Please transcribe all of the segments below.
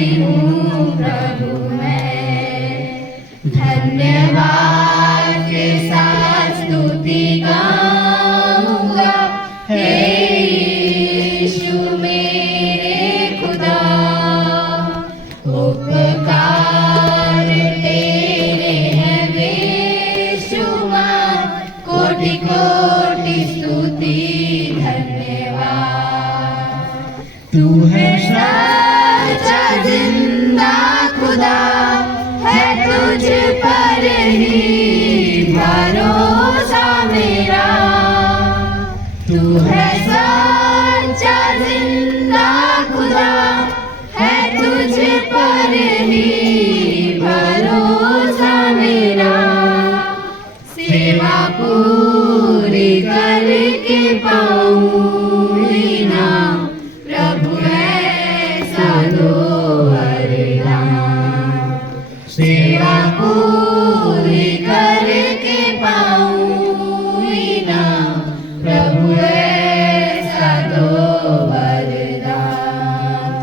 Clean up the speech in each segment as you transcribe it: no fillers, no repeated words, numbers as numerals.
आई हूँ प्रभु मैं। धन्यवाद के साथ स्तुति गाऊंगा, हे यीशु मेरे खुदा। उपकार तेरे हैं बेशुमार, कोटि कोटि स्तुति धन्यवाद। तू है सच्चा जिंदा खुदा, है तुझ पर ही भरोसा मेरा। तू है सच्चा जिंदा खुदा, है तुझ पर ही भरोसा मेरा। सेवा पूरी करके पाऊंगी ना, प्रभु ऐसा दो वरदान। सेवा पूरी करके पाऊंगी ना, प्रभु ऐसा दो वरदान।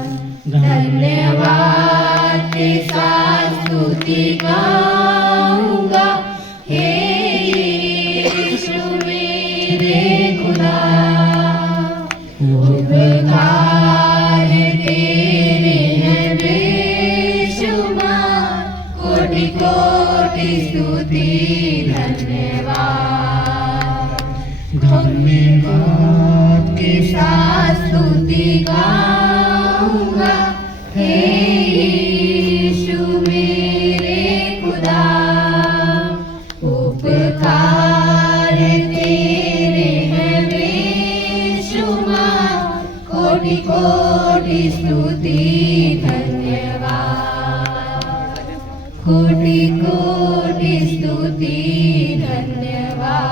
धन्यवाद के साथ स्तुति गाऊंगा, हे यीशु मेरे खुदा। उपकार तेरे हैं बेशुमार, कोटि कोटि स्तुति धन्यवाद। धन्यवाद के साथ स्तुति गाऊंगा, हे यीशु मेरे खुदा। उपकार तेरे हैं बेशुमार, कोटि कोटि स्तुति धन्यवाद। कोटि कोटि स्तुति धन्यवाद।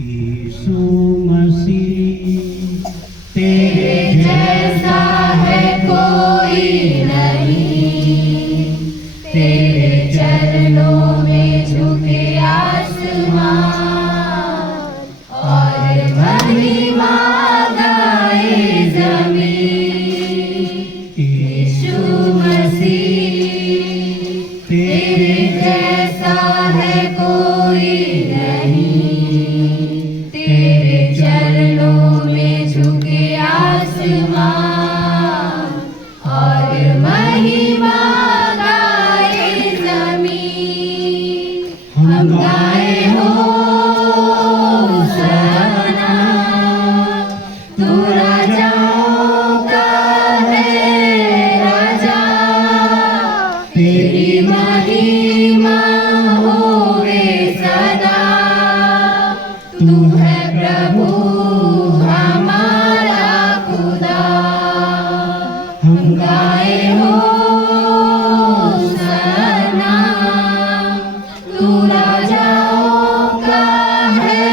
यीशु मसीह तेरे जैसा है कोई नहीं, तेरे चरणों में झुके आसमान और महिमा गाए ज़मीन। यीशु मसीह तेरे जैसा है कोई नहीं, तेरे चरणों में झुके आसमान और महिमा गाए ज़मीन। हम गाए होशाना, तू राजाओं का है राजा। तेरी महिमा होवे सदा। तू है प्रभु हमारा खुदा। हम गाए होशाना, तू राजाओं का है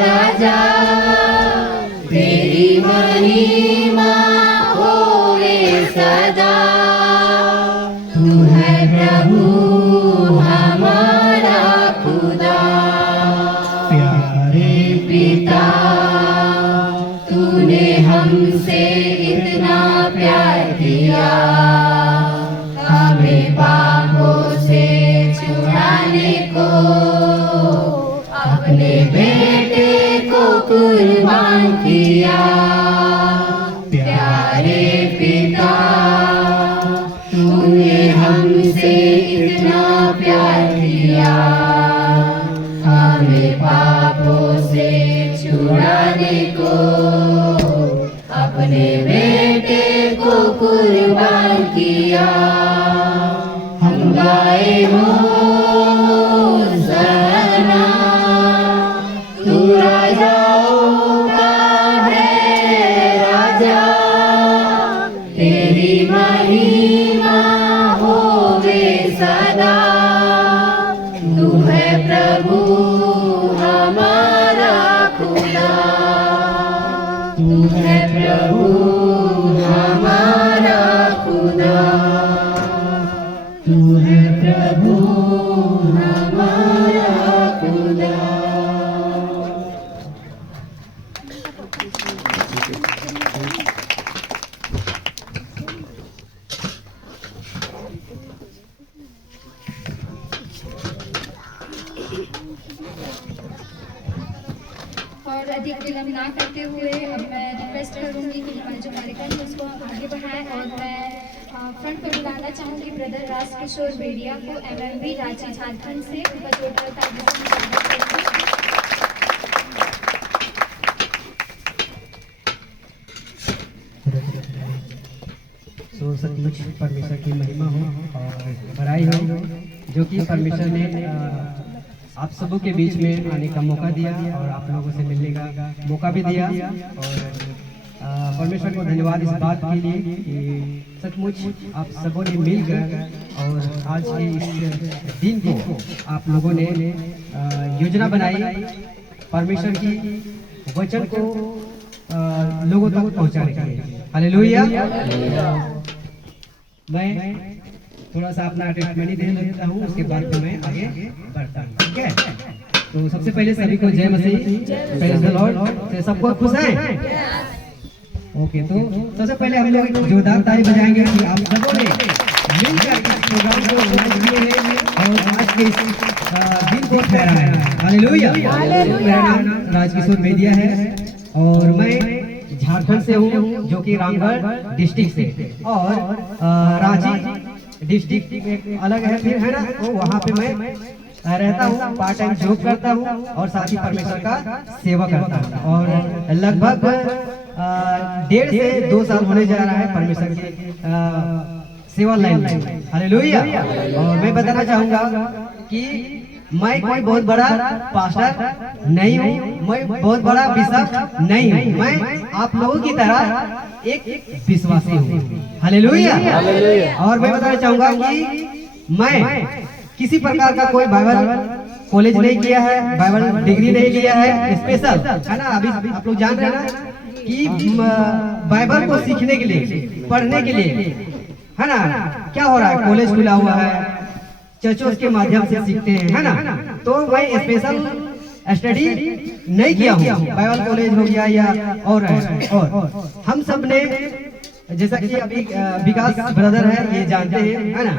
राजा। तेरी महिमा होवे सदा। तू है प्रभु हमारा खुदा। प्यारे पिता, तूने हमसे इतना प्यार किया, हमें पापों से छुड़ाने को अपने बेटे को कुर्बान किया। प्यारे पिता, तूने हमसे इतना प्यार किया, हमें पापों से छुड़ाने को अपने बेटे को कुर्बान किया। हम गाए होशाना, तू राजाओं का है राजा। तेरी महिमा होवे सदा। तू है प्रभु हमारा खुदा। तू है प्रभु हमारा खुदा। तू है प्रभु हमारा खुदा। और अधिक विलम्ब ना करते हुए अब मैं रिक्वेस्ट करूंगी कि हमारा जो कार्यक्रम है उसको आगे बढ़ाएं और मैं फ्रंट पर बुलाना चाहूंगी ब्रदर राजकिशोर बेड़िया को MMB रांची झारखंड से उनका जोरदार तालियों से स्वागत करूंगी। तो सचमुच परमेश्वर की महिमा हो और बड़ाई हो जो कि परमेश्वर ने आप सबों के बीच में आने का मौका दिया और आप लोगों से मिलने का मौका भी दिया। और परमेश्वर को धन्यवाद इस बात के लिए कि सचमुच आप सबों ने मिलकर और आज के इस दिन को आप लोगों ने योजना बनाई परमेश्वर की वचन को लोगों तक पहुंचाने के लिए। हालेलुया। मैं थोड़ा सा अपना टेस्टमनी दे लेता हूँ, उसके बाद फिर मैं आगे बढ़ता हूँ। ठीक है, तो सबसे पहले सभी को जय मसीह, प्रेज द लॉर्ड। सबको खुश है? ओके, तो सबसे पहले हम लोग एक जोरदार ताली बजाएंगे कि आप सबों ने मिलकर इस प्रोग्राम को ऑर्गेनाइज किए हैं और आज के इस दिन को ठहराया है। हालेलुया। मेरा नाम राजकिशोर बेड़िया है और मैं झारखंड से हूँ, जो कि रामगढ़ डिस्ट्रिक्ट से, और रांची डिस्ट्रिक्ट अलग है फिर, है ना, तो वहाँ पे मैं रहता हूँ, पार्ट टाइम जॉब करता हूँ और साथ ही परमेश्वर का सेवा करता हूँ। और लगभग 1.5 से 2 साल होने जा रहा है परमेश्वर की सेवा लाइन में। हालेलुया। और मैं बताना चाहूँगा कि मैं कोई बहुत बड़ा पास्टर नहीं हूँ, मैं बहुत बड़ा बिशप नहीं हूँ, मैं आप लोगों की तरह एक विश्वासी हूँ। हालेलुया। और मैं बताना चाहूँगा कि मैं किसी प्रकार का कोई बाइबल कॉलेज नहीं किया है, बाइबल डिग्री नहीं लिया है स्पेशल, है ना। अभी आप लोग जान रहे हैं ना कि बाइबल को सीखने के लिए, पढ़ने के लिए, है ना, क्या हो रहा है, कॉलेज खुला हुआ है, चर्चों के माध्यम से सीखते हैं, है ना। तो मैं स्पेशल स्टडी नहीं किया हूँ, बाइबल कॉलेज हो गया या और हम सब ने, जैसा कि अभी विकास ब्रदर है ये जानते हैं, है ना,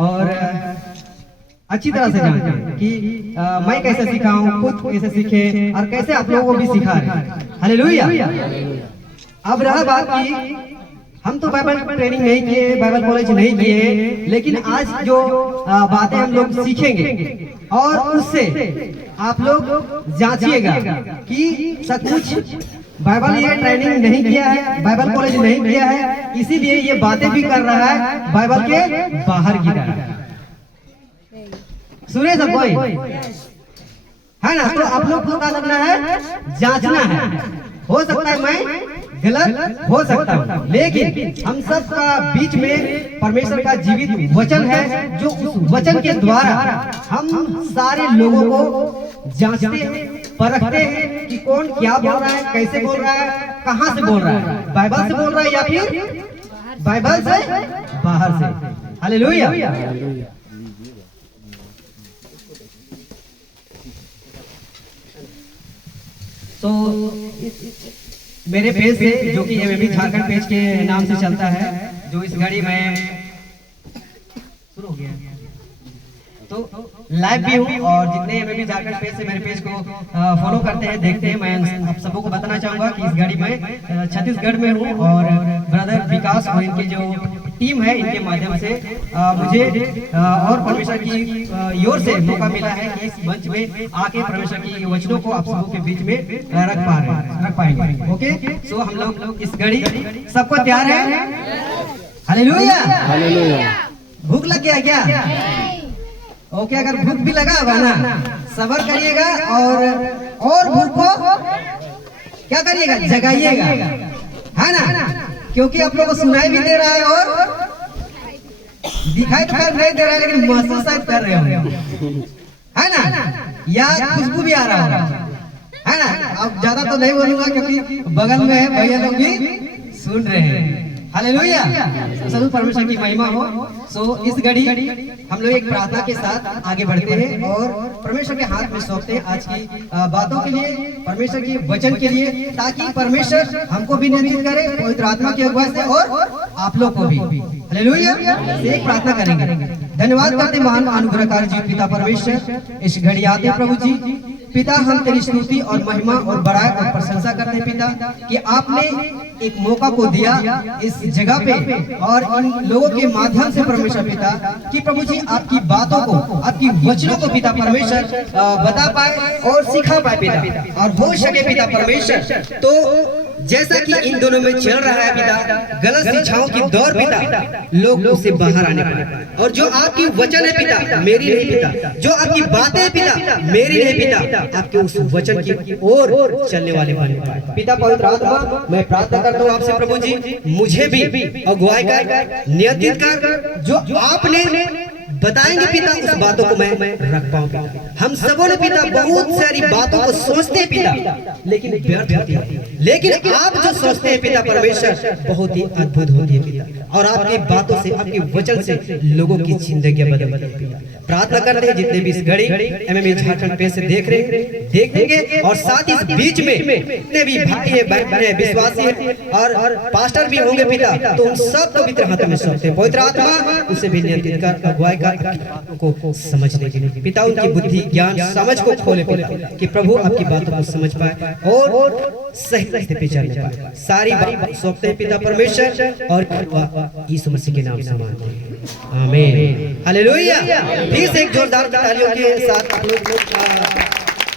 और अच्छी तरह से जानते हैं कि मैं कैसे सिखाऊं, खुद कैसे सीखे और कैसे आप लोगों को भी सिखा रहे हैं। हालेलुया। अब रहा बात की हम तो बाइबल ट्रेनिंग नहीं किए, बाइबल कॉलेज नहीं किए, लेकिन आज जो बातें हम लोग सीखेंगे और उससे आप लोग जांचिएगा कि सचमुच बाइबल ये ट्रेनिंग नहीं किया है, बाइबल कॉलेज नहीं किया है, इसीलिए ये बातें भी कर रहा है बाइबल के बाहर की तरह। सुने सब कोई, है ना। तो आप लोग को क्या करना है, जांचना है। हो सकता है मैं गलत हो सकता हूँ, लेकिन हम सब का बीच में परमेश्वर का जीवित वचन है, जो उस वचन के द्वारा हम सारे लोगों को जांचते हैं, परखते हैं कि कौन क्या बोल रहा है, कैसे बोल रहा है, कहाँ से बोल रहा है, बाइबल से बोल रहा है या फिर बाइबल से बाहर से। हालेलुया। तो मेरे पेज से, जो कि MMB झारखंड पेज के नाम से चलता है, जो इस घड़ी में शुरू हो गया, तो लाइव भी हूँ और जितने MMB झारखंड पेज से मेरे पेज को फॉलो करते हैं, देखते हैं, मैं आप सबों को बताना चाहूंगा कि इस घड़ी में छत्तीसगढ़ में हूँ और ब्रदर विकास और इनके जो टीम है, इनके माध्यम से मुझे और परमेश्वर की ओर से मौका मिला है कि इस मंच में आके परमेश्वर की वचनों को आप सबों के बीच में रख पाएंगे। ओके, सो हम लोग इस घड़ी सबको तैयार है? हालेलुया। भूख लग गया क्या? ओके, अगर भूख भी लगा होगा ना, सब्र करिएगा और भूख को क्या करिएगा, जगाइएगा, है ना, क्योंकि आप लोगों को सुनाई भी दे रहा है और दिखाई तो नहीं दे रहा है, लेकिन महसूस शायद कर रहे हो, है ना, या खुशबू भी आ रहा है ना। अब ज्यादा तो नहीं बोलूंगा क्योंकि बगल में है भैया लोग भी सुन रहे हैं। हालेलुया। सभी परमेश्वर की महिमा हो। सो इस घड़ी हम लोग एक प्रार्थना के साथ आगे बढ़ते हैं और परमेश्वर के हाथ में सौंपते हैं आज की बातों के लिए, परमेश्वर के वचन के लिए, ताकि परमेश्वर हमको भी नियंत्रित करे पवित्र आत्मा की अगुवाई से और आप लोग को भी। हालेलुया। एक प्रार्थना करेंगे। धन्यवाद करते महान अनुग्रहकारी जी पिता परमेश्वर। इस घड़ी आते प्रभु जी पिता, हम तेरी स्तुति और महिमा और बड़ाई और प्रशंसा करते हैं पिता कि आपने एक मौका को दिया इस जगह पे और इन लोगों के माध्यम से परमेश्वर पिता कि प्रभु जी आपकी बातों को, आपकी वचनों को पिता परमेश्वर बता पाए और सिखा पाए पिता, और हो सके पिता परमेश्वर तो जैसा कि इन दोनों में चल रहा है पिता, गलत शिक्षाओं की दौर पिता, लोग उससे बाहर आने पाए, और जो आपकी वचन है पिता मेरी नहीं पिता, जो आपकी बातें है पिता मेरी नहीं पिता, आपके उस वचन की ओर चलने वाले बने पाए पिता। पवित्र आत्मा मैं प्रार्थना करता हूँ आपसे प्रभु जी, मुझे भी अगुवाई का नियंत्रित कर, जो आपने बताएंगे पिता उस बातों को मैं रख पाऊं। हम सबों ने पिता बहुत सारी बातों को सोचते हैं पिता लेकिन व्यर्थ होती है, लेकिन आप जो सोचते हैं पिता परमेश्वर बहुत ही अद्भुत होती है पिता, और आपकी बातों से, आपके वचन से लोगों की जिंदगी बदलती है पिता। प्रार्थना करते हैं जितने भी इस घड़ी एमएमए झारखंड पे से देख देखेंगे, और साथ ही बीच में जितने भी भाई है बहन है विश्वासी है और पास्टर भी होंगे पिता, तो उन सब पवित्र हाथ में सौंपते हैं। पवित्र आत्मा उसे भी नियंत्रित कर, अगुवाई को समझने के लिए पिता उनकी बुद्धि ज्ञान समझ को खोले पिता, कि प्रभु आपकी बातों को समझ पाए और सही रास्ते पे चलने पाए। सारी बात सौंपते हैं पिता परमेश्वर और यीशु मसीह के नाम से मांगते हैं, आमीन, हालेलुया। फिर से एक जोरदार तालियों के साथ आप लोग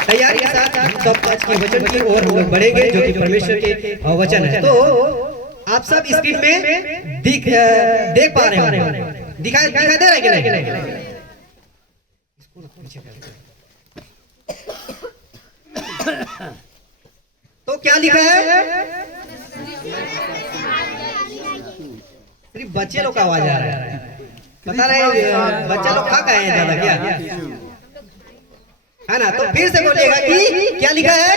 तैयारी के साथ सब आज के वचन की ओर हम लोग बढ़ेंगे जो कि परमेश्वर के वचन है। तो आप सब स्क्रीन में देख पा रहे हो, दिखाई दे रहा है कि नहीं? तो क्या लिखा है? सिर्फ बच्चे लोग का आवाज आ रहा है, पता नहीं बच्चा लोग खा गए हैं ज्यादा क्या है ना? तो फिर से बोलिएगा कि क्या लिखा है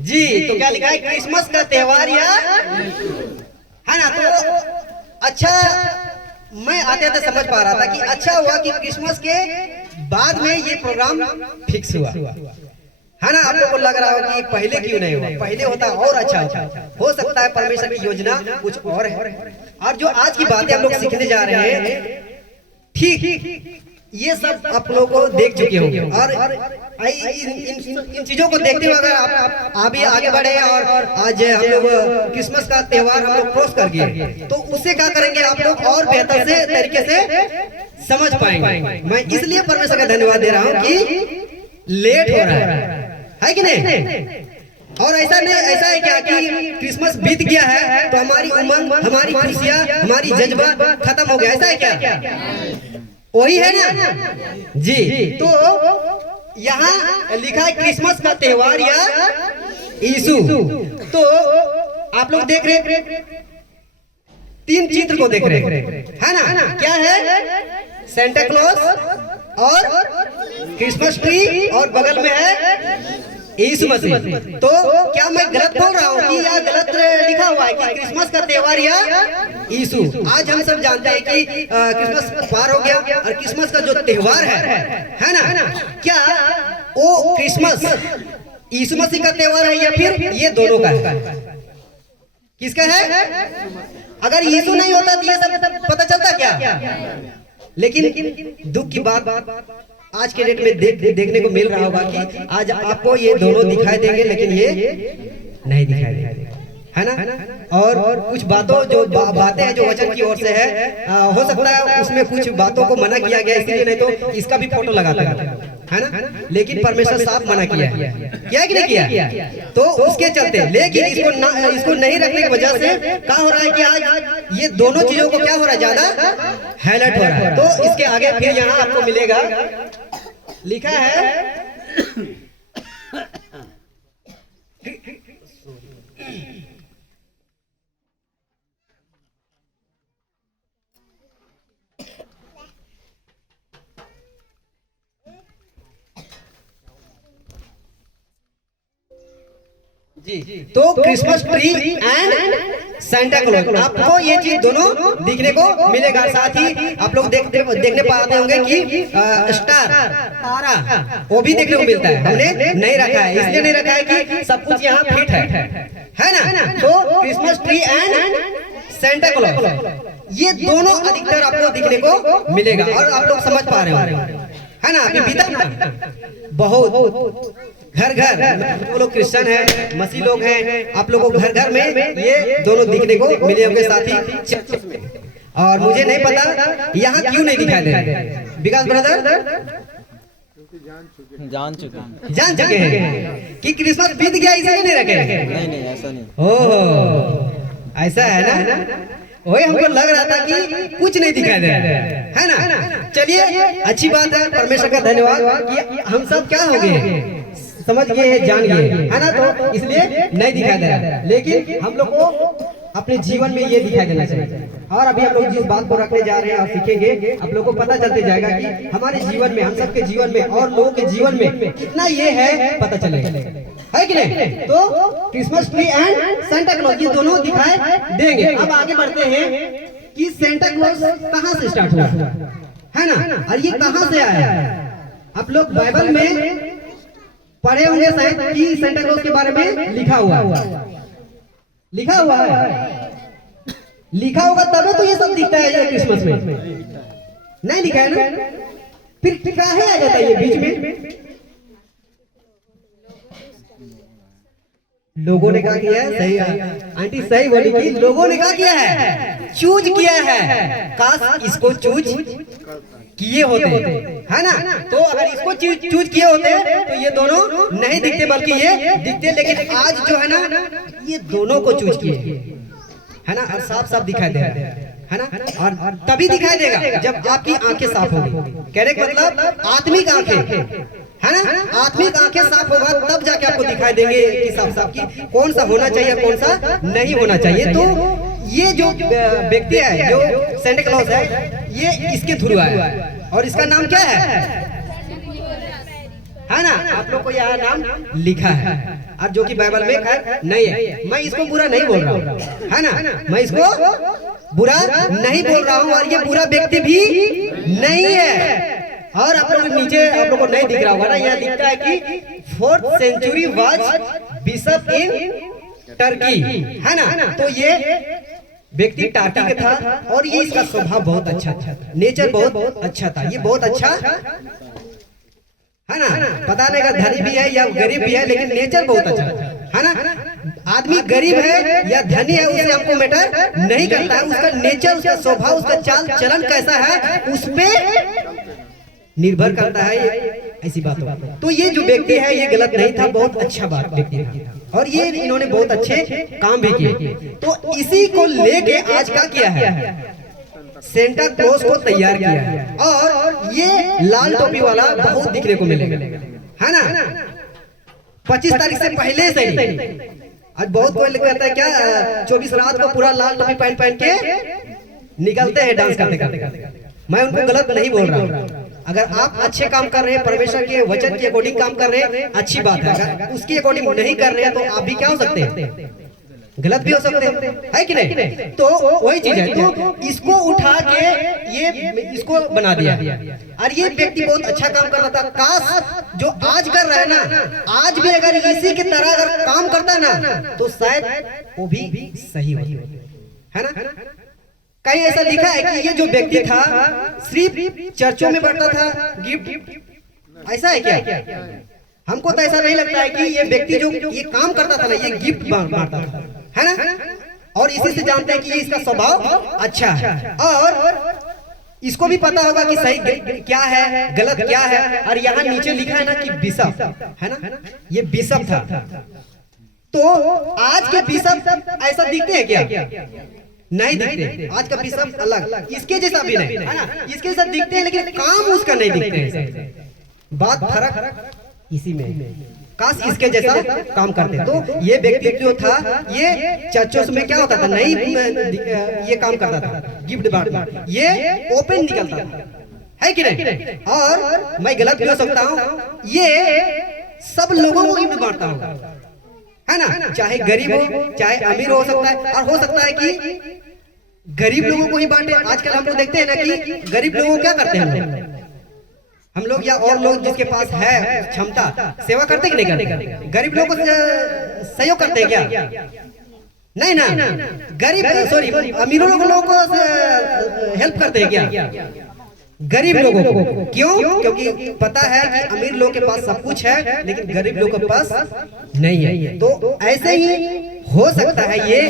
जी? तो क्या लिखा है? क्रिसमस का त्योहार या है ना? तो अच्छा, मैं आते आते समझ पा रहा था कि अच्छा हुआ कि क्रिसमस के बाद में ये प्रोग्राम फिक्स हुआ है ना? आप लोगों को लग रहा हो कि पहले क्यों नहीं हुआ? पहले होता और अच्छा होता। हो सकता है परमेश्वर की योजना कुछ और है, और जो आज की बातें हम लोग सीखने जा रहे हैं ठीक ये सब आप लोगों को देख चुके होंगे, और इन चीजों को देखते हुए अगर आप अभी आगे बढ़े और आज हम लोग क्रिसमस का त्योहार हम लोग क्रॉस कर गए, तो उससे क्या करेंगे आप लोग और बेहतर से तरीके से समझ पाएंगे। मैं इसलिए परमेश्वर का धन्यवाद दे रहा हूँ कि लेट हो रहा है कि नहीं? और ऐसा नहीं, ऐसा है क्या कि क्रिसमस बीत गया है तो हमारी उमंग, हमारी खुशियाँ, हमारी जज्बा खत्म हो गया, ऐसा है क्या? वही है ना जी? तो यहाँ लिखा है क्रिसमस का त्योहार या यीशु। तो आप लोग देख रहे, तीन चित्र को देख रहे है ना? क्या है? सेंटा क्लॉज और क्रिसमस ट्री, और बगल में है यीशु मसीह। तो क्या मैं गलत बोल रहा हूँ कि या गलत लिखा हुआ है कि क्रिसमस का त्योहार या यीशु? आज हम सब जानते हैं कि क्रिसमस पार हो गया, और क्रिसमस का जो त्योहार है ना, क्या वो क्रिसमस यीशु मसीह का त्योहार है या फिर ये दोनों का है? किसका है? अगर यीशु नहीं होता तो ये सब पता चलता क्या? लेकिन दुख की बात आज के डेट में देखने को मिल रहा होगा कि आज आपको ये दोनों दिखाई देंगे लेकिन ये नहीं दिखाई देंगे, है ना? और कुछ बातों जो बातें हैं जो वचन की ओर से है, हो सकता है उसमें कुछ बातों को मना किया गया, इसलिए नहीं तो इसका भी फोटो लगाते है ना? लेकिन परमेश्वर साफ मना किया है कि नहीं किया? तो उसके चलते, लेकिन इसको नहीं रखने की वजह से क्या हो रहा है कि आज ये दोनों चीजों को क्या हो रहा है, ज्यादा हाईलाइट हो रहा है। तो इसके आगे फिर यहाँ आपको मिलेगा, लिखा है जी। तो Christmas tree and Santa Claus, आपको ये चीज दोनों दिखने को मिलेगा। साथ ही आप लोग देखने पाते होंगे कि स्टार, तारा, वो भी देखने को मिलता है। हमने नहीं रखा है, इसलिए नहीं रखा है कि सब कुछ यहाँ फिट है ना? तो Christmas tree and Santa Claus, ये दोनों अधिकतर आपको दिखने को मिलेगा और आप लोग समझ पा रहे हो, है ना। अभी बीता ना बहुत घर घर, वो लोग क्रिश्चियन है, मसीह लोग हैं, आप लोगों को घर घर में ये दोनों दिखने को मिले होंगे, साथ ही चर्च में। और मुझे नहीं पता यहाँ क्यों नहीं दिखाई दे रहे। विकास ब्रदर जान चुके हैं कि क्रिसमस बीत गया, इसलिए नहीं रखे। नहीं ऐसा नहीं। ओह ऐसा है ना, वही हमको लग रहा था कि कुछ नहीं दिखाई दे रहा है ना। चलिए अच्छी बात है, परमेश्वर का धन्यवाद कि हम सब क्या हो गए, समझ गए, जान गए, है ना। तो इसलिए नहीं दिखाई दे रहा, लेकिन हम लोग को अपने जीवन में ये दिखाई देना चाहिए। और अभी हम लोग जिस बात को रखने जा रहे हैं और सीखेंगे, आप लोगों को पता चलते जाएगा कि हमारे जीवन में, हम सबके जीवन में और लोगों के जीवन में कितना ये है, पता चलेगा, है कि नहीं। तो Christmas tree and Santa Claus ये दोनों दिखाई देंगे। अब आगे बढ़ते हैं कि सेंटा क्लॉज कहाँ से स्टार्ट हुआ, है ना, और ये कहाँ से आया। आप लोग बाइबल में पढ़े होंगे शायद कि सेंटा क्लॉज के बारे में लिखा हुआ है, लिखा होगा तभी तो ये सब दिखता है ये क्रिसमस में, नहीं लिखा है ना, फिर काहे आ जाता है ये बीच में। लोगों ने क्या किया है, सही आंटी सही बोली कि लोगों ने क्या किया है, चूज किया है। काश इसको चूज किए होते, है ना। तो अगर इसको चूज किए होते तो ये दोनों नहीं दिखते, बल्कि ये दिखते। लेकिन आज जो है ना, ये दोनों को चूज किए, है ना, और साफ साफ दिखाई दे रहा है ना। और तभी दिखाई देगा जब आपकी आंखें साफ होगी। कहने का मतलब आत्मिक आंखें, है ना, आत्मिक आंखें साफ होगा तब जाके आपको दिखाई देंगे कि साफ साफ की कौन सा होना चाहिए, कौन सा नहीं होना चाहिए। तो ये जो व्यक्ति है, जो सेंटा क्लॉज है, ये इसके थ्रू आया और इसका नाम क्या है ना। आप लोग को यहाँ नाम लिखा है, और जो कि बाइबल में खैर नहीं है। मैं इसको बुरा नहीं बोल रहा हूँ, है ना, मैं इसको बुरा नहीं बोल रहा हूँ, और ये बुरा व्यक्ति भी नहीं है। और आप लोग नीचे आप लोगों को नहीं दिख रहा होगा ना, यहाँ दिखता है कि 4th century was bishop in Turkey, है ना। तो ये व्यक्ति टार्की के था, और ये इसका स्वभाव बहुत अच्छा था, नेचर बहुत अच्छा था, ये बहुत अच्छा, है ना। पता नहीं का धनी भी है या गरीब भी है, लेकिन नेचर बहुत अच्छा है ना। आदमी गरीब है या धनी है उसे हमको मैटर नहीं करता है, उसका नेचर, उसका स्वभाव, उसका चाल चलन कैसा है, उस पे निर्भर करता है, ऐसी बात हो। तो ये जो व्यक्ति है ये गलत नहीं था, बहुत अच्छा बात व्यक्ति था, और ये इन्होंने बहुत अच्छे काम भी किए। तो इसी को लेके आज का किया है, सेंटा क्लॉज को तैयार किया है। और ये लाल टोपी वाला बहुत दिखने को मिलेगा, है ना। 25 तारीख से पहले से ही आज बहुत कोई कहता है क्या 24 रात को पूरा लाल टोपी पहन के निकलते हैं डांस करते करते। मैं उनको गलत नहीं बोल रहा हूँ। अगर आप अच्छे काम कर रहे हैं, परमेश्वर के वचन के अकॉर्डिंग काम कर रहे हैं, अच्छी बात है। अगर उसके अकॉर्डिंग नहीं कर रहे हैं तो आप भी क्या हो सकते हैं, गलत भी हो सकते हैं, है कि नहीं। तो वही चीज है, तो इसको उठा के ये इसको बना दिया, और ये व्यक्ति बहुत अच्छा काम कर रहा था। काश जो आज कर रहा है ना, आज भी अगर इसी की तरह अगर काम करता ना, तो शायद वो भी सही होता, है ना। कहीं ऐसा लिखा है कि ये जो व्यक्ति था सिर्फ चर्चों में बढ़ता था गिफ्ट, ऐसा है क्या? हमको तो ऐसा नहीं लगता है कि ये व्यक्ति जो ये काम करता था ना, ये गिफ्ट बांटता था, है ना। और इसी से जानते हैं कि ये इसका स्वभाव अच्छा है, और इसको भी पता होगा कि सही क्या है, गलत क्या है। और यहाँ नीचे लिखा है ना कि बिशप, है ना, ये बिशप था। तो आज के बिशप ऐसा दिखते हैं क्या? नहीं दिखते। आज का बिशप अलग, इसके जैसा भी नहीं, है ना, इसके जैसा दिखते हैं लेकिन काम उसका नहीं दिखते हैं। बात फर्क इसी में, काश इसके जैसा काम करते। तो ये व्यक्ति जो था ये चर्चों में क्या होता था, नहीं ये काम करता था गिफ्ट बांटना, ये ओपन निकलता था, है कि नहीं। और मैं गलत भी हो सकता हूँ, ये सब लोगों को गिफ्ट बांटता हूँ, है ना, चाहे गरीब हो चाहे अमीर हो सकता है। और हो सकता है कि गरीब लोगों को ही बांटे। आजकल हम लोग देखते हैं ना कि गरीब लोगों को क्या करते हैं हम लोग या और लोग जिसके पास है क्षमता, सेवा करते कि नहीं करते? गरीब लोगों को सहयोग करते हैं क्या? नहीं ना, गरीब सॉरी अमीरों लोगों को हेल्प करते हैं क्या? गरीब लोगों को क्यों? क्योंकि पता है कि अमीर लोगों के पास सब कुछ है लेकिन गरीब लोगों के पास नहीं है। तो ऐसे ही हो सकता है ये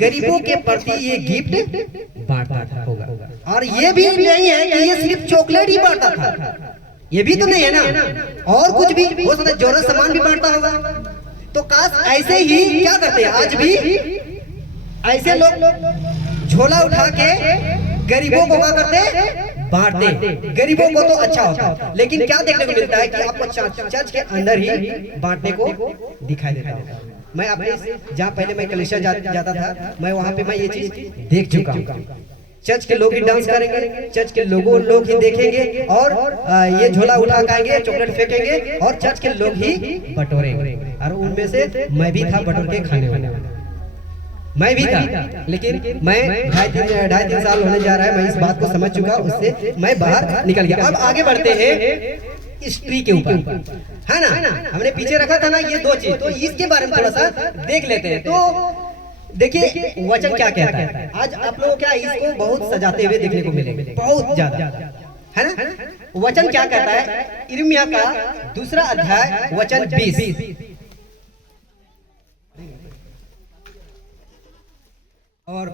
गरीबों के प्रति ये गिफ्ट बांटता होगा। और ये भी नहीं है कि ये सिर्फ चॉकलेट ही बांटता था, ये भी तो नहीं है ना, और कुछ भी हो सकता है, जरूरत सामान भी बांटता होगा। तो काश ऐसे ही क्या करते हैं आज भी ऐसे लोग झोला उठा के गरीबों को क्या करते बांटते। गरीबों को तो अच्छा होता, लेकिन क्या देखने को मिलता है कि आपको चर्च के अंदर ही बांटने को दिखाई देता है। मैं अपने जहाँ पहले मैं कलेक्शन जाता था, मैं वहाँ पे मैं ये चीज देख चुका हूँ। चर्च के लोग ही डांस करेंगे, चर्च के लोग ही देखेंगे और ये झोला उठा खाएंगे, चॉकलेट फेंकेंगे और चर्च के लोग ही बटोरेंगे। और उनमें से मैं भी था बटोर के खाने वाला, मैं भी था। लेकिन मैं 2.5-3 साल होने जा रहा है, मैं इस बात को समझ चुका, उससे मैं बाहर निकल गया। अब आगे बढ़ते हैं स्त्री के ऊपर, है ना। हमने पीछे रखा था ना ये 2 चीज, तो इसके बारे में थोड़ा सा देख लेते हैं। तो देखिए वचन क्या कहता है। आज आप लोग क्या इसको बहुत सजाते हुए देखने को मिलेंगे, बहुत ज्यादा, है ना। वचन क्या कहता है, यिर्मयाह का 2 अध्याय वचन 20। और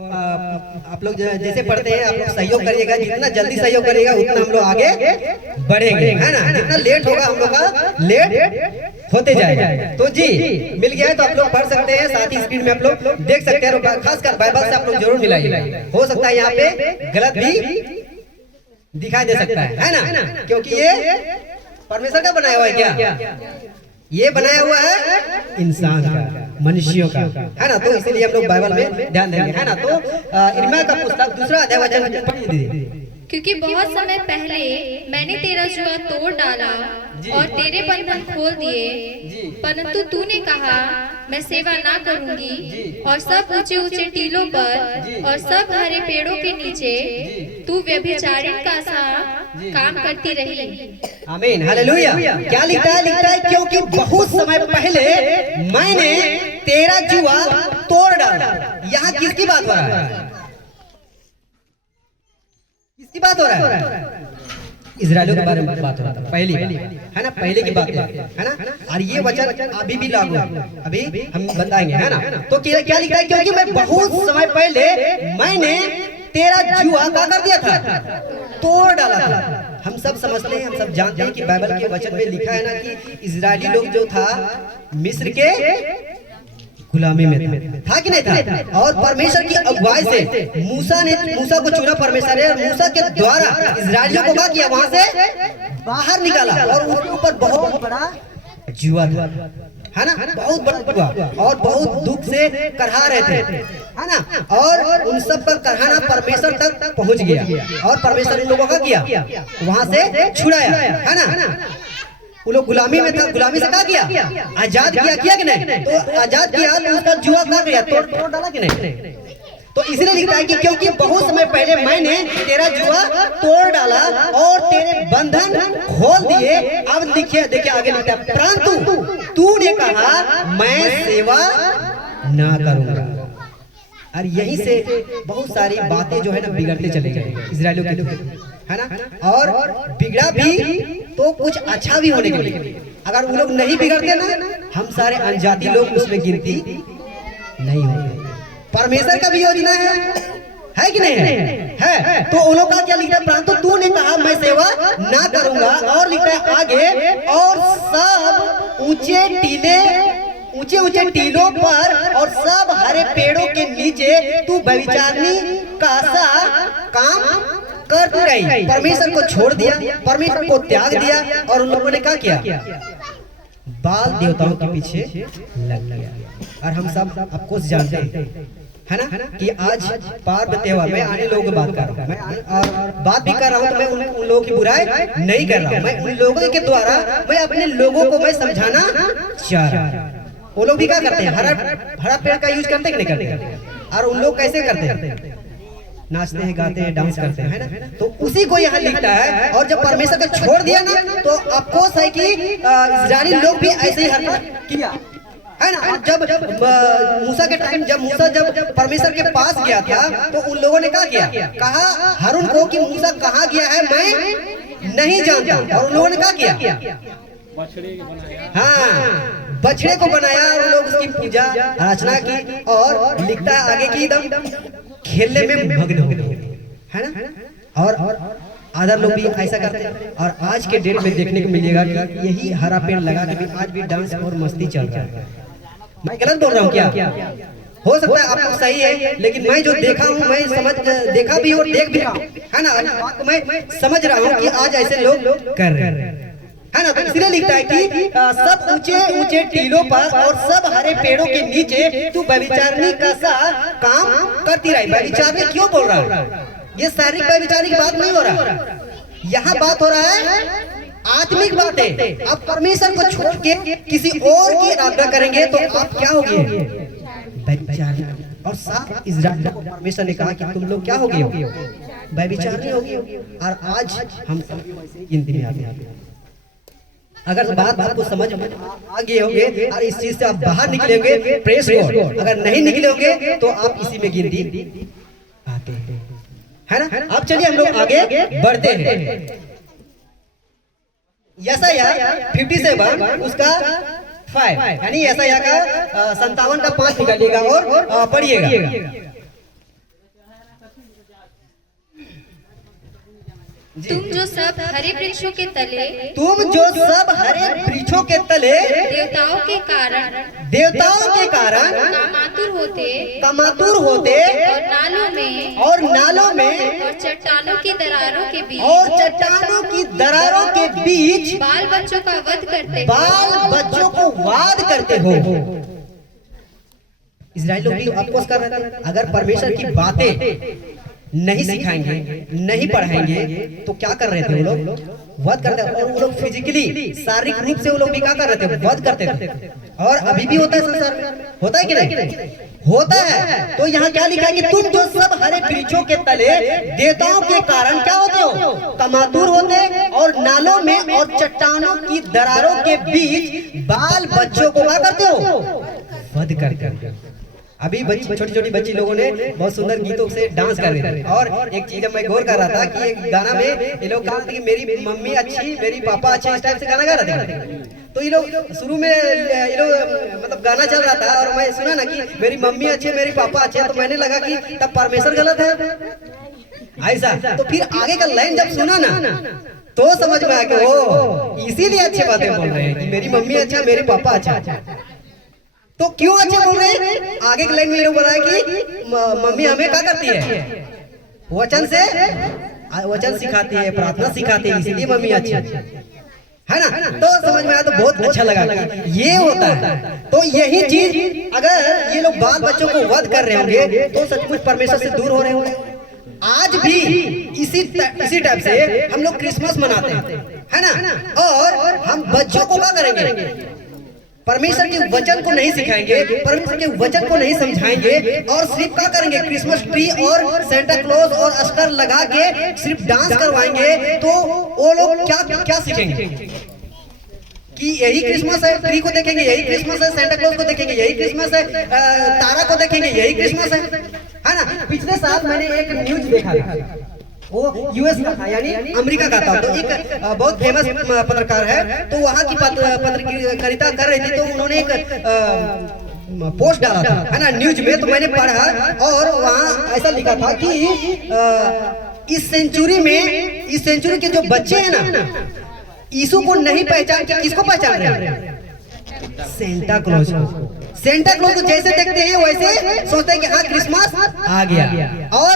आप लोग जैसे पढ़ते हैं, आप लोग सहयोग करिएगा, जितना जल्दी सहयोग करिएगा उतना हम लोग आगे बढ़ेंगे, है ना। जितना लेट होगा हम लोग का लेट होते जाएगा। तो जी मिल गया है तो आप लोग पढ़ सकते हैं, साथ ही स्क्रीन में आप लोग देख सकते हैं। खासकर बाइबल से आप लोग जरूर मिलाइए, हो सकता है यहाँ पे गलत भी दिखाई दे सकता है ना, क्योंकि ये परमेश्वर का बनाया हुआ है। क्या ये बनाया हुआ है? इंसान का, मनुष्यों का, है ना। तो इसीलिए हम लोग बाइबल में ध्यान देंगे, है ना। तो यिर्मयाह का पुस्तक 2 अध्याय वचन पढ़िए दीदी। क्योंकि बहुत समय पहले मैंने तेरा जुआ तोड़ डाला और तेरे बंधन खोल दिए, परंतु तूने कहा मैं सेवा ना करूंगी, और सब ऊंचे ऊंचे टीलों पर और सब हरे पेड़ों के नीचे तू व्यभिचारिणी का सा काम करती रही। आमीन, हालेलुया। क्या लिखता है? लिखता है क्योंकि बहुत समय पहले मैंने तेरा जुआ तोड़ डाला। यहाँ किसकी बात हो रहा है? किसकी बात हो रहा है? इजराइलियों के बारे में बात हो रहा था, पहली है ना, पहले की बात है ना। और ये वचन अभी भी लागू है, अभी हम बताएंगे, है ना। तो क्या लिखा है? क्योंकि मैं बहुत समय पहले मैंने तेरा जुआ क्या कर दिया था? तोड़ डाला था। हम सब समझते हैं, हम सब जानते हैं कि बाइबल के वचन में लिखा है ना कि इजरायली लोग जो था मिस्र के गुलामी में था कि नहीं था। और परमेश्वर की अगुवाई से मूसा को चुना परमेश्वर ने, और मूसा के द्वारा इजरायलियों को क्या किया? वहां से बाहर निकाला और उनके ऊपर बहुत बड़ा जुआ था, है ना, बहुत बड़ा जुआ, और बहुत दुख से करहा रहे थे, है ना। और उन सब का करहाना परमेश्वर तक पहुंच गया और परमेश्वर इन लोगों का किया वहां से छुड़ाया, है ना। वो लोग गुलामी में था, गुलामी से क्या किया? आजाद किया कि नहीं? तो आजाद किया तो उसका जुआ क्या किया? तोड़ डाला कि नहीं? तो इसलिए लिखता है कि क्योंकि बहुत समय पहले मैंने तेरा जुआ तोड़ डाला और तेरे बंधन खोल दिए। अब देखिए आगे लिखता है, परंतु तूने कहा मैं सेवा ना करूंगा। और यहीं से बहुत सारी बातें जो है ना बिगड़ते चले गए इजरायलियों के, है ना। और बिगड़ा भी तो कुछ अच्छा भी होने के लिए, अगर वो लोग नहीं बिगड़ते ना, हम सारे अनजाति लोग उसमें गिनती नहीं होते। परमेश्वर का भी योजना है कि नहीं है? तो उन लोग का क्या लिखता है? परंतु तूने कहा मैं सेवा ना करूंगा। और लिखता है आगे, और सब ऊंचे ऊंचे टीलों पर और सब हरे पेड़ों के नीचे तू व्यभिचारिणी का सा काम करती रही। परमेश्वर को छोड़ दिया, परमेश्वर को त्याग दिया, और उन लोगों ने क्या किया? बाल देवताओं के पीछे लग गया। और हम सब आपको जानते हैं, है ना, कि आज पर्व त्योहार में आने लोगों की बात कर रहा हूँ मैं, और बात भी कर रहा हूँ तो मैं उन लोगों की बुराई नहीं कर रहा हूँ। मैं उन लोगों के द्वारा मैं अपने लोगों को मैं समझाना चाह रहा हूँ। वो लोग भी क्या करते हैं? हरा पेड़ का यूज करते कि नहीं करते? और उन लोग कैसे करते हैं? नाचते हैं, गाते हैं, डांस करते हैं, है ना। तो उसी को यहाँ लिखता है। और जब परमेश्वर को छोड़ दिया ना, तो अफसोस है कि इजरायली लोग भी ऐसे ही हरकत किया, है ना। जब मूसा के टाइम जब परमेश्वर के पास गया था तो उन लोगों ने क्या किया, कहा हारून को कि मूसा कहाँ गया है मैं नहीं जानता, और उन लोगों ने क्या किया, हाँ बछड़े को बनाया और लोग उसकी पूजा अर्चना की, और लिखता है आगे की एकदम खेलने में मग्न हो गए, है ना। और आधा लोग भी ऐसा करते हैं, और आज के डेट में देखने को मिलेगा कि यही हरा पेड़ लगा के भी आज भी डांस और मस्ती चल रहा है। मैं गलत बोल रहा हूँ क्या? हो सकता है आपको सही है, लेकिन मैं जो देखा हूँ, मैं समझ देखा भी और देख भी रहा हूँ, है ना। तो मैं समझ रहा हूँ कि आज ऐसे लोग कर रहे हैं, है ना। तो इसलिए लिखता है कि सब ऊंचे ऊंचे टीलों पर और सब हरे पेड़ों के नीचे तू व्यभिचारिणी का सा काम करती रही। व्यभिचारिणी क्यों बोल रहा है? ये शारीरिक व्यभिचारिणी की बात नहीं हो रहा, यहाँ बात हो रहा है आत्मिक बातें। आप परमेश्वर को छोड़ के किसी और की आराधना करेंगे तो आप क्या होगे, व्यभिचारी। और साथ इस्राएल को परमेश्वर ने कहा कि तुम लोग क्या होगे, व्यभिचारी होगे। और आज हम सब गिनती में आते हैं। अगर बात आपको समझ में आ गए होंगे और इस चीज से आप बाहर निकलेंगे, प्रेस गॉड। अगर नहीं निकले होंगे तो आप इसी में गिनती आते हैं, है ना। अब चलिए हम लोग आगे बढ़ते हैं। यशायाह 57 उसका 5 यानी यशायाह का 57 का 5 निकालिएगा और पढ़िएगा। तुम जो सब हरे वृक्षों के तले देवताओं के कारण कमातुर होते और नालों में और चट्टानों की दरारों के बीच बाल बच्चों को वाद करते हो। इस्राएल लोग भी अपोज कर रहे थे। अगर परमेश्वर की बातें नहीं सिखाएंगे, नहीं पढ़ाएंगे तो क्या कर रहे थे वो लोग, वध करते। और वो लोग फिजिकली शारीरिक रूप से वो लोग भी क्या कर रहे थे, वध करते थे। और अभी भी होता है संसार में, होता है कि नहीं होता है। तो यहाँ क्या लिखा है कि तुम जो सब हरे वृक्षों के तले देवताओं के कारण क्या होते हो, कमातुर होते और नालों में और चट्टानों की दरारों के बीच बाल बच्चों को क्या करते हो, वध करते। अभी बच्ची छोटी छोटी बच्ची लोगों ने बहुत सुंदर गीतों से डांस कर रहे थे। और एक चीज मैं गौर कर रहा था कि एक गाना में ये लोग कहा कि मेरी मम्मी अच्छी मेरी पापा अच्छे, इस टाइप से गाना गा रहे थे। तो ये लोग शुरू में ये लोग मतलब गाना चल रहा था और मैं सुना ना कि मेरी मम्मी अच्छी मेरी पापा अच्छे, तो मैंने लगा कि तब परमेश्वर गलत है ऐसा। तो फिर आगे का लाइन जब सुना ना तो समझ में आ गया, ओ इसीलिए अच्छी बातें बोल रहे हैं कि मेरी मम्मी अच्छा मेरे पापा अच्छा। तो क्यों अच्छे बोल रहे हैं? आगे की लाइन में लोग बताया कि मम्मी हमें क्या करती है, वचन सिखाती है, प्रार्थना सिखाती है, इसलिए मम्मी अच्छी है ना। तो समझ में आया, तो बहुत अच्छा लगा कि ये होता है। तो यही चीज अगर ये लोग बाल बच्चों को वध कर रहे होंगे तो सचमुच परमेश्वर से दूर हो रहे होंगे। आज भी इसी टाइप से हम लोग क्रिसमस मनाते हैं, है ना। और हम बच्चों को क्या करेंगे, परमेश्वर के वचन को नहीं सिखाएंगे, परमेश्वर के वचन को नहीं समझाएंगे, और सिर्फ क्या करेंगे, क्रिसमस ट्री और सेंटा क्लॉज और अस्टर लगा के सिर्फ डांस करवाएंगे। तो वो लोग क्या सीखेंगे कि यही क्रिसमस है, ट्री को देखेंगे यही क्रिसमस है, सेंटा क्लॉज को देखेंगे यही क्रिसमस है, तारा को देखेंगे यही क्रिसमस है ना। पिछले साल मैंने एक न्यूज देखा था, वो यूएस का था यानी अमेरिका का था। तो एक बहुत फेमस पत्रकार है, तो वहाँ की पत्रकारिता कर रही थी। तो उन्होंने एक पोस्ट डाला था, है ना, न्यूज में। तो मैंने पढ़ा और वहाँ ऐसा लिखा था कि इस सेंचुरी के जो बच्चे हैं ना, यीशु को नहीं पहचान के किसको पहचान रहे हैं, सेंटा क्लॉज को। सेंटा क्लॉज को जैसे देखते हैं वैसे सोचते हैं कि हाँ क्रिसमस आ गया। और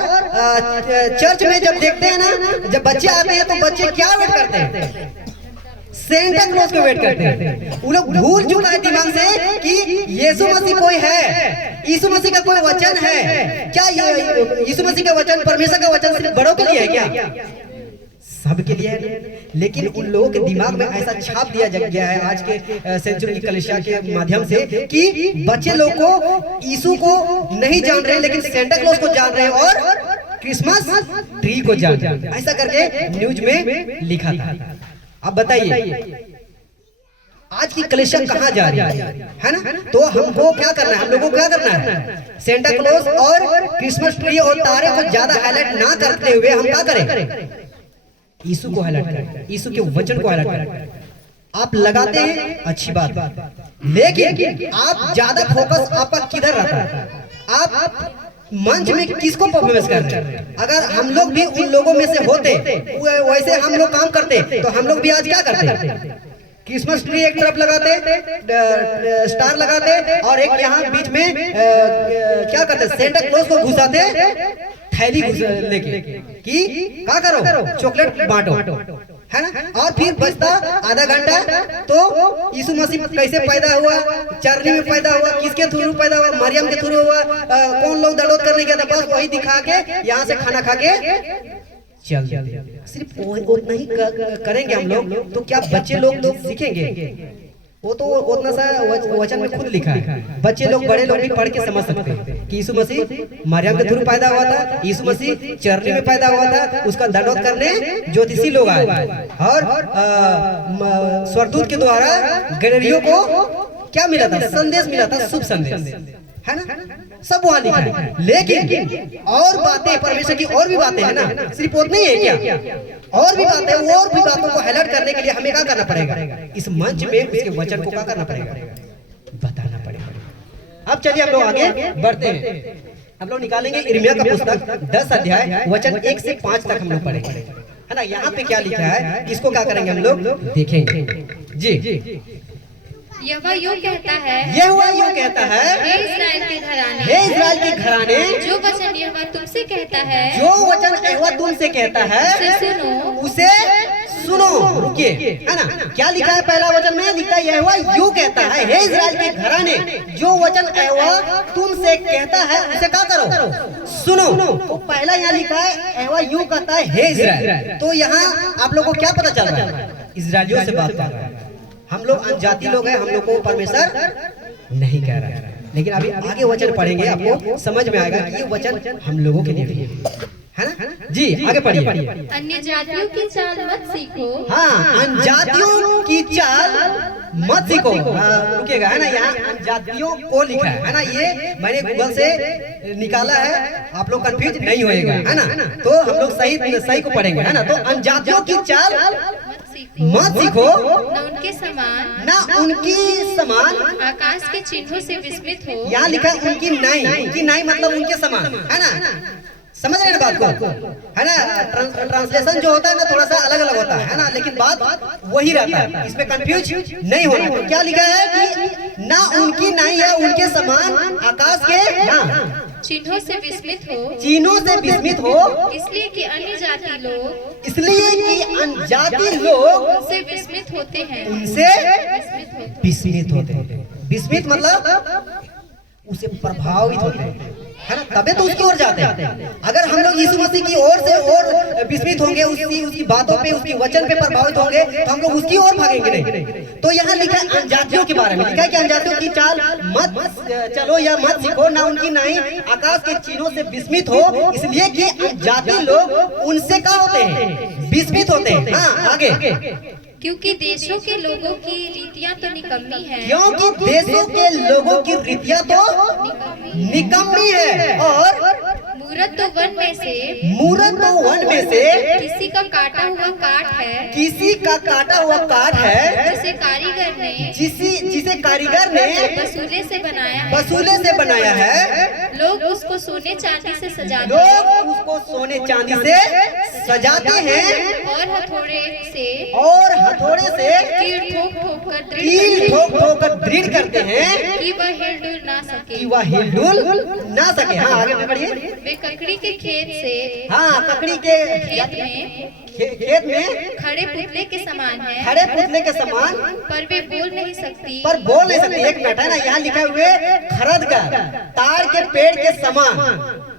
चर्च में जब देखते हैं ना, जब बच्चे आते हैं तो बच्चे क्या वेट करते हैं, सेंटा क्लॉज को वेट करते हैं। वो लोग भूल चुका है दिमाग से कि यीशु मसीह कोई है, यीशु मसीह का कोई वचन है क्या, यीशु मसीह का वचन, परमेश्वर का वचन सिर्फ बड़ों के लिए है क्या, सबके लिए है। लेकिन उन लोगों के दिमाग में ऐसा छाप दिया गया है आज के सेंचुरी की कलीसिया के माध्यम से कि बच्चे लोग को यीशु को नहीं जान रहे लेकिन सेंटा क्लॉज को जान रहे हैं और क्रिसमस ट्री को जान रहे हैं। ऐसा करके न्यूज में लिखा था। अब बताइए आज की कलेक्शन कहाँ जा रही है ना। तो हमको क्या करना है, हम लोगों को क्या करना है, सेंटा क्लॉज और क्रिसमस ट्री और तारे को ज्यादा हाईलाइट ना करते हुए हम क्या करें, यीशु को हाईलाइट करें, यीशु के वचन को हाईलाइट करें। आप लगाते हैं अच्छी बात, लेकिन आप ज्यादा फोकस आपका किधर रहता है, आप मंच में किसको परफॉर्मेंस कर रहे हैं। अगर हम लोग भी उन लोगों में से होते वैसे हम लोग काम करते तो हम लोग भी आज क्या करते, क्रिसमस ट्री एक तरफ लगाते, स्टार लगाते और एक यहाँ बीच में क्या करते, सेंटा क्लॉज को घुसाते थैली लेके कि क्या करो, चॉकलेट बांटो, है ना। और फिर बचता आधा घंटा तो यीशु मसीह कैसे पैदा हुआ, चरनी में पैदा हुआ, किसके थ्रू पैदा हुआ, मरियम के थ्रू हुआ, कौन लोग दड़ोद करने गया था, बस वही दिखा के यहाँ से खाना खा के चल। सिर्फ उतना ही करेंगे हम लोग तो क्या बच्चे लोग सीखेंगे। वो तो उतना सा वचन में खुद लिखा है, बच्चे लोग बड़े लोग भी पढ़ के समझ सकते हैं कि यीशु मसीह मरियम के थ्रू पैदा हुआ था, यीशु मसीह चरनी में पैदा हुआ था, उसका दंडवत करने ज्योतिषी लोग आए और स्वर्गदूत के द्वारा गैलरियों को क्या मिला था, संदेश मिला था, शुभ संदेश, है ना, सब वहाँ लिखा है। लेकिन और बातें परमेश्वर की और भी बातें है ना, सिर्फ उतना ही है क्या, और भी बातें, और भी बातों को हाईलाइट करने के लिए हमें क्या करना पड़ेगा, इस मंच में उसके वचन को क्या करना पड़ेगा, बताना पड़ेगा। अब चलिए हम लोग आगे बढ़ते हैं। हम लोग निकालेंगे यिर्मयाह का पुस्तक 10 अध्याय वचन 1 से 5 तक हम लोग पढ़ेंगे, है ना। यहाँ पे क्या लिखा है, इसको क्या करेंगे हम लोग देखेंगे। जी, यहोवा यूं कहता है, यहोवा यूं कहता है, हे इस्राएल के घराने, हे इस्राएल के घराने, जो वचन यहोवा तुमसे कहता है, जो वचन यहोवा तुमसे कहता है उसे सुनो, उसे सुनो। रुकिए, है ना, क्या लिखा है पहला वचन में, लिखा है यहोवा यूं कहता है, हे इस्राएल के घराने, जो वचन यहोवा तुमसे कहता है उसे क्या करो, सुनो। तो पहला यहाँ लिखा है यहोवा यूं कहता है, हे इस्राएल। तो यहाँ आप लोगों को क्या पता चल रहा है, इस्राएलियों से बात कर रहा है। हम लोग अनजाति लोग हैं, हम लोग को परमेश्वर नहीं कह रहा है, लेकिन अभी आगे वचन पढ़ेंगे आपको समझ में आएगा कि ये वचन हम लोगों के लिए है ना। जी आगे पढ़िए। अन्य जातियों की चाल मत सीखो, हाँ, अनजातियों की चाल मत सीखो। रुकिएगा, है ना, यहाँ अनजातियों को लिखा है ना, ये मैंने गूगल से निकाला है, आप लोग कंफ्यूज नहीं होएगा, है ना। तो हम लोग सही को पढ़ेंगे, है ना। तो अनजातियों की चाल मत सीखो, न उनके समान, ना उनकी समान, आकाश के चिन्हों से विस्मित हो। यहाँ लिखा है उनकी नहीं मतलब उनके समान, है ना। समझ रहे हैं बात को, है ना। ट्रांसलेशन जो होता है ना थोड़ा सा अलग अलग होता है ना, लेकिन बात वही रहता है, इसमें कंफ्यूज नहीं होना। तो क्या लिखा है कि ना उनकी नहीं है उनके समान, आकाश के ना चिन्हों से विस्मित हो, चिन्हों से विस्मित हो, इसलिए कि अन्य जाति लोग, इसलिए कि अनजाति लोग उनसे विस्मित होते हैं, उनसे विस्मित होते हैं। विस्मित होते हैं। विस्मित मतलब उसे प्रभावित होते हैं, है ना, तबे तो उसकी ओर जाते हैं। अगर हम लोग यीशु मसीह की ओर से और विस्मित होंगे, उसकी बातों पे, उसकी वचन पे प्रभावित होंगे, तो हम लोग उसकी ओर भागेंगे नहीं। तो यहाँ लिखा है अनजातियों के बारे में, लिखा है कि अनजातियों की चाल मत चलो या मत सीखो, ना उनकी नहीं, आकाश के चिन्हों से विस्मित हो, इसलिए कि अनजाति लोग उनसे क्या होते हैं, विस्मित होते हैं। हाँ आगे, क्योंकि देशों के लोगों की रीतियां तो निकम्मी है, क्योंकि देशों के लोगों की रीतियां तो निकम्मी है, और मूरत तो वन में से, मूरत तो वन में से किसी का काटा हुआ काठ है, किसी का काटा हुआ काठ है, जिसे कारीगर ने, जिसे कारीगर ने वसूले से बनाया है। वसूले से बनाया है। लोग उसको सोने चांदी से सजाते लोग हैं, उसको सोने चांदी से सजाते हैं, और हथौड़े से, और हथौड़े से कील ठोक ठोक कर दृढ़ कील करते ठोक ठोक कर दृढ़ करते हैं कि वह हिलडुल ना सके, कि वह हिलडुल ना सके। हाँ आगे बढ़िए। वे ककड़ी के खेत से, हाँ ककड़ी के खेत में खड़े पुतले के समान है, खड़े पुतले के समान, पर वे बोल नहीं सकती, पर बोल नहीं सकते। एक मिनट, है ना, यहाँ लिखा हुए खरद का ताड़ के पेड़ के समान।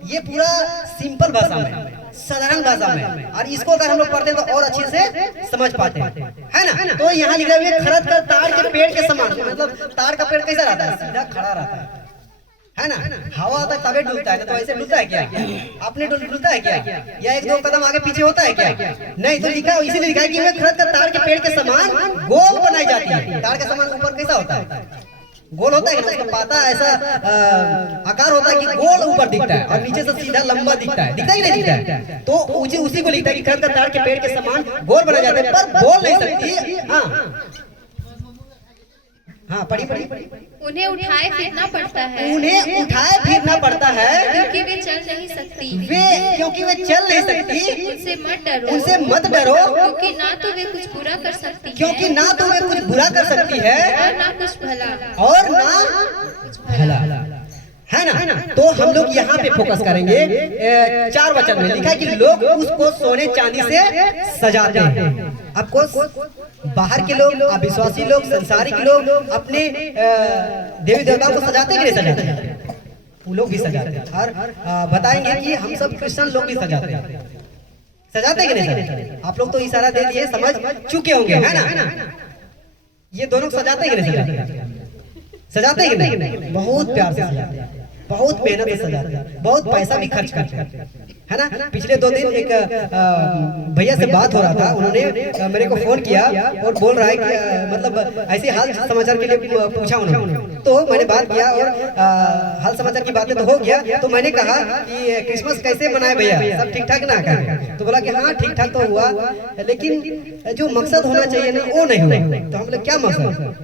ये पूरा सिंपल भाषा में, साधारण भाषा में, और इसको अगर हम लोग पढ़ते हैं तो और अच्छे से समझ पाते हैं, है ना। तो यहाँ लिखा हुआ खरद का ताड़ के पेड़ के समान, मतलब ताड़ का पेड़ कैसा रहता है, सीधा खड़ा रहता है, है ना, हवा आता है तबे डुलता है, तो ऐसे डुलता है क्या? आपने डुलता है क्या? या एक दो कदम आगे पीछे होता है क्या? नहीं। तो लिखा इसीलिए लिखा है कि वह खरद का ताड़ के पेड़ के समान गोल बनाई जाती है। ताड़ के समान ऊपर कैसा होता है? गोल होता है कि उसका पाता ऐसा आकार होता है कि गोल ऊपर दिखता है और नीचे से सीधा लंबा दिखता है, दिखता ही नहीं दिखता है। तो उसी को लिखता है कि खरद का ताड़ के पेड़ के समान गोल बनाई जाती है, पर बोल नहीं सकती। हाँ पढ़ी। उन्हें उठाए फिरना पड़ता है, उन्हें उठाए फिरना पड़ता है, क्योंकि वे चल नहीं सकती। क्योंकि वे चल नहीं सकती। उनसे मत डरो, उनसे मत डरो, क्योंकि ना तो वे कुछ बुरा कर सकती है, क्योंकि ना तो वे कुछ बुरा कर सकती है और ना कुछ भला, और ना भला, है ना। तो हम लोग यहाँ पे फोकस करेंगे। 4 वचन में लिखा है कि लोग उसको सोने चांदी से सजाते हैं। आपको बाहर के लोग, अविश्वासी लोग, संसारिक लोग अपने देवी देवताओं को सजाते कि नहीं सजाते? वो लोग भी सजाते हैं। और बताएंगे कि हम सब क्रिश्चियन लोग भी सजाते हैं। सजाते कि नहीं सजाते? आप लोग तो इशारा दे दिए, समझ चुके होंगे, है ना। ये दोनों सजाते कि नहीं सजाते? सजाते कि नहीं? बहुत प्यार से सजाते हैं, बहुत मेहनत से सजाते हैं, बहुत पैसा भी खर्च करते हैं, है ना। पिछले 2 दिन एक भैया से बात हो रहा था, उन्होंने मेरे को फोन किया और बोल रहा है कि मतलब ऐसे हाल समाचार के लिए पूछा उन्होंने। तो मैंने बात किया और हाल समाचार की बातें तो हो गया। तो मैंने कहा कि क्रिसमस कैसे मनाए भैया, सब ठीक ठाक ना करें? तो बोला कि हाँ ठीक ठाक तो हुआ, लेकिन जो मकसद होना चाहिए ना वो नहीं हुआ। तो हम लोग क्या मकसद?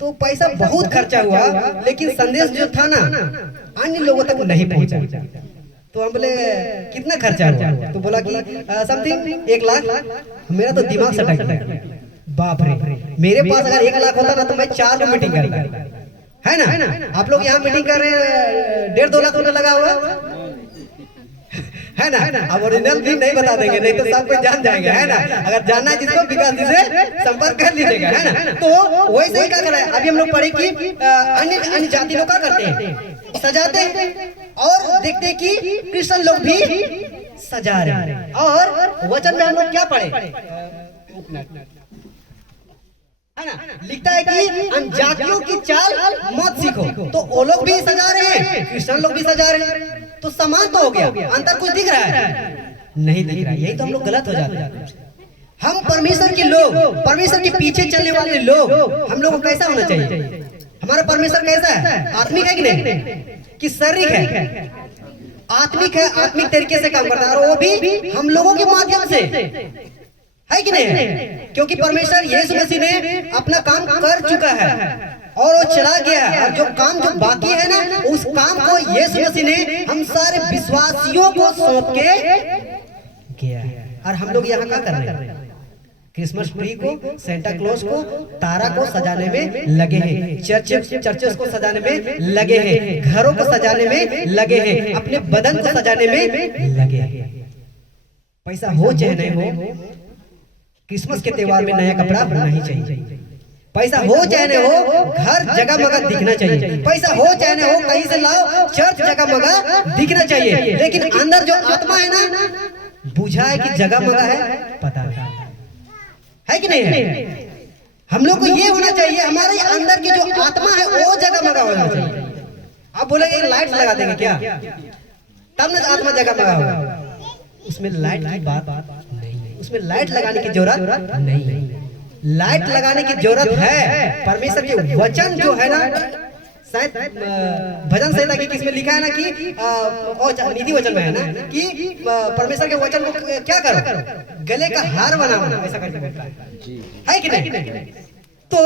तो पैसा बहुत खर्चा हुआ, लेकिन संदेश जो था ना अन्य लोगों तक नहीं पहुंचा। तो हम बोले कितना खर्चा हुआ? तो बोला कि समथिंग 1 लाख। मेरा तो दिमाग सटक गया, बाप रे। मेरे पास अगर 1 लाख होता ना तो मैं 4 में मीटिंग करता, है ना। आप लोग यहाँ मीटिंग कर रहे हैं, 1.5-2 लाख रुपया लगा हुआ, है ना। अब ओरिजिनल भी नहीं बता देंगे, नहीं तो सब कोई जान जाएंगे, है ना। अगर जानना है जिसको विकास जी से संपर्क कर लीजिएगा, है ना। तो वैसे ही क्या कर रहा है, अभी हम लोग पढ़े कि अन्य जाति लोग क्या करते हैं? सजाते हैं। और देखते हैं कि क्रिश्चियन लोग भी सजा रहे हैं। और वचन में हम लोग क्या पढ़े, है ना, लिखता है कि अनजातियों की चाल मत सीखो। तो वो लोग भी सजा रहे हैं, क्रिश्चियन लोग भी सजा रहे हैं, तो समान तो हो गया। अंतर कुछ दिख रहा है? नहीं दिख रहा है। यही तो हम लोग गलत हो जाते हैं। हम परमेश्वर के लोग, परमेश्वर के पीछे चलने वाले लोग, हम लोग को कैसा होना चाहिए? हमारा परमेश्वर कैसा है? आत्मिक है कि नहीं? कि शारीरिक है? आत्मिक है, आत्मिक तरीके से काम करता है, और वो भी हम लोगों के माध्यम से, है कि नहीं है? क्योंकि परमेश्वर यीशु मसीह ने अपना काम कर चुका है और वो चला गया है। और जो काम जो बाकी है ना, उस काम को यीशु मसीह ने हम सारे विश्वासियों को सौंप के किया है। और हम लोग यहाँ क्या कर रहे हैं? क्रिसमस ट्री को, सेंटा क्लॉज को, तारा को सजाने में लगे हैं, चर्चेस को सजाने में लगे हैं, घरों को सजाने में लगे हैं, अपने बदन को सजाने में लगे हैं। पैसा हो चाहे नहीं हो, क्रिसमस के त्योहार में नया कपड़ा बनना ही चाहिए। पैसा हो चाहे नहीं हो, घर जगह मगह दिखना चाहिए। पैसा हो चाहे नहीं हो, कहीं से लाओ, चर्च जगह मगह दिखना चाहिए। लेकिन अंदर जो आत्मा है ना, बुझा है कि जगह मगह है, पता नहीं है कि नहीं है। हम लोग को ये होना चाहिए, हमारे अंदर की जो आत्मा है वो जगह मगह होना चाहिए। आप बोले एक लाइट लगा देंगे क्या, तब ना आत्मा जगह मगह होगा? उसमें लाइट की बात नहीं है, उसमें लाइट लगाने की जरूरत नहीं है। लाइट लगाने की जरूरत है परमेश्वर के वचन जो है ना। शायद भजन संहिता की किसमें लिखा है ना कि नीति वचन में है ना कि परमेश्वर के वचन को क्या करो, गले का हार बनाओ, ऐसा करके है कि नहीं? तो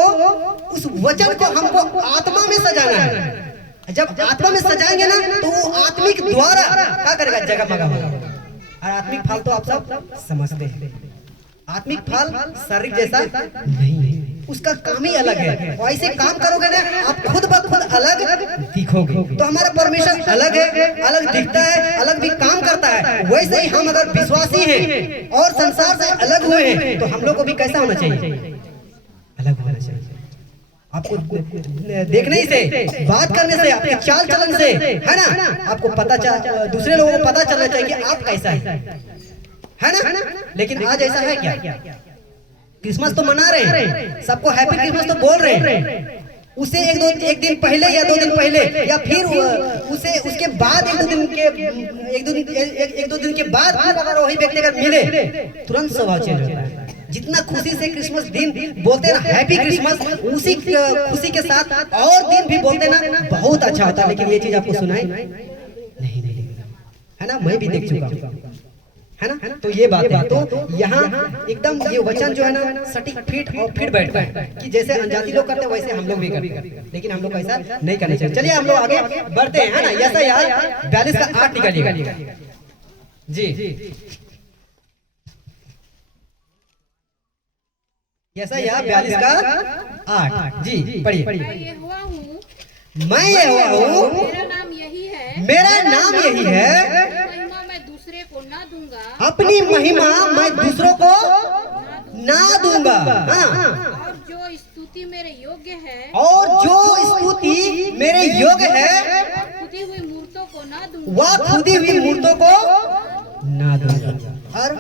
उस वचन को हमको आत्मा में सजाना है। जब आत्मा में सजाएंगे ना तो वो आत्मिक द्वारा क्या करेगा, जगह मगा होगा। और आत्मिक फल तो आप सब समझते हैं, आत्मिक फल शारीरिक जैसा नहीं है, उसका काम ही अलग है। और ऐसे काम करोगे ना आप खुद ब खुद अलग दिखोगे। तो हमारा परमेश्वर अलग है, अलग दिखता है, अलग भी काम करता है। वैसे ही हम अगर विश्वासी हैं और संसार से अलग हुए हैं तो हम लोग को भी कैसा होना चाहिए, अलग होना चाहिए। आपको देखने ही से, बात करने से, आपके चाल चलन से, है ना, आपको पता दूसरे लोगों को पता चलना चाहिए कि आप कैसा है ना। लेकिन आज ऐसा है क्या? क्रिसमस तो मना रहे हैं, सबको हैप्पी क्रिसमस तो बोल रहे हैं, उसे एक दिन पहले या 2 दिन पहले या फिर उसे उसके बाद एक दो दिन के बाद अगर वही व्यक्ति अगर मिले, तुरंत स्वभाव चेंज होता है। जितना खुशी से क्रिसमस दिन बोलते हैं ना हैप्पी क्रिसमस, उसी खुशी के साथ और दिन भी बोलते हैं ना, बहुत अच्छा होता है। लेकिन ये चीज आपको सुनाई नहीं है ना, मैं भी देख चुका हूँ, है ना। तो ये बात है। तो यहाँ एकदम ये वचन जो है ना सटीक फिट बैठता है कि जैसे अनजाति लोग करते हैं वैसे हम लोग भी करते हैं, लेकिन हम लोग ऐसा नहीं करना चाहिए। चलिए हम लोग आगे बढ़ते हैं, है ना। ऐसा यार 42 का 8 निकालिएगा जी। ऐसा यार 42 का 8 जी, पढ़िए। मैं ये हुआ हूँ, मैं ये हुआ हूँ, मेरा नाम यही है, मेरा नाम यही है, महिमा मैं दूसरे को ना दूंगा, अपनी महिमा मैं दूसरों को ना दूंगा। हाँ। और जो स्तुति मेरे योग्य है, और जो स्तुति मेरे योग्य है खुदी हुई मूर्तों को ना दूंगा, वह खुदी हुई मूर्तों को ना दूंगा। और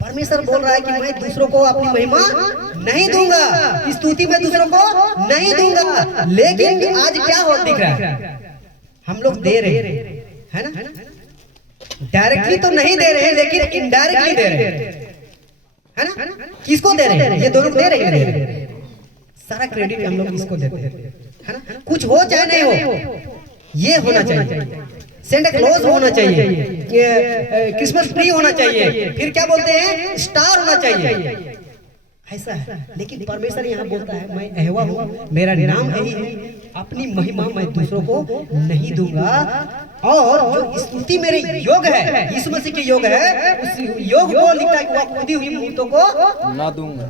परमेश्वर बोल रहा है कि मैं दूसरों को अपनी महिमा नहीं दूंगा, स्तुति में दूसरों को नहीं दूंगा। लेकिन आज क्या हो दिख रहा है, हम लोग दे रहे है ना, डायरेक्टली तो नहीं दे रहे लेकिन इनडायरेक्टली दे रहे है ना। किसको दे रहे हैं? ये दोनों दे रहे हैं। सारा क्रेडिट हम लोग इसको देते हैं, है ना। कुछ हो चाहे नहीं हो, ये होना चाहिए। सेंटा क्लॉज होना चाहिए, क्रिसमस ट्री होना चाहिए, फिर क्या बोलते हैं स्टार होना चाहिए, ऐसा है। लेकिन परमेश्वर यहाँ बोलता है मैं यहोवा हूँ, मेरा नाम यही है, अपनी महिमा मैं दूसरों को नहीं दूंगा। और जो स्तुति मेरे योग है, यीशु मसीह के योग है, उस योग को लिखता है कि वह खुदी हुई मूर्तों को ना दूंगा।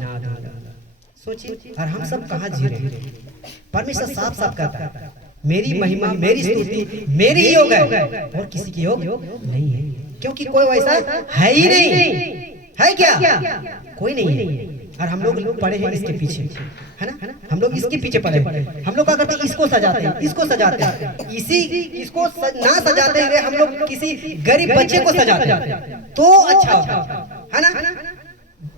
सोचिए, और हम सब कहाँ जी रहे हैं। परमेश्वर साफ साफ कहता है मेरी महिमा मेरी स्तुति मेरी योग है, और किसी की योग नहीं है, क्योंकि कोई वैसा है ही नहीं है। क्या कोई नहीं है। और हम लोग पड़े हैं इसके पीछे, है ना। हम लोग इसके पीछे पड़े, हम लोग क्या करते हैं, इसको सजाते हैं, इसको सजाते हैं, इसको ना सजाते हुए हम लोग किसी गरीब बच्चे को सजाते हैं तो अच्छा होता है ना।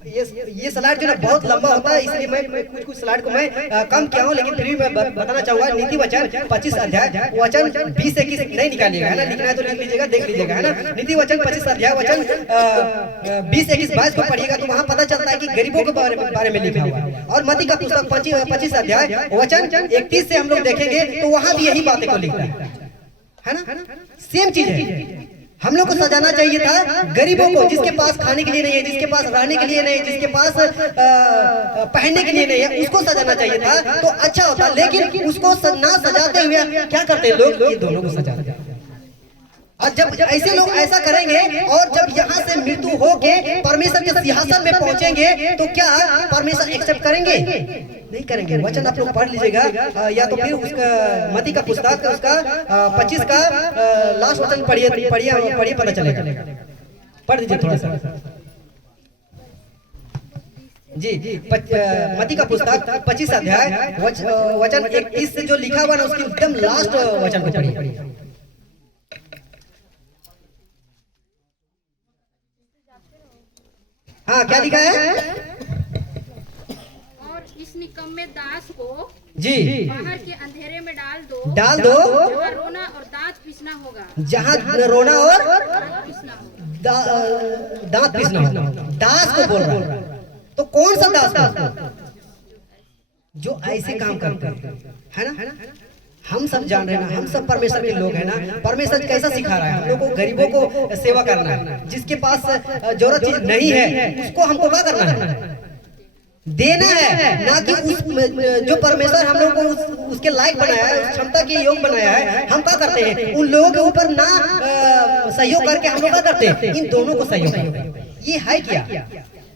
ये स्लाइड जो है बहुत लंबा होता है, इसलिए मैं कुछ स्लाइड को मैं कम किया हूँ। लेकिन फिर भी मैं बताना चाहूंगा नीति वचन 25 अध्याय वचन 20 से 21 नहीं निकालिएगा, है ना। लिखना है तो लिख लीजिएगा, देख लीजिएगा, है ना। नीति वचन 25 अध्याय वचन 20, 21, 22 को पढ़िएगा तो वहाँ पता चलता है कि गरीबों के बारे में लिखा हुआ है। और मत्ती का पुस्तक 25 अध्याय वचन 31 से हम लोग देखेंगे तो वहाँ भी यही बातें को लिखता है ना। सेम चीज है। हम लोग को सजाना चाहिए था गरीबों को, जिसके पास खाने के लिए नहीं है, जिसके पास रहने के लिए नहीं है, जिसके पास पहनने के लिए नहीं है, उसको सजाना चाहिए था तो अच्छा होता। लेकिन उसको ना सजाते हुए क्या करते हैं लोग, ये दोनों को सजाते हैं। और जब ऐसे लोग ऐसा करेंगे और जब यहाँ से मृत्यु होके परमेश्वर के सिंहासन में पहुंचेंगे तो क्या परमेश्वर एक्सेप्ट करेंगे? नहीं करेंगे। वचन आप लोग पढ़ लीजिएगा, या तो फिर उसका मत्ती का पुस्तक उसका 25 का लास्ट वचन पढ़िए पता चलेगा। पढ़ दीजिए थोड़ा सा जी। मत्ती का पुस्तक 25 अध्याय वचन 31 से जो लिखा हुआ ना उसकी एकदम लास्ट वचन को पढ़िए। हाँ, क्या लिखा है? और इस निकम्मे दास को जी बाहर के अंधेरे में डाल दो, डाल दो, जहाँ रोना और दांत पीसना होगा, जहाँ रोना और पीसना होगा। दांत पीसना होगा। दास को बोल रहा है। तो कौन सा दास को? जो ऐसे काम करते हैं, है ना। हम सब जान रहे हैं ना, हम सब परमेश्वर के लोग हैं ना। परमेश्वर कैसा सिखा रहा है हम लोग को? गरीबों को सेवा करना है, जिसके पास जरूरत चीज नहीं है उसको हमको क्या करना है? देना है, ना कि उस जो परमेश्वर हम लोग को उसके लायक बनाया है, उस क्षमता के योग बनाया है, हम क्या करते हैं उन लोगों के ऊपर ना सहयोग करके हम लोग क्या करते हैं इन दोनों को सहयोग करते हैं। ये है क्या?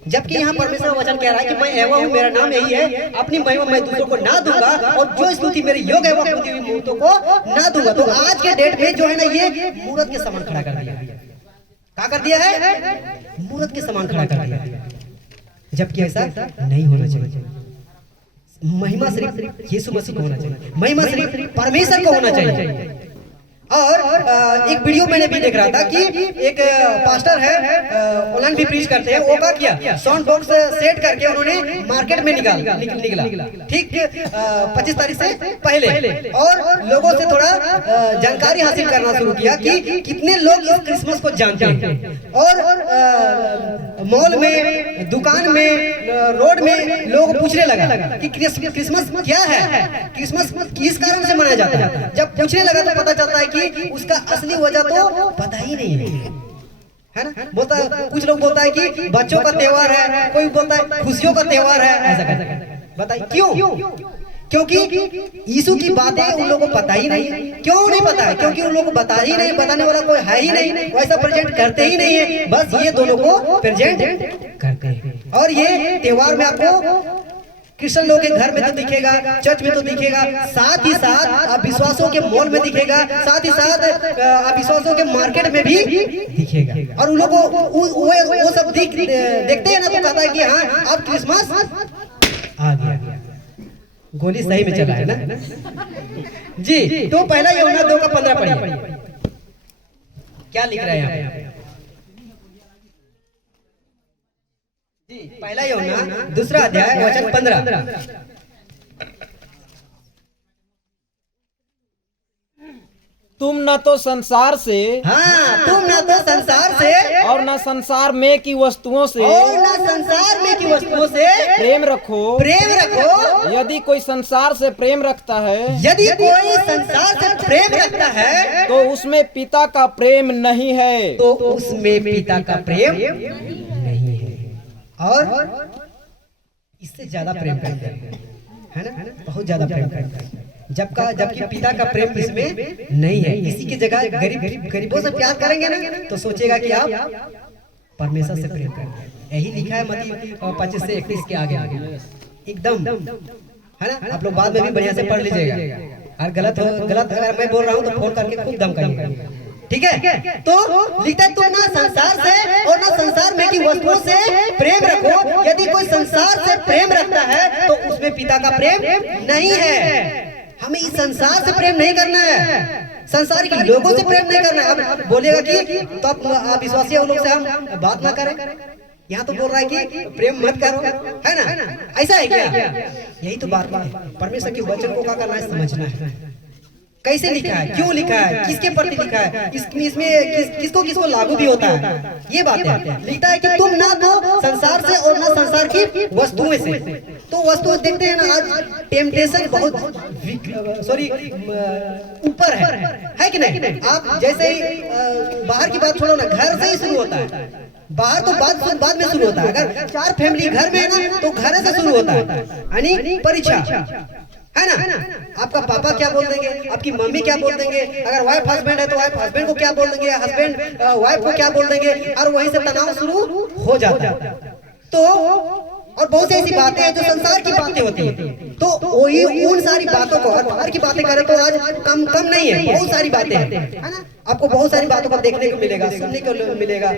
जबकि यहाँ परमेश्वर वचन कह रहा है कि मैं यहोवा हूँ, मेरा नाम यही है, अपनी महिमा मैं दूसरों को ना दूंगा, और जो स्तुति मेरी योग है वो खुदी हुई मूर्तों को ना दूंगा। तो आज के डेट में जो है ना ये मूर्त के समान खड़ा कर दिया है। क्या कर दिया है? मूर्त के समान खड़ा कर दिया है। जबकि ऐसा नहीं होना चाहिए। महिमा सिर्फ यीशु मसीह को होना चाहिए, महिमा सिर्फ परमेश्वर को होना चाहिए। और एक वीडियो मैंने भी देख रहा था कि एक पास्टर है, ऑनलाइन भी प्रीच करते हैं, वो क्या किया, साउंड बॉक्स सेट करके उन्होंने मार्केट में निकला ठीक 25 तारीख से पहले, और लोगों से थोड़ा जानकारी हासिल करना शुरू किया कि कितने लोग इस क्रिसमस को जानते हैं। और मॉल में, दुकान में, रोड में लोग पूछने लगा कि क्रिसमस क्या है, क्रिसमस किस कारण से मनाया जाता है। जब पूछने लगा तो पता चलता है कि उसका असली वजह तो पता ही नहीं है ना। बोलता, कुछ लोग बोलता है कि बच्चों का त्योहार है, कोई बोलता है खुशियों का त्योहार है, ऐसा कैसे बताइए क्यों? क्योंकि यीशु की बातें उन लोगों को पता ही नहीं। क्यों नहीं पता है? क्योंकि उन लोगों को बता ही नहीं, बताने वाला कोई है ही नहीं, वैसा प्रेजेंट करते ही नहीं है। बस ये दोनों को प्रेजेंट करते हैं। और ये त्योहार में आपको क्रिश्चियन लोग के घर में तो दिखेगा, चर्च में तो दिखेगा, साथ ही साथ आप विश्वासों के मॉल में दिखेगा, साथ ही साथ आप विश्वासों के मार्केट में भी दिखेगा। और उन लोगों को वो सब देखते हैं ना, तो कहता है कि हाँ अब क्रिसमस आ गया। गोली सही में चला है ना जी। तो पहला यूहन्ना 2:15 पढ़िए, क्या लिख रहा है यहाँ पे जी। पहला यूहन्ना 2 अध्याय वचन 15। तुम न तो संसार से, हाँ, तुम न तो संसार से और न संसार में की वस्तुओं से, और न संसार में की वस्तुओं से प्रेम रखो। यदि कोई संसार से प्रेम रखता है, यदि कोई संसार से प्रेम रखता है, तो उसमें पिता का प्रेम नहीं है। तो उसमें पिता का प्रेम नहीं है। और इससे ज्यादा प्रेम करते हैं ना, बहुत ज्यादा प्रेम करते हैं। जबकि पिता का प्रेम इसमें नहीं है। इसी की जगह गरीबों से प्यार करेंगे ना, तो सोचेगा कि आप परमेश्वर से प्रेम करेंगे। यही लिखा है मत्ती 25 से 31 के आगे एकदम, है ना। आप लोग बाद में भी बढ़िया से पढ़ लीजिएगा। और गलत अगर मैं बोल रहा हूँ तो फोन करके खूब दम करिएगा, ठीक है। तो लिखता है, तुम ना संसार से और ना संसार में की वस्तुओं से प्रेम रखो। यदि कोई संसार से प्रेम रखता है, तो उसमें पिता का प्रेम नहीं है। हमें इस संसार से प्रेम नहीं करना है, संसार के लोगों से प्रेम नहीं करना है। अब बोलेगा कि तो आप विश्वासी लोग से हम बात ना करें। यहाँ तो बोल रहा है कि प्रेम मत करो, है ना। ऐसा है क्या? यही तो बात है। परमेश्वर के वचन को क्या करना है, समझना है। कैसे लिखा है, क्यों लिखा है, किसके प्रति लिखा है, इसमें किसको लागू भी होता है, ये बात है। लिखता है कि तुम ना तो संसार से और ना संसार की वस्तुओं से। तो वस्तु देखते हैं ना, आज टेम्पटेशन बहुत ऊपर है कि नहीं। आप जैसे ही बाहर की बात छोड़ो ना, घर से ही शुरू होता है। बाहर तो बाद में शुरू होता है। अगर 4 फैमिली घर में है ना, तो घर से शुरू होता है, यानी परीक्षा, है ना। आपका पापा क्या बोल देंगे, आपकी मम्मी क्या बोल देंगे, अगर वाइफ हस्बैंड है तो वाइफ हस्बैंड को क्या बोल देंगे, हस्बैंड वाइफ को क्या बोल देंगे, और वहीं से तनाव शुरू हो जाता है। तो और बहुत सी ऐसी बातें हैं जो संसार की बातें होती हैं। तो वही उन सारी बातों को, और बाहर की बातें करें तो आज कम नहीं है, बहुत सारी बातें हैं, है ना। आपको बहुत सारी बातों को देखने को मिलेगा, सुनने को मिलेगा,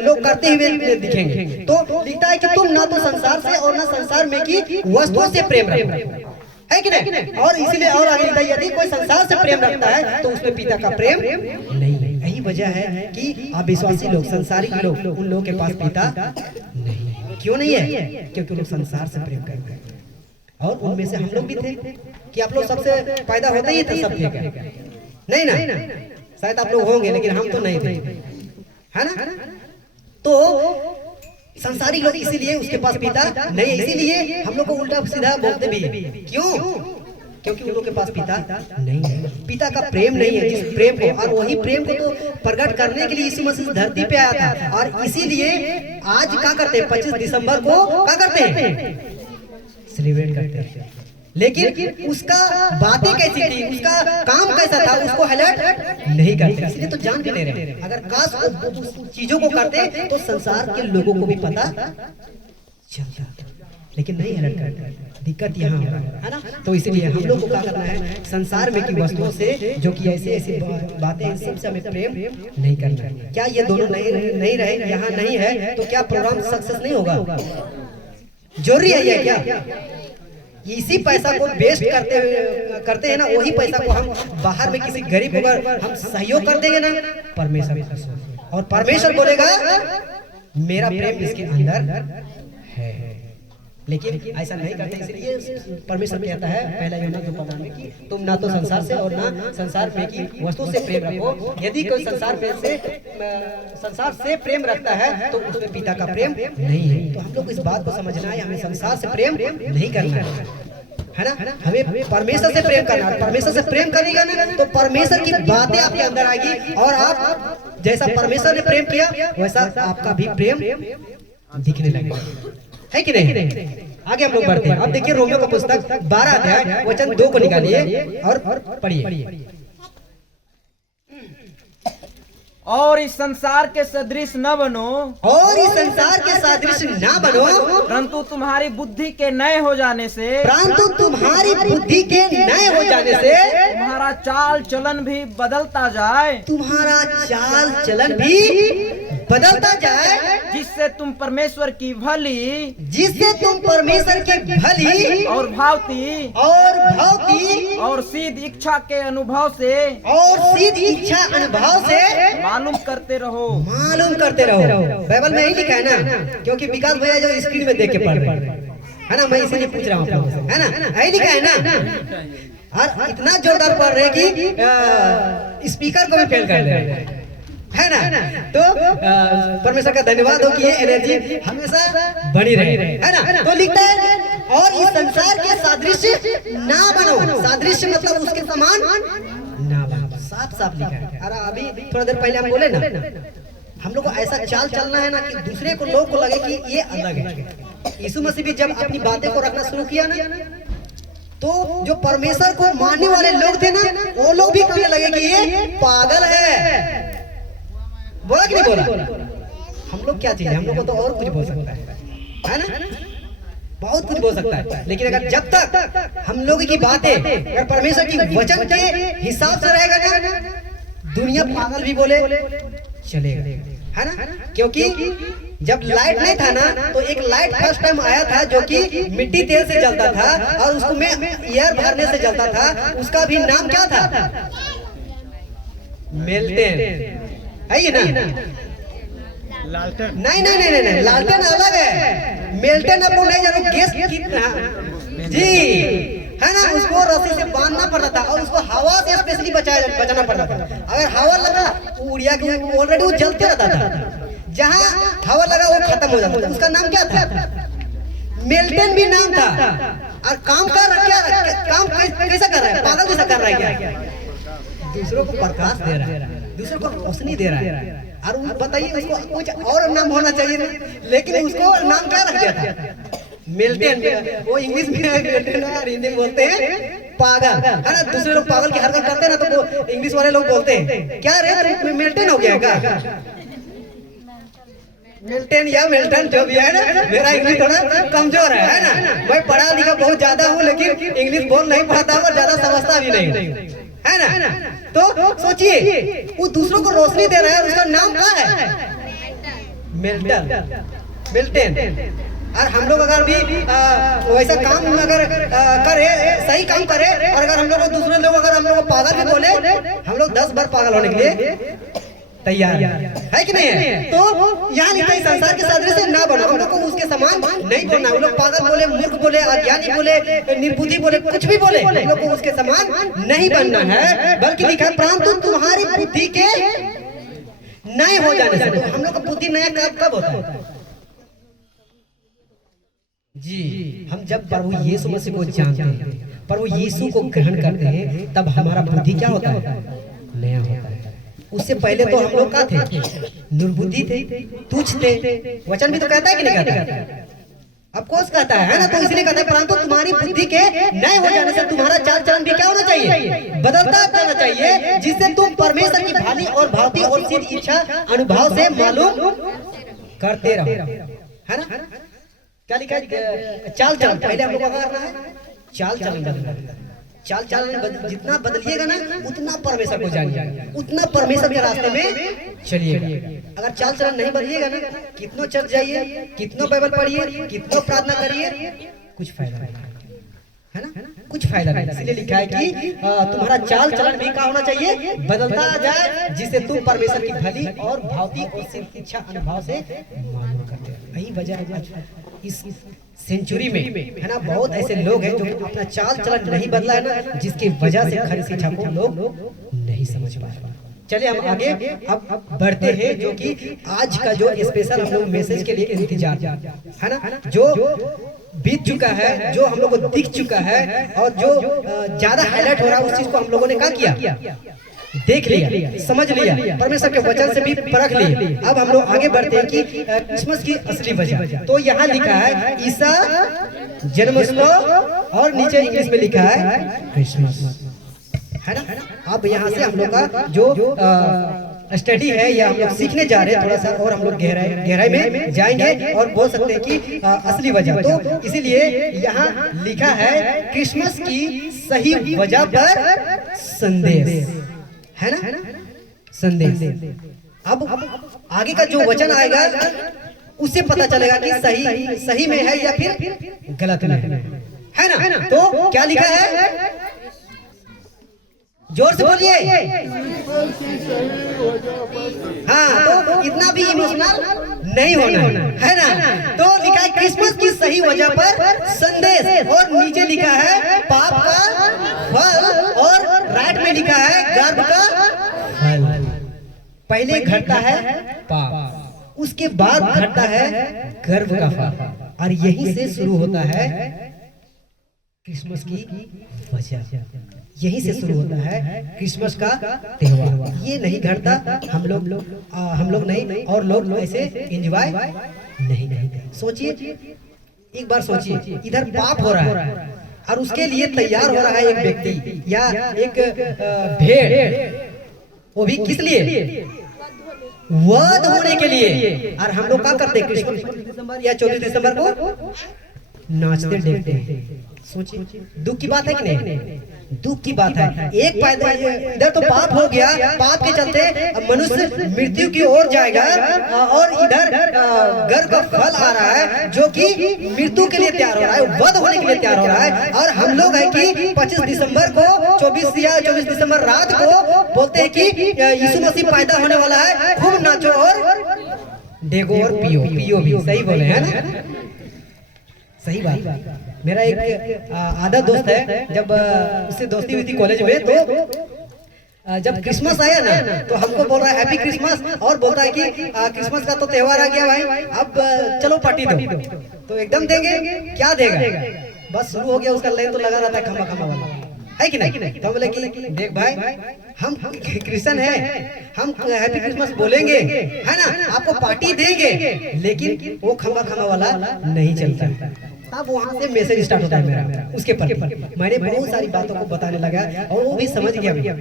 लोग करते हुए दिखेंगे। तो लिखता है कि तुम ना तो संसार से और ना संसार में की वस्तुओं से प्रेम रखो, है कि नहीं। और इसीलिए और आगे लिखा है, यदि कोई संसार से प्रेम रखता है, तो उसमें पिता का प्रेम नहीं है। यही वजह है कि आप विश्वासी लोग, संसारिक लोग, उन लोगों के पास पिता नहीं है। क्यों नहीं है? क्योंकि लोग संसार से प्रेम करते हैं। और उनमें से हम लोग भी थे। कि आप लोग सबसे पैदा होते ही थे, सब थे क्या? नहीं ना, शायद आप लोग होंगे, लेकिन हम तो नहीं थे, है ना। तो संसारिक लोग इसीलिए उसके पास पिता नहीं है, इसीलिए हम लोग को उल्टा सीधा बोलते भी। क्यों? क्योंकि उन लोग के पास पिता नहीं है, पिता का प्रेम नहीं है। जिस प्रेम को, और वही प्रेम को तो प्रकट करने के लिए यीशु मसीह धरती पे आया था। और इसीलिए आज क्या करते हैं, 25 दिसंबर को क्या करते हैं, सेलिब्रेट करते हैं। लेकिन उसका बातें कैसी थी, उसका काम कैसा था, उसको हाईलाइट नहीं करते, इसलिए तो जान भी नहीं रहे। अगर काश उस चीजों को करते तो संसार के लोगों को भी पता चलता, लेकिन नहीं हाईलाइट करते। दिक्कत यहाँ है ना। तो इसलिए हम लोग को क्या करना है, संसार में की वस्तुओं से जो कि ऐसी बातें, इन सबसे हमें प्रेम नहीं करना है। क्या ये दोनों नहीं रहे, यहाँ नहीं है, तो क्या प्रोग्राम सक्सेस नहीं होगा? जरूरी है ये क्या? इसी पैसा को वेस्ट करते हैं ना, वही पैसा को हम बाहर में किसी गरीब को अगर हम सहयोग कर देंगे ना, परमेश्वर खुश होगा और परमेश्वर बोलेगा मेरा प्रेम इसके अंदर है। लेकिन ऐसा नहीं करते, इसलिए परमेश्वर कहता है पहला यूहन्ना 2:15 में कि तुम ना तो संसार से और ना संसार में की वस्तु से प्रेम रखो। यदि कोई संसार से प्रेम रखता है तो उसमें पिता का प्रेम नहीं है। तो हम लोग इस बात को समझना है, हमें संसार से प्रेम नहीं करना है ना, हमें परमेश्वर से प्रेम करना है। परमेश्वर से प्रेम करेगा ना तो परमेश्वर की बातें आपके अंदर आएगी और आप जैसा परमेश्वर ने प्रेम किया वैसा आपका भी प्रेम दिखने लगेगा, है कि नहीं। आगे हम लोग बढ़ते हैं। अब देखिए रोमियो का पुस्तक 12 अध्याय वचन 2 को निकालिए और पढ़िए। और इस संसार के सदृश न बनो, और इस संसार के सदृश न बनो, परंतु तुम्हारी बुद्धि के नए हो जाने से, परंतु तुम्हारी बुद्धि के नए हो जाने से तुम्हारा चाल चलन भी बदलता जाए, तुम्हारा चाल चलन भी बदलता जाए, जिससे तुम परमेश्वर की भली, जिससे तुम परमेश्वर की भली और भावती और सीध इच्छा के अनुभव से, और सीध इच्छा अनुभव से मालूम करते रहो। बाइबल में यही लिखा है ना, क्योंकि विकास भैया जो स्क्रीन में देख के पढ़ रहे है ना, मैं इसीलिए पूछ रहा हूँ आप लोगों से, है ना, यही लिखा है ना। और इतना जोरदार पढ़ रहे कि स्पीकर को भी फेल कर रहे हैं, है ना। तो परमेश्वर का धन्यवाद हो कि ये एनर्जी हमेशा बनी रहे, है ना। तो लिखता है और इस संसार के सादृश्य ना बनो। सादृश्य मतलब उसके समान ना बनो, साफ साफ लिखा है। अरे अभी थोड़ा देर पहले हम बोले ना, हम लोग को ऐसा चाल चलना है ना कि दूसरे को लोग को लगे कि ये अलग है। यीशु मसीह भी जब अपनी बातें को रखना शुरू किया ना, तो जो परमेश्वर को मानने वाले लोग थे ना, वो लोग भी कहने लगे कि ये पागल है। बोला कि नहीं बोला? हम लोग क्या चीज है, हम लोग को तो और कुछ बोल सकता है ना, बहुत कुछ बोल सकता है। लेकिन अगर जब तक हम लोग की बातें अगर परमेश्वर की वचन के हिसाब से रहेगा ना, दुनिया पागल भी बोले चलेगा, है ना। क्योंकि जब लाइट नहीं था ना, तो एक लाइट फर्स्ट टाइम आया था जो कि मिट्टी तेल से जलता था और उसको में एयर भरने से जलता था। उसका भी नाम क्या था? मेल्टेन, है ये ना? लालटेन नहीं, लालटेन अलग है। मेल्टेन आप लोग नहीं जानो, गैस कितना जी, है ना। उसको रस्सी से बांधना पड़ता था और उसको हवा से स्पेशली बचाना पड़ता था। अगर हवा लगा उड़िया के ऑलरेडी वो जलते रहता था, जहाँ हवा लगा वो खत्म हो जाता था। उसका नाम क्या था? मेल्टेन भी नाम था। और काम काम कैसा कर रहा है? पागल जैसा कर रहा है क्या? दूसरों को प्रकाश दे रहा है, दूसरों को रोशनी दे रहा है। और बताइए उसको कुछ और नाम होना चाहिए ना, लेकिन उसको नाम क्या रख दिया था? मेल्टेन। वो इंग्लिश में मेल्टेन और हिंदी में बोलते हैं पागल, है ना। दूसरे लोग पागल की हरकत करते हैं ना, तो वो इंग्लिश वाले लोग बोलते हैं क्या रे मेल्टेन हो गया क्या? मेल्टेन या मेल्टन जो भी है ना, मेरा इंग्लिश थोड़ा कमजोर है ना। मैं पढ़ा लिखा बहुत ज्यादा हूँ, लेकिन इंग्लिश बोल नहीं पाता और ज्यादा समझता भी नहीं, है ना। तो सोचिए वो दूसरों को रोशनी दे रहा है, उसका नाम क्या है? मेल्टेन। और हम लोग अगर भी वैसा काम अगर करे, सही काम करे, और अगर हम लोग दूसरे लोग अगर हम लोग को पागल भी बोले, हम लोग 10 बार पागल होने के लिए तैयार है कि नहीं है। तो यहाँ लिखा है संसार के सादृश्य ना बनो। हम लोग को उसके समान नहीं बनना। वो लोग पागल बोले, मूर्ख बोले, अज्ञानी बोले, निर्बुद्धि बोले, कुछ भी बोले, हम लोग को उसके समान नहीं बनना है। बल्कि लिखा है परंतु तुम्हारी बुद्धि के नए हो जाने से। तो हम लोग का बुद्धि नया कब होता है जी? हम जब प्रभु यीशु मसीह को जानते हैं, प्रभु यीशु को ग्रहण करते हैं, तब हमारा बुद्धि क्या होता है? नया होता है। उससे पहले तो हम लोग क्या थे? निर्बुद्धि थे, तुच्छ थे। वचन भी तो कहता है कि नहीं कहता? अब कोर्स कहता है ना। तो इसलिए कहता है परंतु तुम्हारी बुद्धि के नए हो जाने से तुम्हारा चाल चलन भी क्या होना चाहिए? बदलता जाना चाहिए, जिससे तुम परमेश्वर की भली और भांति और सीध इच्छा अनुभव से मालूम करते रहो, है ना। क्या लिखा है? चाल चलन। पहले हम लोग क्या करना है? चाल चलन बदलना। चाल चलन जितना बदलिएगा ना, उतना परमेश्वर को जानिए, उतना परमेश्वर के रास्ते में चलिएगा। अगर चाल चलन नहीं बदलिएगा ना, कितनों चर्च जाइए, कितनों बाइबल पढ़िए, कितनों प्रार्थना करिए, कुछ फायदा नहीं, कुछ फायदा नहीं। इसलिए लिखा है कि तुम्हारा चाल चलन भी क्या होना चाहिए, बदलता जाए, जिससे तुम परमेश्वर की भली और भौतिक और सिद्ध इच्छा अनुभाव से मालूम करते हो। यही वजह है इस सेंचुरी में, है ना, बहुत ऐसे लोग हैं जो अपना चाल चलन नहीं बदला है ना, जिसकी वजह से खरी शिक्षा को लोग नहीं समझ पा रहे। चलिए हम आगे अब बढ़ते हैं, जो कि आज का जो स्पेशल हम लोग मैसेज के लिए इंतजार है ना, जो बीत चुका है, जो हम लोग को दिख चुका है और जो ज्यादा हाईलाइट हो रहा है, उस चीज को हम लोगों ने क्या किया, देख लिया, समझ लिया, परमेश्वर के वचन से भी परख लिया। अब हम लोग आगे बढ़ते हैं कि क्रिसमस की असली वजह। तो यहाँ लिखा है ईसा जन्मोत्सव और नीचे इंग्लिश में लिखा है क्रिसमस, है ना। अब यहाँ से हम लोग का जो स्टडी है या हम लोग सीखने जा रहे हैं थोड़ा सा, और हम लोग गहराई में जाएंगे और बोल सकते हैं कि असली वजह। तो इसीलिए यहाँ लिखा है क्रिसमस की सही वजह पर संदेश, है ना, संदेश। अब आगे का जो वचन आएगा उससे पता चलेगा कि सही में है या फिर गलत में है ना। तो क्या लिखा है, जोर से बोलिए। हाँ, तो इतना भी इमोशनल नहीं होना है ना। तो लिखा है क्रिसमस की सही वजह पर संदेश, और नीचे लिखा है पाप का फल, और राइट में लिखा है गर्भ का फल। पहले घटता है पाप, उसके बाद घटता है गर्भ का फल, और यहीं से शुरू होता है क्रिसमस की वजह। यहीं से शुरू होता है क्रिसमस का त्योहार। ये नहीं घटता, हम लोग नहीं, और लोग ऐसे एंजॉय नहीं करते। सोचिए, एक बार सोचिए, इधर पाप हो रहा है और उसके लिए तैयार हो रहा है एक व्यक्ति या एक भेड़, वो भी किस लिए, वध होने के लिए। और हम लोग क्या करते हैं, क्रिसमस दिसंबर या 24 दिसंबर को नाचते देखते हैं। सोचिए, दुख की बात है कि नहीं, दुख की बात है। एक फायदा इधर तो पाप हो गया, पाप के चलते मनुष्य मृत्यु की ओर जाएगा, और इधर गर्भ का फल आ रहा है जो कि मृत्यु के लिए तैयार हो रहा है, वध होने के लिए तैयार हो रहा है। और हम लोग है कि 25 दिसंबर को 24 दिसंबर रात को बोलते हैं कि यीशु मसीह पैदा होने वाला है, खूब नाचो और डेगो और पियो भी। सही बोले हैं ना, सही बात। मेरा एक आधा दोस्त है, जब उससे दोस्ती हुई थी कॉलेज में, तो जब क्रिसमस आया ना तो हमको बोल रहा है हैप्पी क्रिसमस, और बोलता है कि क्रिसमस का तो त्योहार आ गया भाई, अब चलो पार्टी दो। तो एकदम देंगे, क्या देगा, बस शुरू हो गया उसका लाइन, तो लगा रहता है खम्बा खम्बा वाला, है कि नहीं। तो बोले कि देख भाई, हम क्रिश्चियन हैं, हम हैप्पी क्रिसमस बोलेंगे, है ना, आपको पार्टी देंगे, लेकिन वो खम्बा खम्बा वाला नहीं चलता। तब वहाँ से मैसेज स्टार्ट होता है मेरा उसके प्रति। मैंने बहुत सारी बातों को बताने लगा और वो भी समझ गया,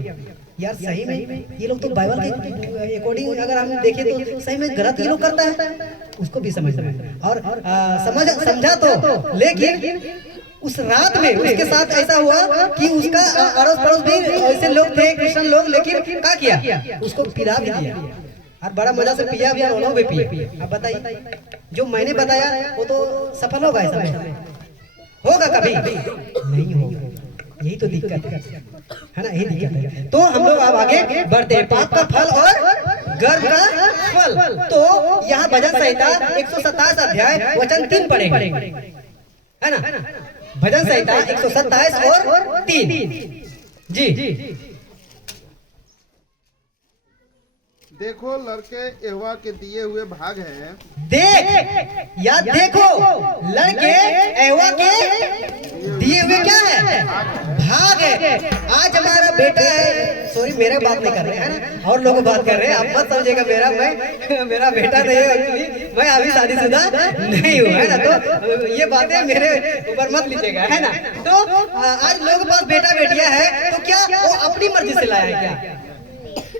यार सही में ये लोग तो बाइबल के अकॉर्डिंग अगर हम देखें तो सही में गलत ये लोग करता है, उसको भी समझना है। और समझा तो, लेकिन उस रात में उसके साथ ऐसा हुआ कि उसका अड़ोस पड़ोस भी ऐसे लोग थे, क्रिश्चियन लोग, लेकिन क्या किया, उसको पिला भी दिया और बड़ा मजा से पिया भी और वो लोग भी पिए। अब बताइए, जो मैंने बताया वो तो सफल होगा, ऐसा होगा कभी नहीं होगा। यही तो दिक्कत है ना, यही दिक्कत है। तो हम लोग अब आगे बढ़ते हैं, पाप का फल और गर्भ का फल। तो यहाँ भजन संहिता 127 अध्याय वचन 3 पढ़ेंगे, है ना। भजन संहिता 127 और 3 जी। देखो लड़के यहोवा के दिए हुए भाग हैं। देख या देखो, लड़के यहोवा के दिए हुए क्या है, भाग है। आज हमारा बेटा है, सॉरी मेरा बात नहीं कर रहे हैं ना, और लोग बात कर रहे हैं, आप मत समझिएगा मेरा बेटा नहीं है, एक्चुअली मैं अभी शादीशुदा नहीं हूँ, है ना। तो ये बातें मेरे ऊपर मत लीजिएगा, है ना। तो आज लोगों के पास बेटा बेटियां है, तो क्या वो अपनी मर्जी से लाया है, क्या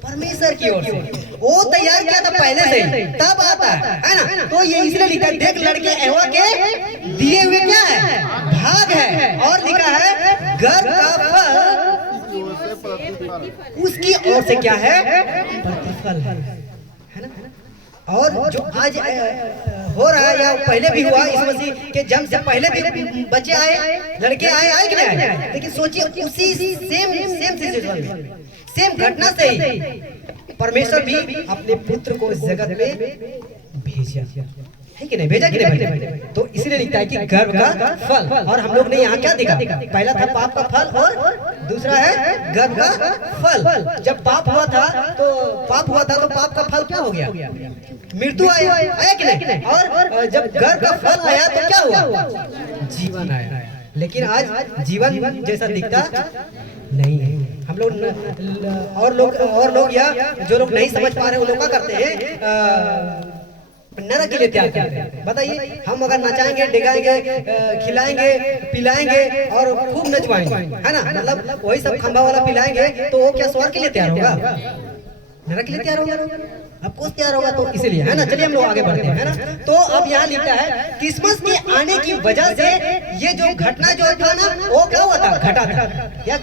परमेश्वर की ओर से वो तैयार किया था पहले से ही, तब आता है ना। तो ये इसलिए लिखा है, देख लड़के यहोवा के दिए हुए क्या है, भाग है, और लिखा है गर्भ का फल उसकी ओर से क्या है, प्रतिफल है ना। और जो आज हो रहा है या पहले भी हुआ, इस मसीह के जन्म से पहले भी बच्चे आए, लड़के आए कि नहीं आए? लेकिन सोचिए उसी सेम सिचुएशन में, सेम घटना से ही परमेश्वर भी अपने पुत्र को इस जगत में भेजा है कि नहीं? भेजा कि नहीं भेजा? तो इसलिए लिखता है कि गर्भ का फल। और हम लोग ने यहाँ क्या देखा? पहला था पाप का फल और दूसरा है गर्भ का फल। जब पाप हुआ था तो पाप का फल क्या हो गया? मृत्यु आया कि नहीं? और जब गर्भ का फल आया तो क्या हुआ? जीवन आया। लेकिन आज जीवन जैसा दिखता नहीं है। हम लोग और लोग या जो लोग नहीं समझ पा रहे वो लोग क्या करते हैं? नरक के लिए तैयार करते हैं। बताइए, हम अगर नचाएंगे, डिगाएंगे, खिलाएंगे, पिलाएंगे और खूब नचवाएंगे, है ना, मतलब वही सब खंभा वाला पिलाएंगे, तो वो क्या स्वर्ग के लिए तैयार होगा? नरक के लिए तैयार होगा? अब कुछ तैयार होगा। तो इसलिए, है ना, चलिए हम लोग आगे बढ़ते हैं, है ना। तो अब यहाँ लिखता है क्रिसमस के आने की वजह से ये जो घटना जो था ना, वो क्या हुआ था? घटा था। या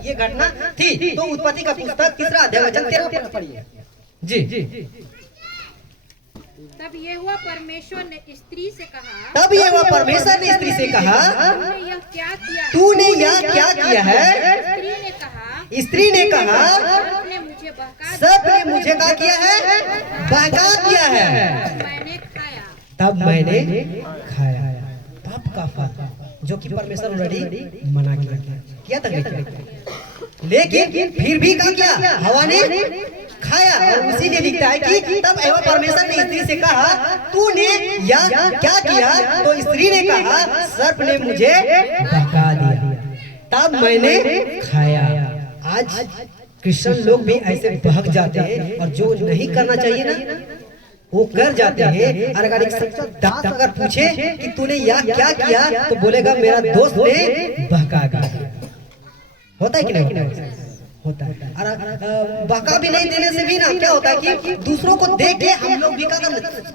ये घटना थी। तो उत्पत्ति का पुस्तक 3 अध्याय वचन 13 पढ़िए। जी। तब यहोवा परमेश्वर ने स्त्री से कहा, तूने यह क्या किया है? तूने यह क्या किया है? स्त्री ने कहा, सर्प ने मुझे क्या किया है? बहका दिया है। तब मैंने खाया। पाप का फल जो कि परमेश्वर ऑलरेडी मना किया था, लेकिन फिर भी क्या किया? हवा ने खाया। और उसी ने लिखता है कि तब एवं परमेश्वर ने स्त्री से कहा, तूने यह क्या किया? तो स्त्री ने कहा, सर्प ने मुझे बहका दिया, तब मैंने खाया। आज क्रिश्चियन लोग भी ऐसे बहक जाते हैं और जो नहीं करना चाहिए ना वो कर जाते हैं। और अगर एक सच्चा दास अगर पूछे कि तूने यह क्या किया, तो बोलेगा मेरा दोस्त ने बहका दिया। होता है कि नहीं? होता है। और बहका भी नहीं देने से भी ना क्या होता है कि दूसरों को देख के हम लोग भी क्या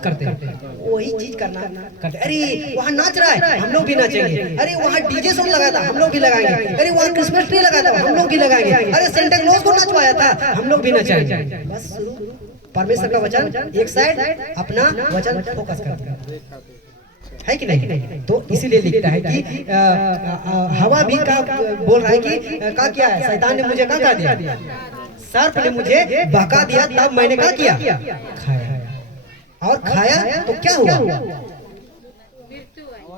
करते हैं? वही चीज करना करते। अरे वहाँ नाच रहा है, हम लोग भी नाचेंगे। अरे वहाँ डीजे सॉन्ग लगा था, हम लोग भी लगाएंगे। अरे वहाँ क्रिसमस ट्री लगा था, हम लोग भी लगाएंगे। अरे सेंटा क्लॉज को नचवाया था, हम लोग भी नचाएंगे। बस परमेश्वर का वचन एक साइड, अपना वचन फोकस करते हैं, है कि नहीं? तो इसीलिए लिखता है कि हवा भी का बोल रहा है कि क्या किया है? शैतान ने मुझे क्या दिया? सर्प ने मुझे बहका दिया, तब मैंने क्या किया? खाया। और खाया तो क्या हुआ?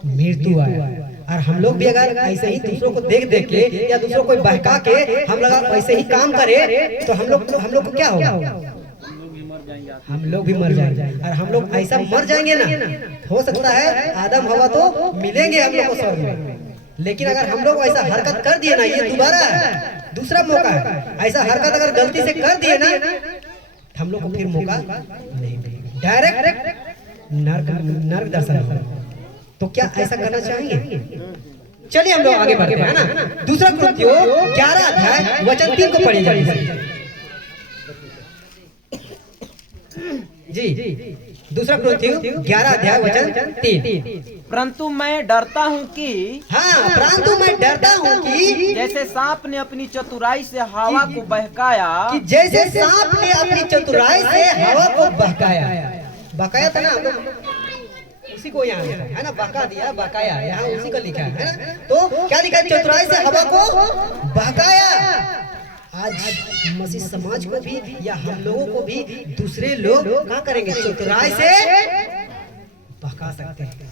मृत्यु आया। और हम लोग भी अगर ऐसे ही दूसरों को देख के या दूसरों को बहका के हम लोग ऐसे ही काम करें तो हम लोग को क्या होगा? हम लोग भी मर जाएंगे। और हम लोग ऐसा मर जाएंगे ना, हो सकता है आदम हवा तो मिलेंगे हम लोग को स्वर्ग में, लेकिन अगर हम लोग ऐसा हरकत कर दिए ना, ये दोबारा है, दूसरा मौका है। ऐसा हरकत अगर गलती से कर दिए ना, हम लोग को फिर मौका नहीं मिलेगा, डायरेक्ट नरक दर्शन होगा। तो क्या ऐसा करना चाहेंगे? चलिए हम लोग आगे बढ़ते हैं, है ना। दूसरा कृत्यों 11 अध्याय वचन 3 को पढ़िए। जी, दूसरा कृत्यों 11 अध्याय वचन 3। परंतु मैं डरता हूँ कि, हाँ, परंतु मैं डरता हूँ कि जैसे सांप ने अपनी चतुराई से हवा को बहकाया, कि जैसे सांप ने अपनी चतुराई से हवा को बहकाया था ना, हम लोग उसी को यहाँ है ना, बहका दिया, बहकाया, यहाँ उसी को लिखा है ना। तो क्या लिखा है? चतुराई से हवा को बहकाया। आज मसीह समाज को भी या हम लोगों को भी दूसरे लोग क्या करेंगे? चतुराई से बहका सकते हैं।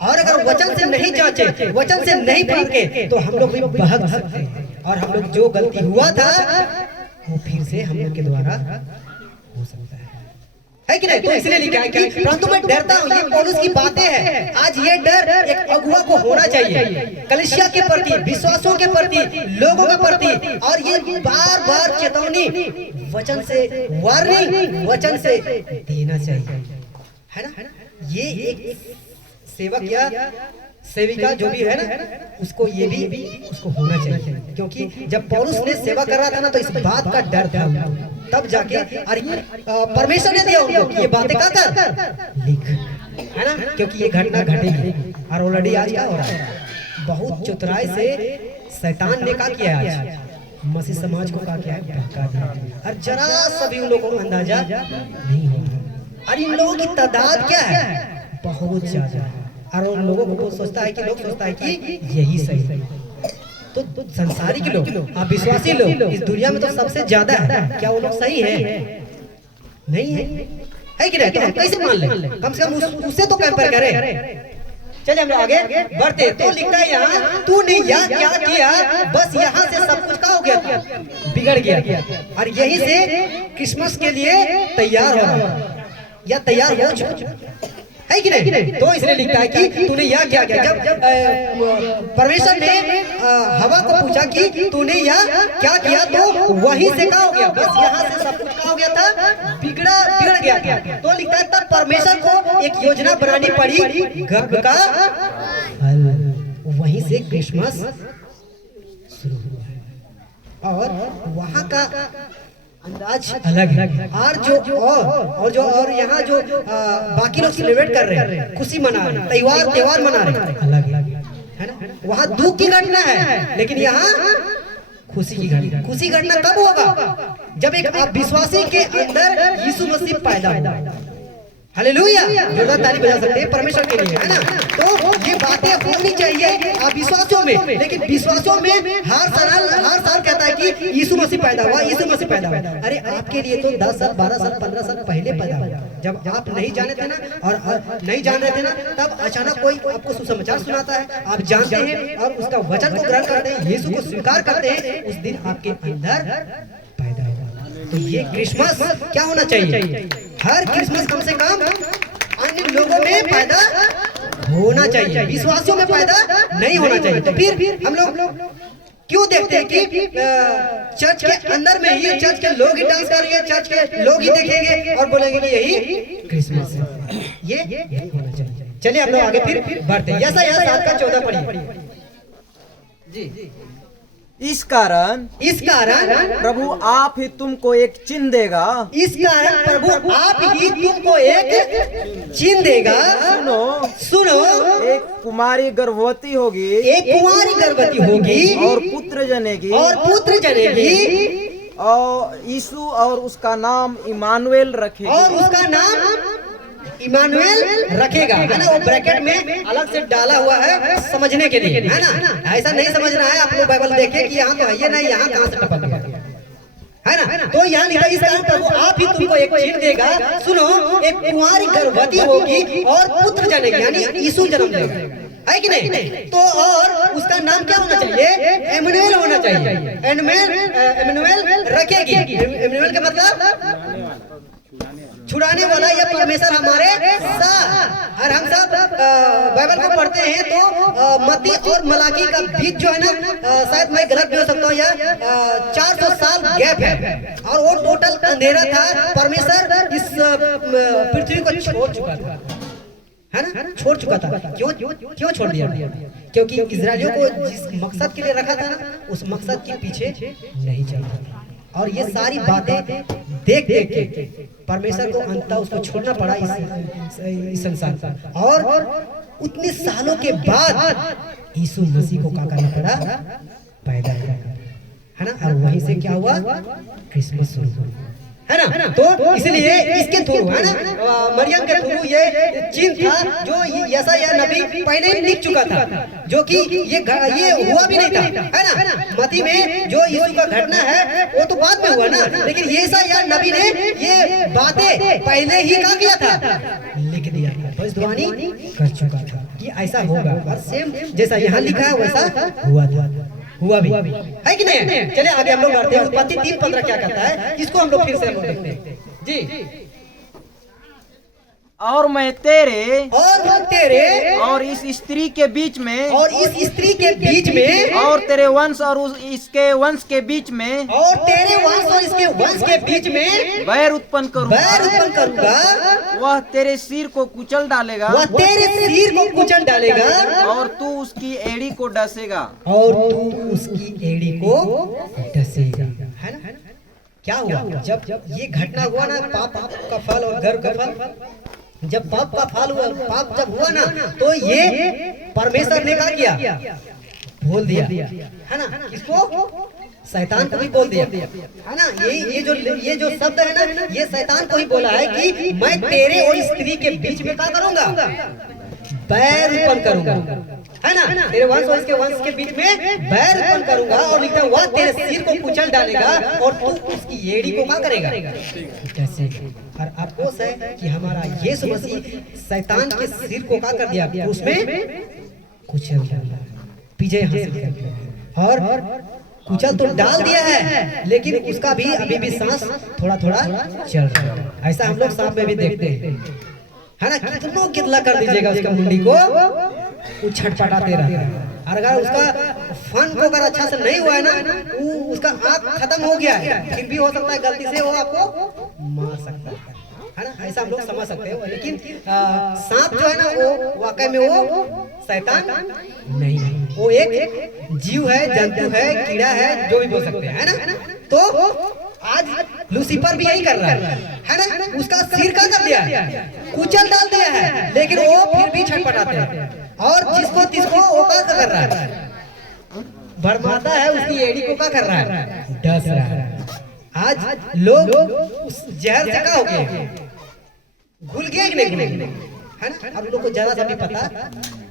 और अगर वचन से नहीं जांचे, वचन से नहीं परखे, तो हम लोग भी बहक सकते हैं। और हम लोग जो गलती हुआ था वो फिर से हम लोग के द्वारा हो सकता है कि नहीं? तो इसलिए लिखा है कि परंतु मैं डरता हूँ। ये पौलुस की बातें हैं। आज ये डर एक अगुआ को होना चाहिए, कलीसिया के प्रति, विश्वासों के प्रति, लोगों के प्रति। और ये बार बार चेतावनी वचन से, वार्निंग वचन से देना चाहिए, है ना। ये एक सेवक या सेविका जो भी है ना, उसको ये भी उसको होना चाहिए। क्योंकि जब पौलुस ने सेवा कर रहा था ना, तो इस बात का डर था, तब जाके अरे परमेश्वर ने दिया उनको ये बातें का कर लिख, है ना। क्योंकि ये घटना घटेगी। और ऑलरेडी आज क्या हो रहा है? बहुत चतुराई से शैतान ने क्या किया? आज मसीह समाज को क्या किया है, बहका दिया। और जरा सभी उन लोगों को अंदाजा नहीं होगा। और इन लोगों की तादाद क्या है, बहुत ज्यादा है। और उन लोगों को सोचता है कि लोग सोचता है कि यही सही है। तो संसारिक लोग, अविश्वासी लोग इस दुनिया में तो सबसे ज्यादा है। क्या वो लोग सही है? नहीं है कि नहीं? तो हम कैसे मान लें? कम से कम उससे तो कंपेयर करें। चलिए हम आगे बढ़ते। तो लिखता है यहाँ, तूने यह क्या किया, बस यहाँ से सब कुछ का हो गया, बिगड़ गया। और यही से क्रिसमस के लिए तैयार हो रहा या तैयार हो चुका है कि नहीं? तो इसलिए लिखता है कि तूने यह क्या किया। जब परमेश्वर ने हवा को पूछा कि तूने यह क्या किया, तो वहीं से क्या हो गया, बस यहाँ से सब कुछ क्या हो गया था, बिगड़ गया। तो लिखता है तब परमेश्वर को एक योजना बनानी पड़ी, गर्भ का फल। वहीं से क्रिसमस शुरू हुआ और वहाँ का अंदाज अलग है। और यहाँ जो बाकी लोग सेलिब्रेट कर रहे हैं, खुशी मना रहे हैं, त्योहार मना रहे हैं, अलग है ना। वहाँ दुख की घटना है, लेकिन यहाँ खुशी की घटना। खुशी घटना कब होगा, जब एक विश्वासी के अंदर यीशु मसीह पैदा होगा। हालेलुया, जोरदार ताली बजा सकते हैं परमेश्वर के लिए, है ना। तो ये बातें होनी चाहिए विश्वासों में, लेकिन विश्वासों में हर साल कहता है कि यीशु मसीह पैदा हुआ, यीशु मसीह पैदा हुआ। अरे आपके लिए तो 10 साल 12 साल 15 साल पहले पैदा हुआ। जब आप नहीं जाने थे ना, और नहीं जान रहे थे ना, तब अचानक कोई आपको सुसमाचार सुनाता है, आप जानते हैं और उसका वचन को ग्रहण करते हैं, यीशु को स्वीकार करते हैं, उस दिन आपके अंदर पैदा हुआ। तो ये क्रिसमस क्या होना चाहिए, हर क्रिसमस कम से कम अन्य लोगों में पैदा होना चाहिए, विश्वासियों में पैदा नहीं होना चाहिए। तो फिर हम लोग क्यों देखते हैं कि चर्च के अंदर में ही चर्च के लोग ही डांस करेंगे, चर्च के लोग ही देखेंगे और बोलेंगे कि यही क्रिसमस है। ये होना चाहिए। चलिए हम लोग आगे फिर बढ़ते हैं। ऐसा 7 का 14 पढ़िए जी। इस कारण प्रभु आप ही तुमको एक चिन्ह देगा। इस कारण प्रभु आप ही तुमको एक चिन्ह देगा। सुनो, एक कुमारी गर्भवती होगी, और पुत्र जनेगी, और यीशु और उसका नाम इमानुएल रखेगा, है ना। वो ब्रैकेट में अलग से डाला हुआ है समझने के लिए, है ना। ऐसा नहीं समझना है, आप लोग बाइबल देखें कि यहाँ तो है ये नहीं, यहाँ कहाँ से टपक गया, है ना। तो यहाँ लिखा इस कारण प्रभु आप ही तुमको एक चिन्ह देगा। सुनो, एक कुंवारी गर्भवती होगी और पुत्र जनेगी, यानी यीशु जन्म देगा, है कि नहीं। तो और उसका नाम क्या होना चाहिए, इम्मानुएल होना चाहिए। इम्मानुएल रखेगी। इम्मानुएल का मतलब छुड़ाने वाला, या परमेश्वर हमारे साथ। और हम सब बाइबल को पढ़ते हैं तो मत्ती और मलाकी का बीच जो है ना, शायद मैं गलत भी हो सकता हूँ, या 400 साल गैप है, और वो टोटल अंधेरा था। परमेश्वर इस पृथ्वी को छोड़ चुका था, है ना, छोड़ चुका था। क्यों छोड़ दिया? क्योंकि इजराइलियों को जिस मकसद के लिए रखा था ना, उस मकसद के पीछे नहीं चलता। और ये सारी बातें देख के परमेश्वर को अंततः उसको छोड़ना पड़ा इस संसार पर। और उतने सालों के बाद यीशु मसीह को क्या करना पड़ा, पैदा करना, है ना। और वहीं से क्या हुआ, क्रिसमस शुरू हुआ, है ना। तो इसलिए इसके थ्रू, है ना, मरियम के थ्रू ये चिन्ह था जो यशायाह नबी पहले ही लिख चुका था, जो कि ये हुआ भी नहीं था, है ना। मत्ती में जो यीशु का घटना है वो तो बाद में हुआ ना, लेकिन यशायाह नबी ने ये बातें पहले ही क्या किया था, लिख दिया था, भविष्यवाणी कर चुका था कि ऐसा होगा। और सेम जैसा यहाँ लिखा है वैसा हुआ भी है कि नहीं। चलिए आगे हम लोग बढ़ते हैं। उत्पत्ति 3:15 क्या कहता है, इसको हम लोग फिर से हम लोग देखते हैं जी। और मैं तेरे और इस स्त्री के बीच में, और तेरे वंश और इसके वंश के बीच में, और तेरे वंश और इसके वंश के बीच में बैर उत्पन्न करूंगा। वह तेरे सिर को कुचल डालेगा, और तू उसकी एड़ी को डसेगा, है ना। क्या हुआ जब ये घटना हुआ ना, पाप का फल और गर्भ का फल, जब पाप का फल हुआ, पाप जब हुआ ना, तो ये परमेश्वर ने क्या किया, बोल दिया, है ना, किसको, शैतान को भी बोल दिया है ना। ये जो शब्द है ना, ये शैतान को ही बोला है कि मैं तेरे और स्त्री के बीच में क्या करूंगा, बैर उत्पन्न करूंगा, है ना। तेरे वंश और इसके वंश के बीच में बैर उत्पन्न करूंगा, और लिखा हुआ तेरे सिर को कुचल डालेगा और तू उसकी एड़ी को क्या करेगा, कैसे। और अफसोस है कि हमारा यीशु मसीह शैतान के सिर को क्या कर दिया, उसमें कुचल डाला, विजय हासिल कर दिया। और कुचल तो डाल दिया है, लेकिन उसका भी अभी भी सांस थोड़ा थोड़ा चल रहा है। ऐसा हम लोग सांप में भी देखते हैं, है ना। कितनों कितला कर दीजिएगा उसका मुंडी को, वो छटपटाते रहता है। और अगर उसका फन को अगर अच्छा से नहीं हुआ है ना, वो उसका आँख खत्म हो गया है, फिर भी हो सकता है गलती से वो आपको मार सकता है ना। ऐसा हम लोग समझ सकते हैं। लेकिन सांप जो है ना, वो वाकई में वो शैतान नहीं है, वो एक जीव है, जंतु है, कीड़ा है, जो भी बोल सकते हैं, है ना। तो आज लूसीफर भी यही कर रहा है ना। उसका सिर का कर दिया है, कुचल डाल दिया है, लेकिन वो फिर भी छटपटाते हैं, और जिसको तिसको वो क्या कर रहा है, भरमाता है, उसकी एड़ी को क्या कर रहा है, डस रहा है। आज लोग उस जहर से क्या हो गए, घुल गए कि नहीं घुल गए, है ना। अब लोग को ज्यादा सा भी पता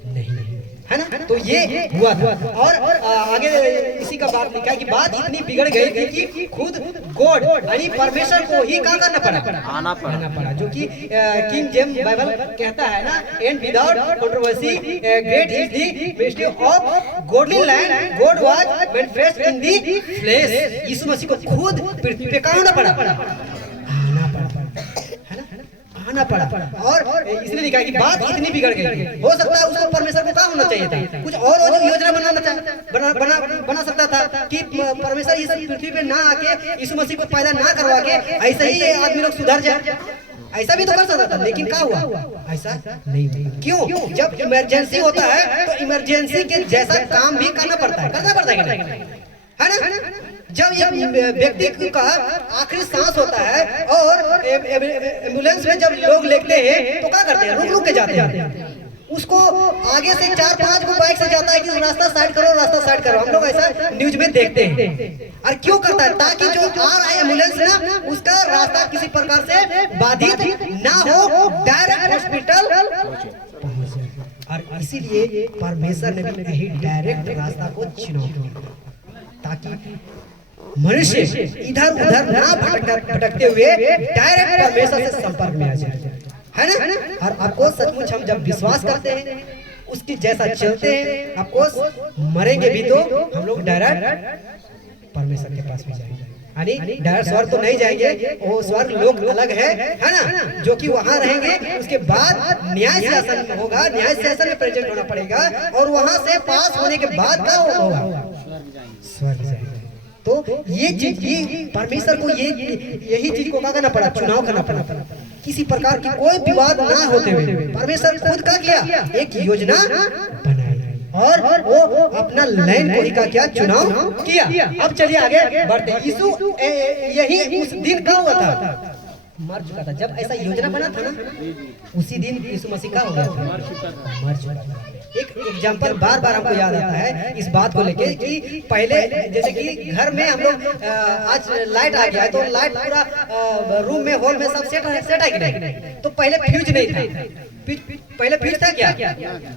नहीं है ना। तो ये हुआ था। और आगे इसी का बात लिखा है कि बात इतनी बिगड़ गई थी कि खुद गॉड यानी परमेश्वर को ही क्या करना पड़ा, आना पड़ा। जो कि किंग जेम्स बाइबल कहता है ना, and without controversy great is the mystery of godliness, God was manifest in the flesh. Yeshu Masih को खुद पृथ्वी पे क्या होना पड़ा, आना पड़ा। और इसलिए लिखा है कि बात इतनी बिगड़ गई, हो सकता है उसको परमेश्वर को क्या होना चाहिए था, कुछ और योजना बना सकता था कि परमेश्वर इस पृथ्वी पे ना आके यीशु मसीह को पैदा ना करवा के ऐसे ही आदमी लोग सुधर जाए, ऐसा भी तो कर सकता था। लेकिन क्या हुआ, ऐसा नहीं। क्यों? जब इमरजेंसी होता है तो इमरजेंसी के जैसा काम भी करना पड़ता है, है ना। जब ये व्यक्ति का आखिरी सांस होता है और एम्बुलेंस में जब लोग लेते हैं तो क्या करते हैं, रुक के जाते हैं। उसको आगे से 4-5 को बाइक से जाता है कि रास्ता साइड करो, रास्ता साइड करो। हम लोग ऐसा न्यूज में देखते हैं। और क्यों करता है, ताकि जो आ रहा है एम्बुलेंस ना, उसका रास्ता किसी प्रकार से बाधित ना हो, डायरेक्ट हॉस्पिटल। और इसीलिए परमेश्वर ने भी यही डायरेक्ट रास्ता को चुना, ताकि मनुष्य इधर उधर ना भटकते हुए डायरेक्ट परमेश्वर से संपर्क में आ जाए, है ना। और आपको सचमुच हम जब विश्वास करते हैं, उसकी जैसा चलते हैं, आपको मरेंगे भी तो हम लोग डायरेक्ट परमेश्वर के पास भी जाएंगे। यानी डायरेक्ट स्वर्ग तो नहीं जाएंगे, वो स्वर्ग लोग अलग है ना, जो कि वहां रहेंगे। उसके बाद न्याय सिंहासन होगा, न्याय सिंहासन में प्रेजेंट होना पड़ेगा, और वहां से पास होने के बाद क्या होगा, स्वर्ग जाएगा। तो ये चीज, ये परमेश्वर को यही चीज को क्या करना पड़ा, चुनाव करना पड़ा। किसी प्रकार की कोई विवाद ना होते हुए परमेश्वर खुद का किया, एक योजना बनाई, और वो अपना लाइन को ही का क्या चुनाव किया। अब चलिए आगे बढ़ते हैं। यीशु यही उस दिन का हुआ था, मर चुका था। जब ऐसा योजना बना था ना, उसी दिन यीशु मसीह का हो गया था, मर चुका था। एक एग्जाम्पल बार बार हमको याद आता है इस बात को लेके कि पहले जैसे कि घर में हम लोग आज लाइट आ गया है, तो लाइट पूरा रूम में, हॉल में सब सेट है कि नहीं। तो पहले फ्यूज नहीं था, पहले फ्यूज था क्या,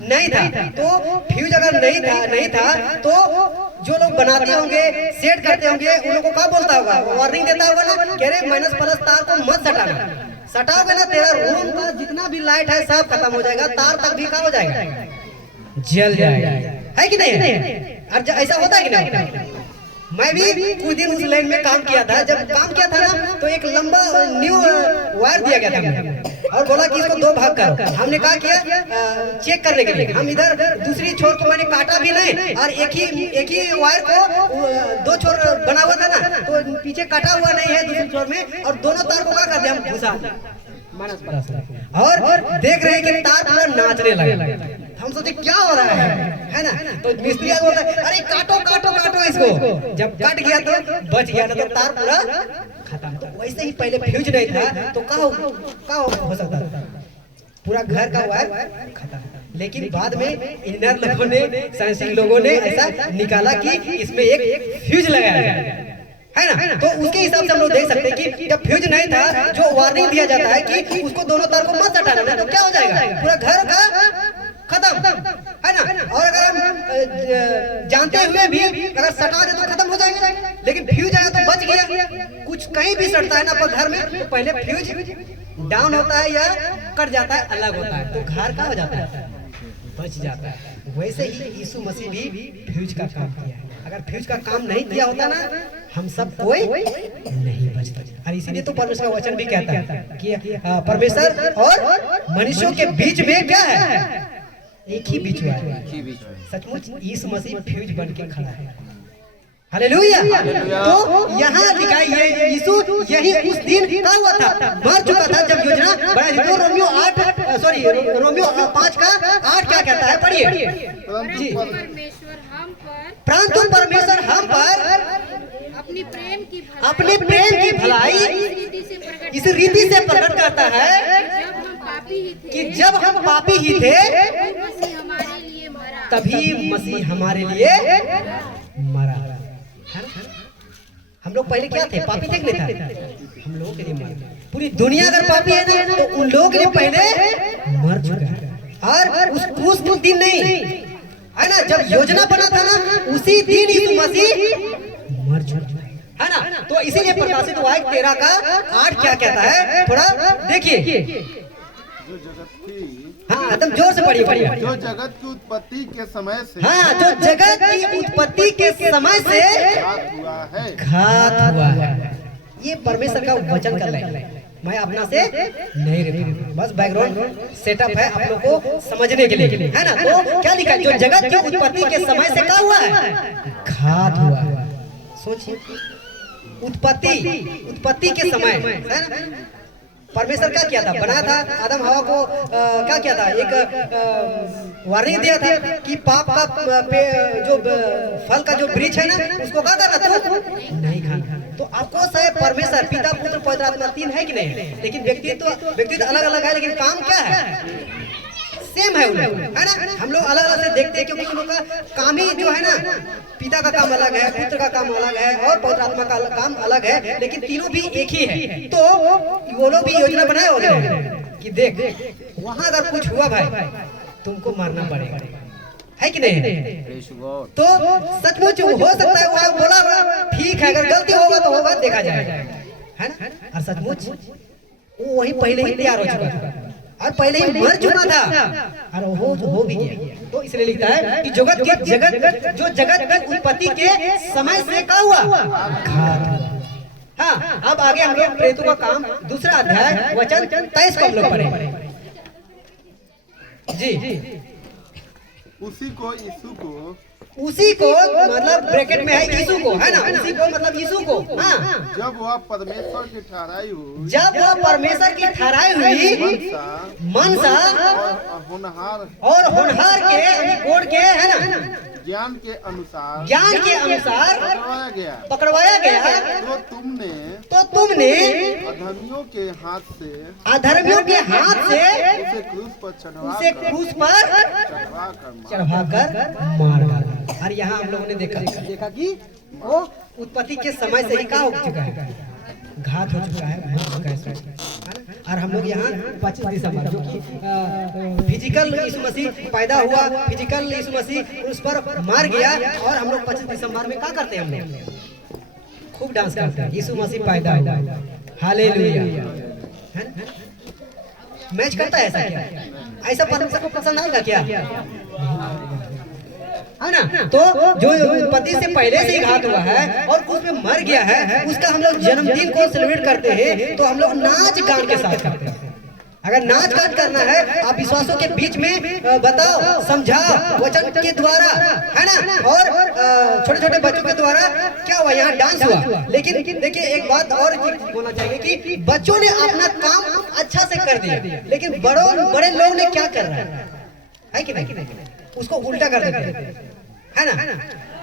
नहीं था। तो फ्यूज अगर नहीं था तो जो लोग बनाते होंगे, सेट करते होंगे, उन लोगों को क्या बोलता होगा, वार्निंग देता होगा ना, कह रहे माइनस प्लस तार को मत सटाना, सटाओगे ना तेरा रूम का जितना भी लाइट है सब खत्म हो जाएगा, तार तक भी क्या हो जाएगा, जल जाएगा, है कि नहीं। और ऐसा होता है कि नहीं। मैं भी कुछ दिन उस लाइन में काम किया था। जब काम किया था ना, तो एक लंबा न्यू वायर दिया गया था और बोला कि इसको 2 भाग करो। हमने कहा किया चेक करने के लिए। हम इधर दूसरी छोर को मैंने काटा भी नहीं, और एक ही वायर को 2 छोर बना हुआ था ना, तो पीछे काटा हुआ नहीं है दूसरी छोर में, और दोनों तार को क्या कर दिया, हम घुसा और देख रहे हैं कि तार पूरा नाचने लगा। हम सोचे क्या हो रहा है ना। तो मिस्त्री बोलता है, अरे काटो काटो काटो इसको। जब कट गया तो बच गया, तो तार पूरा खत्म। तो वैसे ही पहले फ्यूज नहीं था, तो क्या हो सकता था, पूरा घर का वायर खत्म। लेकिन बाद में इंजीनियर लोगों ने, साइंटिस्ट लोगों ने ऐसा निकाला कि इसमें एक फ्यूज लगाया जाए, है ना। तो उसके हिसाब से हम लोग देख सकते हैं कि जब फ्यूज नहीं था, जो वार्निंग दिया जाता है कि उसको दोनों तार को मत हटाना, नहीं तो क्या हो जाएगा, पूरा घर का खत्म, है ना। और अगर हम जानते हुए भी अगर सटा दे तो खत्म हो जाएगा, लेकिन फ्यूज आया तो बच गया। कुछ कहीं भी सटता है ना अपने घर में, तो पहले फ्यूज डाउन होता है या कट जाता है, अलग होता है, तो घर का हो जाता है, बच जाता है। वैसे ही यीशु मसीह भी फ्यूज का काम किया है। अगर फ्यूज का काम नहीं किया होता ना, हम सब कोई नहीं बचता। और इसीलिए तो परमेश्वर का वचन भी कहता है कि परमेश्वर और मनुष्यों के बीच में क्या है, एक ही बीच हुआ है। सचमुच यीशु मसीह फ्यूज बन के खड़ा है। हालेलुया। तो यहाँ लिखा है यीशु यही उस दिन क्या हुआ था, मर चुका था जब योजना बनाई थी। तो रोमियो 5 का 8 क्या कहता है, पढ़िए जी। परंतु परमेश्वर हम पर अपनी प्रेम की भलाई इस रीति से प्रकट करता है कि जब हम पापी ही थे हमारे लिए मरा, तभी मसीह हमारे लिए मरा। हम लोग पहले क्या थे, पापी थे कि नहीं था, हम लोगों के लिए मरा। पूरी दुनिया अगर पापी है ना, तो उन लोगों के लिए पहले मर चुका है। और उस दिन नहीं है ना, जब योजना बना था ना, उसी दिन यीशु मसीह मर चुका है ना। तो इसीलिए प्रकाशित हुआ है 13 का 8 क्या कहता है, थोड़ा देखिए। जो जगत की, हाँ एकदम जोर से पढ़िए। जो जगत की उत्पत्ति के समय से, हाँ जो जगत की उत्पत्ति के समय से घात हुआ है, घात हुआ है। ये परमेश्वर का वचन कर रहे हैं, मैं अपना से नहीं रहता, बस बैकग्राउंड सेटअप है आप लोगों को समझने के लिए, है ना। तो क्या लिखा है, जो जगत की उत्पत्ति के समय से क्या हुआ है, घात हुआ है। सोचिए, उत्पत्ति के समय, है ना, परमेश्वर क्या किया था, बनाया था आदम हवा को, क्या किया था, एक वार्निंग दिया था कि पाप का जो फल का जो वृक्ष है ना, उसको क्या करना था, नहीं खाना। तो आपको शायद परमेश्वर पिता पुत्र पवित्र आत्मा 3 है कि नहीं, लेकिन व्यक्तित्व अलग अलग है, लेकिन काम क्या है, सेम है उन लोग, है ना। हम लोग अलग अलग से देखते हैं क्योंकि उन लोग का काम ही जो है ना, पिता का काम अलग है, पुत्र का काम अलग है, और पवित्र आत्मा का काम अलग है, लेकिन तीनों भी एक ही है। तो वो लोग भी योजना बनाए होंगे कि देख वहां अगर कुछ हुआ भाई, तुमको मारना पड़ेगा, है कि नहीं। तो सचमुच हो सकता है वो बोला ठीक है, अगर गलती होगा तो होगा, देखा जाएगा, है ना। और सचमुच वो वही पहले ही तैयार हो चुका था और पहले ही मर चुका था, और वो हो भी गया। तो इसलिए लिखता है कि जो जगत की उत्पत्ति के समय से क्या हुआ, घात हुआ। हाँ, अब आगे हम लोग प्रेतों का काम 2 अध्याय वचन 23 को हम लोग पढ़ेंगे जी। उसी को मतलब ब्रैकेट में है यीशु को, है ना, उसी को मतलब यीशु को। हाँ, जब वह परमेश्वर की ठहराई हुई, जब वह परमेश्वर की ठहराई हुई मनसा और होनहार के कोड के, है ना, ज्ञान के अनुसार पकड़वाया गया, तो तुमने अधर्मियों के हाथ से उसे क्रूस पर चढ़वा कर मार डाला। और यहाँ हम लोगों ने देखा कि वो उत्पत्ति के समय से ही क्या हो चुका है, घात हो चुका है, मर चुका है। और हम लोग यहाँ 25 दिसंबर जो कि फिजिकल यीशु मसीह पैदा हुआ, फिजिकल यीशु मसीह उस पर मार गया, और हम लोग 25 दिसंबर में क्या करते हैं, हम लोग खूब डांस करते हैं, यीशु मसीह पैदा हुआ, हालेलुया, है ना। मैच करता है ऐसा क्या, ऐसा परमेश्वर को पसंद आएगा क्या, है ना। तो जो उत्पत्ति से पहले से ही घात हुआ है और उसमें मर गया है, उसका हम लोग जन्मदिन को सेलिब्रेट करते हैं, तो हम लोग नाच गान के साथ करते हैं। अगर नाच गान करना है, आप विश्वासों के बीच में बताओ, समझाओ वचन के द्वारा, है ना, और छोटे छोटे बच्चों के द्वारा क्या हुआ, यहाँ डांस हुआ। लेकिन देखिए एक बात और बोलना चाहिए कि बच्चों ने अपना काम अच्छा से कर दिया, लेकिन बड़े लोग ने क्या कर रहा है कि नहीं, उसको उल्टा कर देते, है ना।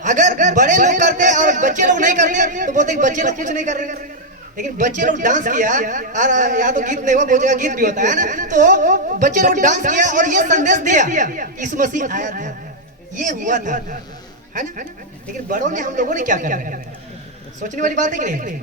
अगर बड़े लोग करते और बच्चे लोग नहीं करते तो बोलते बच्चे लोग कुछ नहीं कर रहे, लेकिन बच्चे लोग डांस किया और यहाँ तो गीत नहीं हुआ, बहुत जगह गीत भी होता है ना, तो बच्चे लोग डांस किया और ये संदेश दिया यीशु मसीह आया था, ये हुआ था, है ना। लेकिन बड़ों ने, हम लोगों ने क्या करा? सोचने वाली बात है कि नहीं?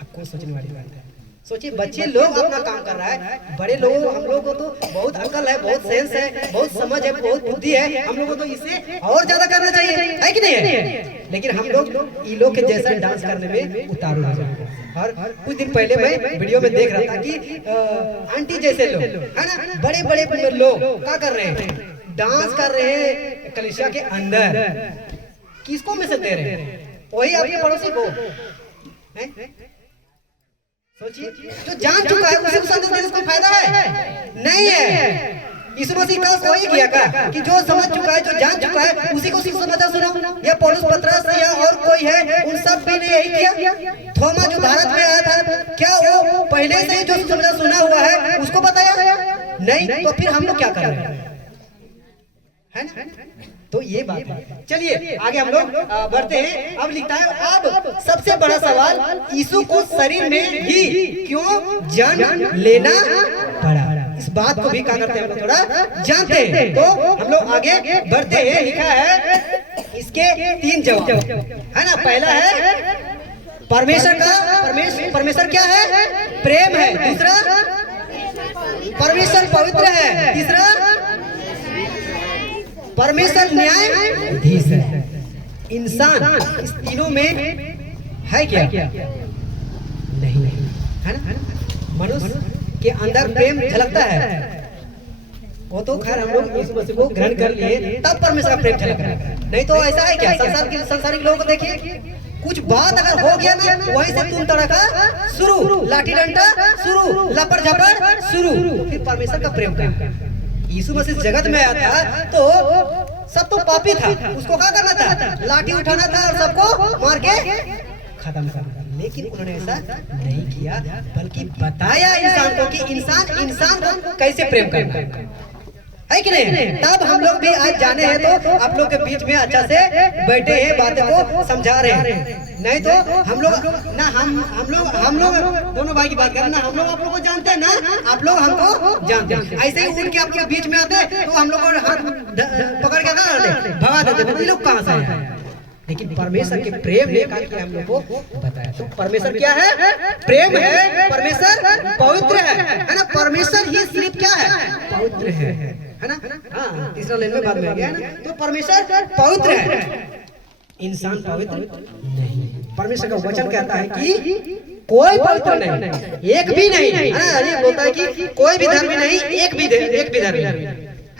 आपको सोचने वाली बात है। सोचिए, बच्चे लोग अपना काम कर रहा है, बड़े लोग, हम लोगों को तो बहुत अकल है, बहुत सेंस है, बहुत समझ है, बहुत बुद्धि है, हम लोगों को तो इससे और ज्यादा करना चाहिए, है कि नहीं है? लेकिन हम लोग ये लोग के जैसा डांस करने में उतारू हो जाते हैं। और कुछ दिन पहले मैं वीडियो में देख रहा था कि आंटी जैसे लोग, है ना, बड़े बड़े लोग क्या कर रहे हैं? डांस कर रहे हैं कलीसिया के अंदर। किसको मैसेज दे रहे हैं? वही आपके पड़ोसी को। सोचिए, जो जान चुका है उसे संदेश देने से कोई फायदा है? नहीं है। यीशु मसीह का कोई किया का कि जो समझ चुका है, जो जान चुका है, उसी को सुसमाचार सुनाओ। या पौलुस, पतरस या और कोई है, उन सब भी ने यही किया। थोमा जो भारत में आया था, क्या वो पहले से ही जो सुसमाचार सुना हुआ है उसको बताया? नहीं। तो फिर हम लोग क्या कर रहे हैं, है ना? तो ये बात है। चलिए आगे हम लोग बढ़ते हैं। अब लिखता है, अब सबसे बड़ा सवाल, यीशु को शरीर में ही क्यों जन्म लेना पड़ा? इस बात को भी क्या करते हैं हम लोग थोड़ा जानते हैं। तो हम लोग आगे बढ़ते हैं। लिखा है इसके 3 जवाब, है ना। पहला है परमेश्वर का, परमेश्वर क्या है? प्रेम है। दूसरा, परमेश्वर पवित्र है। तीसरा, परमेश्वर न्यायाधीश है। इंसान इस तीनों में है क्या? नहीं, है ना। मनुष्य के अंदर प्रेम झलकता है, वो तो खैर हम लोग इस मसीह को ग्रहण कर लिए तब परमेश्वर का प्रेम झलक रहा है। नहीं तो ऐसा है क्या? संसारिक लोगों को देखिए, कुछ बात अगर हो गया ना, वहीं से तुम तड़का शुरू, लाठी डंडा शुरू, लपड़ झपड़ शुरू। फिर परमेश्वर का प्रेम का। यीशु मसीह जगत में आया था तो सब तो पापी था, उसको क्या करना था? लाठी उठाना था और सबको मार के खत्म करना। लेकिन उन्होंने ऐसा नहीं किया, बल्कि बताया इंसान को कि इंसान को कैसे प्रेम करना है कि नहीं। तब हम लोग भी आज जाने हैं, तो आप लोग के बीच में अच्छा से बैठे हैं, बातें को समझा रहे हैं। नहीं तो हम लोग ना, हम लोग दोनों भाई की बात करें ना, हम लोग आप लोग को जानते हैं ना, आप लोग हमको जानते हैं। ऐसे ही उठ के आपके बीच में आते तो हम लोग को हाथ पकड़ के भगा देते, लोग कहाँ से आए। लेकिन परमेश्वर के प्रेम ने कहा हम लोग को बताया। तो परमेश्वर क्या है? प्रेम है। परमेश्वर पवित्र है ना। परमेश्वर ही सिर्फ क्या है? पवित्र है ना। हाँ, तीसरा लाइन में बाद में आ गया ना। तो परमेश्वर पवित्र है, इंसान पवित्र नहीं। परमेश्वर का वचन कहता है कि कोई पवित्र नहीं, एक भी नहीं, है ना। ये बोलता है कि कोई भी धर्मी नहीं, एक भी धर्मी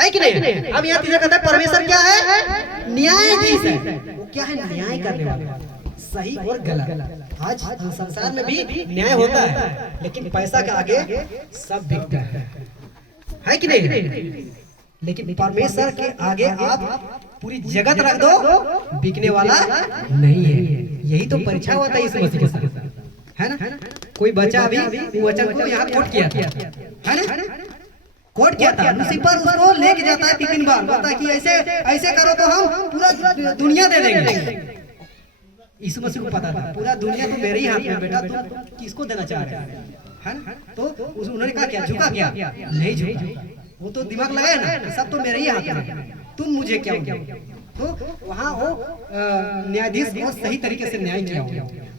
है कि नहीं। अब यहाँ तीसरा कहता है परमेश्वर क्या है? न्यायाधीश है। वो क्या है? न्याय करने वाला, सही और गलत। आज संसार में भी न्याय होता है, लेकिन पैसा के आगे सब बिकता है कि नहीं। लेकिन परमेश्वर के आगे आप पूरी जगत रख दो, बिकने वाला नहीं है। यही तो परीक्षा होता है यीशु मसीह के साथ, है ना। कोई बच्चा अभी वचन को यहाँ कोट किया था, है ना, कोट किया था। लूसीफर उसको लेके जाता है 3 बार, बोलता है कि ऐसे करो तो हम पूरा दुनिया दे देंगे। यीशु मसीह को पता था पूरा दुनिया तो मेरे ही हाथ में, बेटा तुम किसको देना चाह रहे हैं, ना। तो उन्होंने कहा क्या? झुका क्या? नहीं झुका। वो तो दिमाग लगाया ना, सब तो मेरे ही हाथ में, तुम मुझे क्या हो। तो वहाँ वो न्यायाधीश को सही तरीके से न्याय किया।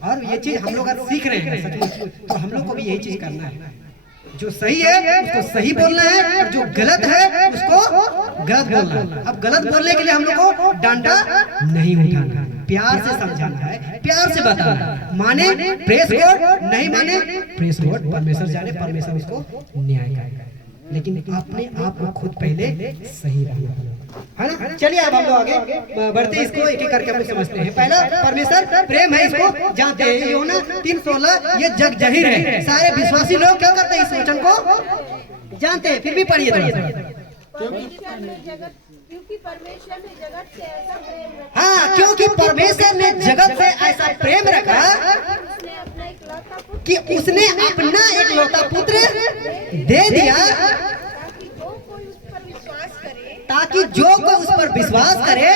और ये चीज हम लोग अगर सीख रहे हैं सचमुच, तो हम लोग को भी यही चीज करना है। जो सही है उसको सही बोलना है, और जो गलत है उसको गलत बोलना है। अब गलत बोलने के लिए हम लोग को डांटा नहीं उठाना, प्यार से समझाना है, प्यार से बताना है। माने प्रेस गॉड, नहीं माने प्रेस गॉड, परमेश्वर जाने, परमेश्वर उसको न्याय करेगा। लेकिन अपने आप को खुद पहले सही रहना, है ना। चलिए अब हम लोग आगे बढ़ते हैं, इसको एक एक करके हम लोग समझते हैं। पहला, परमेश्वर प्रेम है, इसको जानते हैं। यूहन्ना 3:16 ये जग जाहिर है। सारे विश्वासी लोग क्या करते हैं? इस वचन को जानते हैं, फिर भी पढ़िए थोड़ा। क्योंकि परमेश्वर ने जगत से ऐसा प्रेम रखा। हाँ, क्योंकि परमेश्वर ने जगत से ऐसा प्रेम रखा कि उसने अपना एकलौता पुत्र दे दिया, ताकि जो कोई उस पर विश्वास करे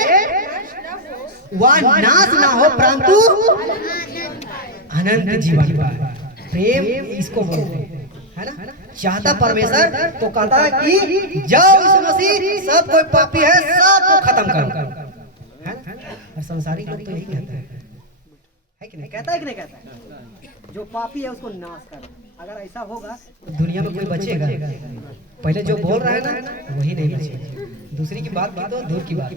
वह नाश ना हो, परंतु अनंत जीवन पाए। प्रेम इसको बोलते हैं, है ना। चाहता परमेश्वर तो कहता है कि जाओ यीशु मसीह, सब कोई पापी है सबको खत्म करो, है ना। और संसारिक लोग तो यही कहते हैं, है कि नहीं, कहता है कि नहीं कहता है, जो पापी है उसको नाश कर। अगर ऐसा होगा तो दुनिया में कोई बचेगा? पहले जो बोल रहा है ना वही नहीं बचेगा, दूसरी की बात की तो दूर की बात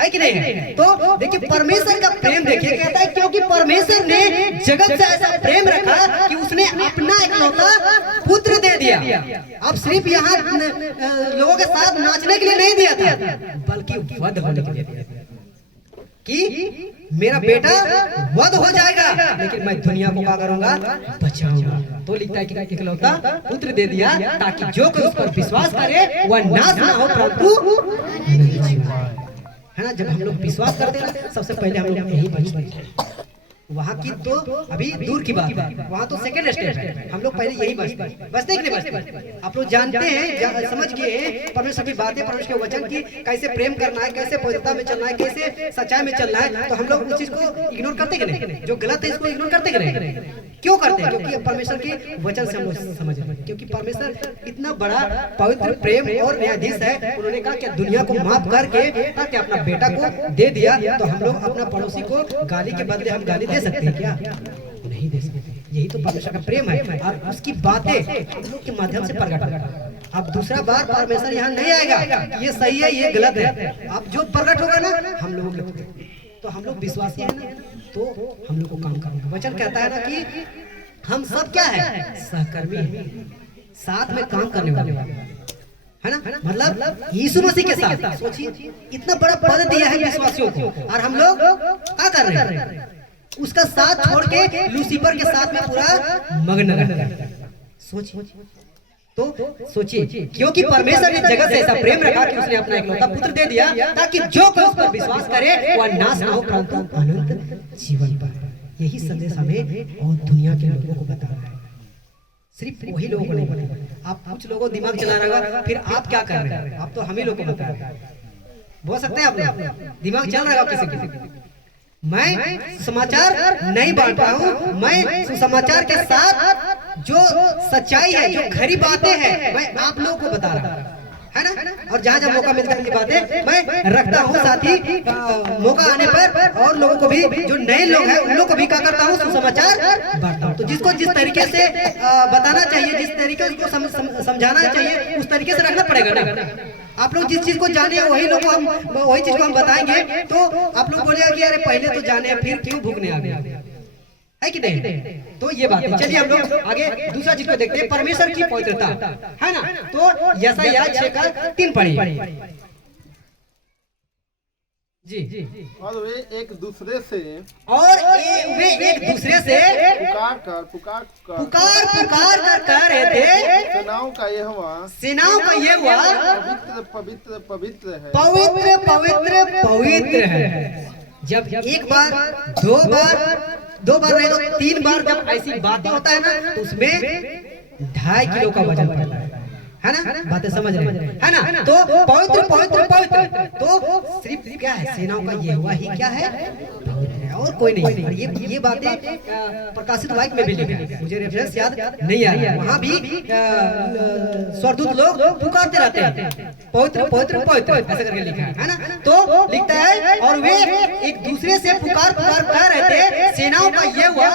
है कि नहीं है। तो देखिए परमेश्वर का प्रेम देखिए, कहता है क्योंकि परमेश्वर ने जगत से ऐसा प्रेम रखा कि उसने अपना इकलौता पुत्र दे दिया। अब सिर्फ यहाँ लोगों के साथ नाचने के लिए नहीं दिया था, बल्कि वध होने के लिए दिया था कि मेरा बेटा वध हो जाएगा लेकिन मैं दुनिया को क्या करूंगा, बचाऊंगा। तो लिखता है कि इकलौता पुत्र दे दिया ताकि जो कोई उस पर विश्वास करे वह नाश ना हो परंतु अनंत जीवन, है ना। जब हम लोग विश्वास करते हैं सबसे पहले हम लोग यही बचते हैं। वहाँ की तो अभी दूर की बात है, वहाँ तो सेकंड स्टेज है, हम लोग पहले यही बचते कि नहीं बचते। आप लोग जानते हैं, समझ गए हैं परमेश्वर की बातें, परमेश्वर के वचन की, कैसे प्रेम करना है, कैसे पवित्रता में चलना है, कैसे सच्चाई में चलना है। तो हम लोग उस चीज को इग्नोर करते कि नहीं, जो गलत है इसको इग्नोर करते कि नहीं, क्यों करते हैं? क्योंकि परमेश्वर के वचन से हम लोग समझ रहे हैं, क्योंकि परमेश्वर इतना बड़ा पवित्र प्रेम और न्यायाधीश है। उन्होंने कहा कि दुनिया को माफ करके ताकि अपना बेटा को दे दिया, तो हम लोग अपना पड़ोसी को गाली के बदले हम गाली दे सकते हैं क्या? नहीं दे सकते। यही तो परमेश्वर का प्रेम है और उसकी बातें हम लोग के माध्यम से प्रकट होगा। अब दूसरा बार परमेश्वर यहाँ नहीं आएगा कि ये सही है ये गलत है, अब जो प्रकट होगा ना हम लोगों के, तो हम लोग विश्वासी है ना, तो हम लोग को काम करना। वचन कहता है ना कि हम सब क्या है, सहकर्मी है, साथ में काम करने वाले, है ना। मतलब यीशु मसीह के साथ सोचिए इतना बड़ा पद दिया है विश्वासियों को, और हम लोग क्या कर रहे हैं, उसका साथ छोड़ के लूसीफर के साथ में पूरा मग्न रहते हैं। सोचिए, तो सोचिए क्योंकि परमेश्वर ने जगत से ऐसा प्रेम रखा कि उसने अपना इकलौता पुत्र दे दिया ताकि जो कोई उस पर विश्वास करे वह नाश ना हो परंतु अनंत जीवन पाए। यही संदेश हमें और दुनिया के लोगों को बता रहा है, सिर्फ वही लोगों को नहीं बता। आप कुछ लोगों दिमाग चला रहा होगा, फिर आप क्या कर रहे हैं, आप तो हम ही लोगों को बता रहे हैं। बोल सकते हैं आप लोग दिमाग चल रहा है किसी, मैं समाचार नहीं बांट रहा हूँ, मैं सुसमाचार के साथ जो सच्चाई है, जो खरी बातें हैं, मैं आप लोगों को बता रहा हूँ, है ना। और जहाँ जहाँ मौका मिलता है की बातें मैं रखता हूँ, साथ ही मौका आने पर और लोगों को भी, जो नए लोग हैं उन लोगों को भी क्या करता हूँ, सुसमाचार बांटता हूँ। तो जिसको जिस तरीके से बताना चाहिए, जिस तरीके से उसको समझाना चाहिए, उस तरीके से रखना पड़ेगा ना। आप लोग जिस चीज को जाने वही लोग हम वही चीज को हम बताएंगे, तो आप लोग बोलेगा कि अरे पहले तो जाने फिर क्यों भूखने आ गए, है कि नहीं। तो ये बात है। चलिए हम लोग आगे दूसरा चीज को देखते हैं, परमेश्वर की पवित्रता, है ना। तो यशायाह 6:3 पढ़िए जी। और वे एक दूसरे से वे एक दूसरे से पुकार कर कह रहे थे, सेनाओं का यहोवा पवित्र पवित्र पवित्र है, पवित्र पवित्र पवित्र है। जब एक बार दो बार नहीं तो 3 बार जब ऐसी बातें होता है ना, तो उसमें 2.5 किलो का वजन पड़ता है ना। बातें समझ रहे हैं, है ना। तो पवित्र पवित्र पवित्र, तो सिर्फ क्या है, सेनाओं का यहोवा ही क्या है, और कोई नहीं। और ये बातें प्रकाशित वाक्य में भी लिखी है, मुझे रेफरेंस याद नहीं आ रहा है। वहाँ भी स्वर्गदूत लोग पुकारते रहते हैं पवित्र पवित्र पवित्र ऐसा करके लिखा है ना। तो लिखता है और वे एक दूसरे से पुकार कह रहे थे, सेनाओं का यहोवा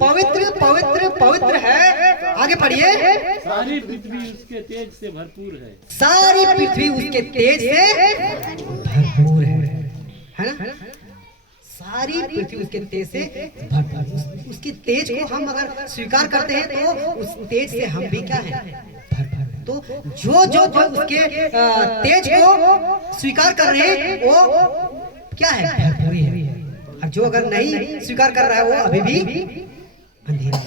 पवित्र पवित्र पवित्र है। आगे पढ़िए, सारी पृथ्वी उसके तेज से भरपूर है, सारी पृथ्वी उसके तेज से भरपूर है ना। सारी पृथ्वी उसके तेज से भरपूर, उसकी तेज को हम अगर स्वीकार करते हैं तो उस तेज से हम भी क्या है, भरपूर। तो जो उसके तेज को स्वीकार कर रहे हैं वो क्या है, भरपूरी है। और जो अगर नहीं स्वीकार कर रहा है वो अभी भी अंधेरा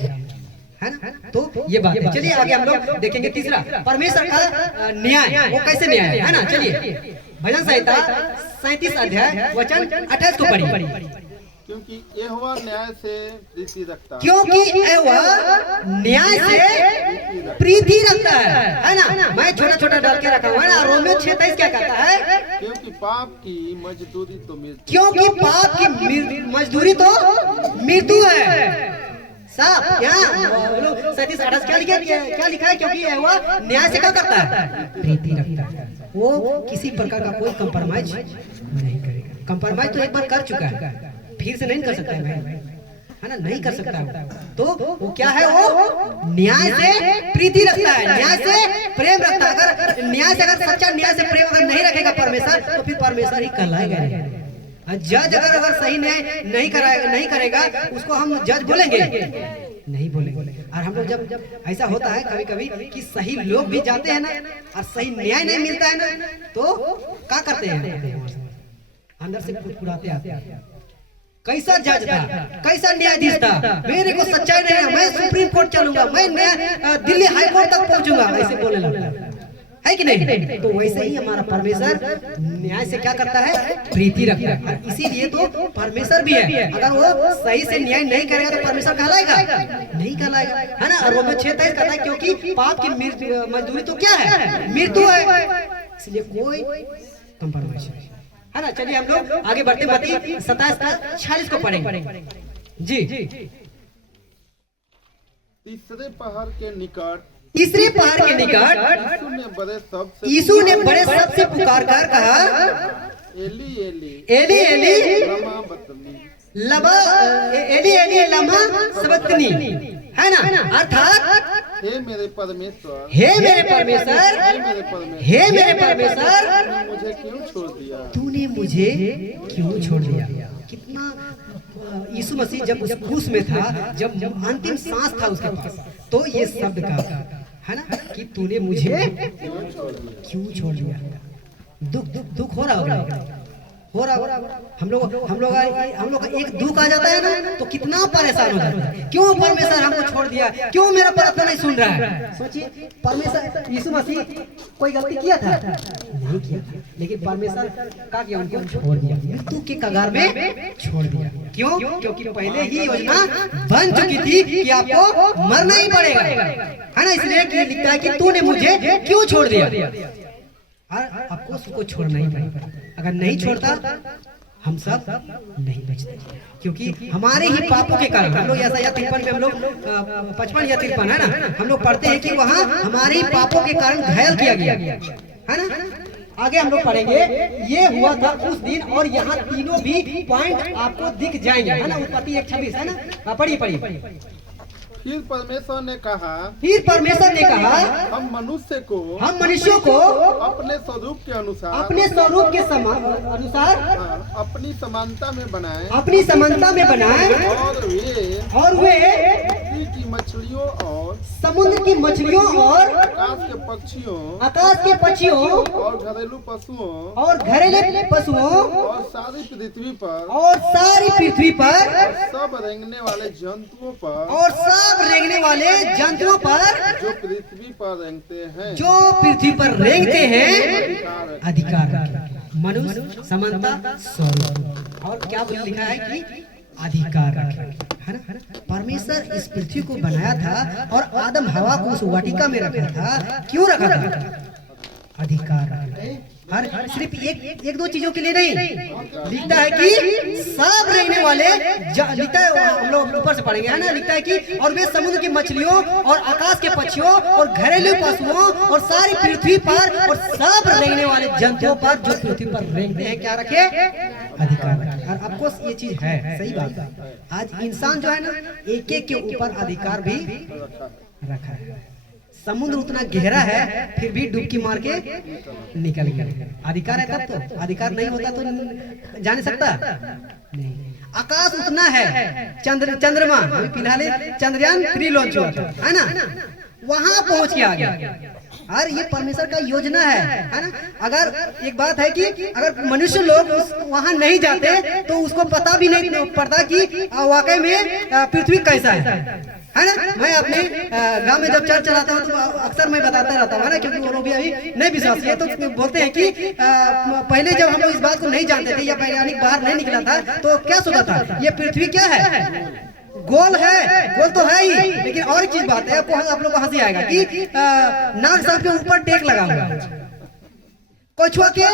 है ना। तो ये बात है। चलिए आगे हम लोग देखेंगे तीसरा, परमेश्वर का न्याय, वो कैसे न्याय है ना। चलिए भजन संहिता 37 अध्याय वचन 28 को पढ़िए। क्योंकि यहोवा न्याय से प्रीति रखता है, क्योंकि यहोवा न्याय से प्रीति रखता है ना। मैं छोटा छोटा डाल के रखा हुआ है ना। रोमियो 6:23 क्या कहता है, क्योंकि पाप की मजदूरी तो मृत्यु, क्योंकि पाप की मजदूरी तो मृत्यु है। साफ यहाँ 37-28 क्या लिखा है? क्योंकि यहोवा न्याय से क्या करता है? प्रीति रखता है। वो किसी प्रकार का कोई कंप्रोमाइज नहीं करेगा। कंप्रोमाइज तो एक बार कर चुका है, फिर से नहीं कर सकता है भाई, है ना, नहीं कर सकता है। तो वो क्या है? वो न्याय से प्रीति रखता है, न्याय से प्रेम रखता है। अगर न्याय से, अगर सच्चा न्याय से प्रेम अगर नहीं रखेगा परमेश्वर, तो फिर परमेश्वर ही कहलाएगा नहीं। जज अगर सही न्याय नहीं करेगा, उसको हम जज बोलेंगे? नहीं बोलेंगे। और हम लोग जब ऐसा होता है कभी कभी कि सही लोग भी जाते हैं ना और सही न्याय नहीं मिलता है ना, तो क्या करते हैं? अंदर से फुटफुटाते आते हैं। कैसा जज था, कैसा न्यायाधीश था, मेरे को सच्चाई नहीं है, मैं सुप्रीम कोर्ट चलूंगा, मैं दिल्ली हाई कोर्ट तक पहुंचूंगा, ऐसे बोलने लगता है कि नहीं? तो वैसे ही हमारा परमेश्वर न्याय से क्या करता है? प्रीति रखता है। इसीलिए तो परमेश्वर भी है। अगर वो सही से न्याय नहीं करेगा तो परमेश्वर कहलाएगा? नहीं कहलाएगा, है ना। और रोमन 6:23 कहता है क्योंकि पाप की मजदूरी तो क्या है? मृत्यु है। इसलिए कोई कंप्रोमाइज नहीं, है ना। चलिए हम लोग आगे बढ़ते बढ़ते 27-46 को पढ़ेंगे जी। तीसरे पहाड़ के निकट यीशु ने बड़े शब्द से पुकार कर कहा, एली एली एली एली लमा बतनी एली एली लमा सबक्तनी, है ना। अर्थात हे मेरे परमेश्वर, हे मेरे परमेश्वर, हे मेरे परमेश्वर, मुझे क्यों छोड़ दिया? तूने मुझे क्यों छोड़ दिया? कितना यीशु मसीह जब उस क्रूस में था, जब अंतिम सांस था उसके पास, तो ये शब्द का, है ना, कि तूने मुझे क्यों छोड़ दिया? दुख हो रहा होगा, हम लोग का एक दुख आ जाता है ना, तो कितना परेशान हो जाता है। क्यों परमेश्वर हमको छोड़ दिया? क्यों मेरा प्रार्थना नहीं सुन रहा है? सोचिए, परमेश्वर यीशु मसीह कोई गलती किया था? नहीं किया, लेकिन परमेश्वर का किया? उनको छोड़ दिया, मृत्यु के कगार में छोड़ दिया। क्यों? क्योंकि पहले ही योजना बन चुकी थी कि आपको मरना ही पड़ेगा, है ना। इसलिए लिखता है कि तूने मुझे क्यों छोड़ दिया? और आपको उसको छोड़ना ही पड़ेगा। अगर नहीं छोड़ता हम सब नहीं बचते, क्योंकि हमारे ही पापों के कारण हम लोग ऐसा या 53 में हम लोग 55 या 53 है ना, हम लोग पढ़ते हैं कि वहाँ हमारे ही पापों के कारण घायल किया गया, है ना। आगे हम लोग पढ़ेंगे, ये हुआ था उस दिन, और यहाँ तीनों भी पॉइंट आपको दिख जाएंगे, है ना। उत्पत्ति 1:26, है ना। पढ़िए। फिर परमेश्वर ने कहा, हम मनुष्यों को अपने स्वरूप के अनुसार अपनी समानता में बनाए, और वे पृथ्वी की मछलियों और समुद्र की मछलियों और आकाश के पक्षियों और घरेलू पशुओं और सारी पृथ्वी पर सब रेंगने वाले जंतुओं पर जो पृथ्वी पर रेंगते हैं अधिकार रखे। मनुष्य समानता स्वरूप, और क्या लिखा है कि अधिकार रखे, है ना। परमेश्वर इस पृथ्वी को बनाया था और आदम हवा को उस वाटिका में रखा था। क्यों रखा था? अधिकार रखे। हर सिर्फ एक दो चीजों के लिए नहीं, लिखता है कि सब रेंगने वाले, लिखता है, हम लोग ऊपर से पढ़ेंगे, है ना। लिखता है कि और वे समुद्र की मछलियों और आकाश के पक्षियों और घरेलू पशुओं और सारी पृथ्वी पर और सब रेंगने वाले जंतुओं पर जो पृथ्वी पर रेंगते हैं क्या रखे? अधिकार रखे। और आपको ये चीज है, सही बात। आज इंसान जो है ना, एक के ऊपर अधिकार भी रखा है। समुद्र उतना गहरा है, फिर भी डुबकी मार के निकल गया। अधिकार है तब तो, अधिकार नहीं होता तो जा नहीं सकता नहीं। आकाश उतना है, चंद्रमा अभी फिलहाल चंद्रयान 3 लॉन्च हुआ था, है ना, वहां पहुंच के आ गया। और ये परमेश्वर का योजना है ना। अगर एक बात है कि अगर मनुष्य लोग वहां नहीं जाते तो उसको पता भी नहीं पड़ता कि वाकई में पृथ्वी कैसा है ना। मैं अपने गांव में जब चर्च चलाता हूँ तो अक्सर मैं बताता रहता हूँ, है ना, क्योंकि वो लोग भी अभी नहीं विश्वासी है, तो बोलते हैं कि पहले जब हम लोग इस बात को नहीं जानते थे या वैज्ञानिक बाहर नहीं निकला था तो क्या सोचा था, ये पृथ्वी क्या है? गोल है, गोल तो है ही, लेकिन और एक चीज बात है, आपको आप लोग को हंसी आएगा कि नाग साहब के ऊपर टेक लगा हुआ है, कछुआ के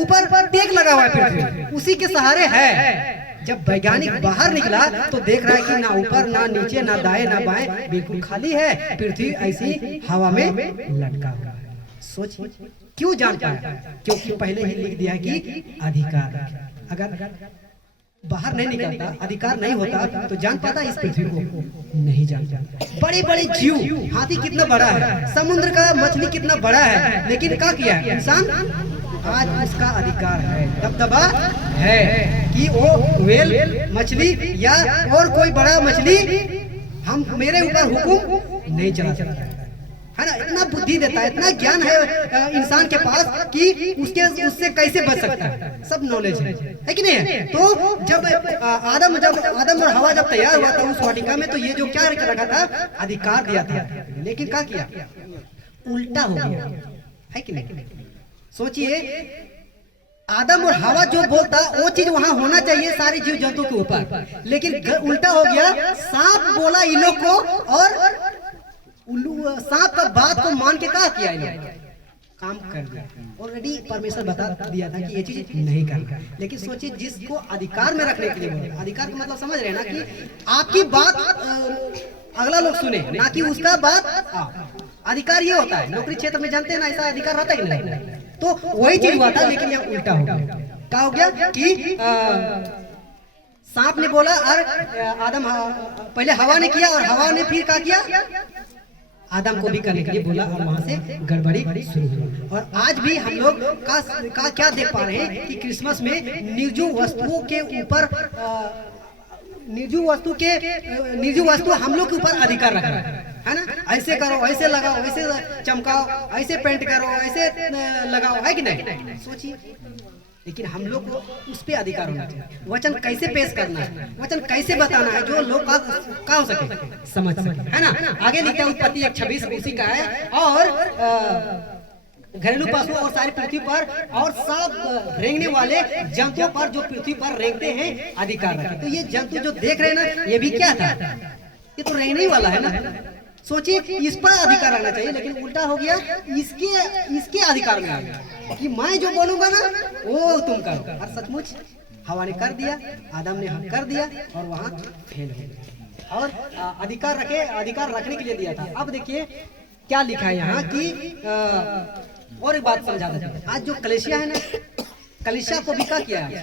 ऊपर टेक लगा हुआ है, पृथ्वी उसी के सहारे है। जब वैज्ञानिक बाहर निकला तो देख रहा है कि ना ऊपर ना नीचे ना दाएं ना बाएं, बिल्कुल खाली है, पृथ्वी ऐसी हवा में लटका हुआ है। सोचिए क्यों जान पाया? क्योंकि पहले ही लिख दिया कि अधिकार। अगर बाहर नहीं निकलता, अधिकार नहीं होता तो जान पाता इस पृथ्वी को? नहीं जान पाता। बड़े बड़े जीव, हाथी कितना बड़ा है, समुद्र का मछली कितना बड़ा है, लेकिन क्या किया इंसान? आज उसका अधिकार है, दबदबा है कि वो वेल मछली या और कोई बड़ा मछली हम मेरे ऊपर हुक्म नहीं चला सकता है ना। इतना बुद्धि देता है, इतना ज्ञान है इंसान के पास कि उससे कैसे बच सकता है, सब नॉलेज है कि नहीं है? तो जब आदम और हवा जब तैयार हुआ था उस वाटिका में, तो ये जो क्या रखा था? अधिकार दिया था, लेकिन क्या किया? उल्टा हो गया है कि नहीं? सोचिए आदम और हवा जो बोलता वो चीज वहां होना चाहिए सारे जीव जंतु के ऊपर, लेकिन उल्टा हो गया। सांप बोला इन लोग को और सांप का बात को मान के क्या किया इन्होंने? काम कर दिया। ऑलरेडी परमेश्वर बता दिया था कि ये चीज नहीं करना, लेकिन सोचिए जिसको अधिकार में रखने के लिए बोले, अधिकार का मतलब समझ रहे हैं ना कि आपकी बात अगला लोग सुने, ना कि उसका बात। अधिकार ये होता है, नौकरी क्षेत्र में जानते हैं ना, ऐसा अधिकार रहता है कि नहीं? तो वही चीज हुआ था, लेकिन यहाँ उल्टा हो गया। क्या हो गया कि सांप ने बोला और आदम पहले हवा ने किया और हवा ने फिर क्या किया? आदम को भी करने के लिए बोला और वहां से गड़बड़ी शुरू हुई। और आज भी हम लोग का क्या देख पा रहे हैं कि क्रिसमस में निर्जीव वस्तुओं के ऊपर निर्जीव वस्तु हम लोग के ऊपर अधिकार रख रहा है ना? ऐसे करो, ऐसे लगाओ, ऐसे चमकाओ, ऐसे पेंट करो, ऐसे लगाओ, है कि नहीं? सोचिए, लेकिन हम लोग को उस पे अधिकार होना चाहिए। वचन कैसे पेश करना है, वचन कैसे बताना है, जो लोग का हो सके, समझ सके, है ना? आगे लिखा है उत्पत्ति 1:26 उसी का है। और घरेलू पशु और सारी पृथ्वी पर और सब रेंगने वाले जंतुओं पर जो पृथ्वी पर रेंगते हैं अधिकार रखे। तो ये जंतु जो देख रहे हैं ना, ये भी क्या था? ये तो रेंगने ही वाला है ना। सोचिए इस पर अधिकार रहना चाहिए, लेकिन उल्टा हो गया, इसके अधिकार में आ गया कि मैं जो बोलूंगा ना वो तुम करो। और सचमुच हवा ने कर दिया, आदम ने कर दिया और वहां फेल हो गया। और अधिकार रखने के लिए दिया था। अब देखिए क्या लिखा है यहाँ कि और एक बात समझा देता हूं। आज जो कलीसिया है ना, कलीसिया को भी क्या किया है?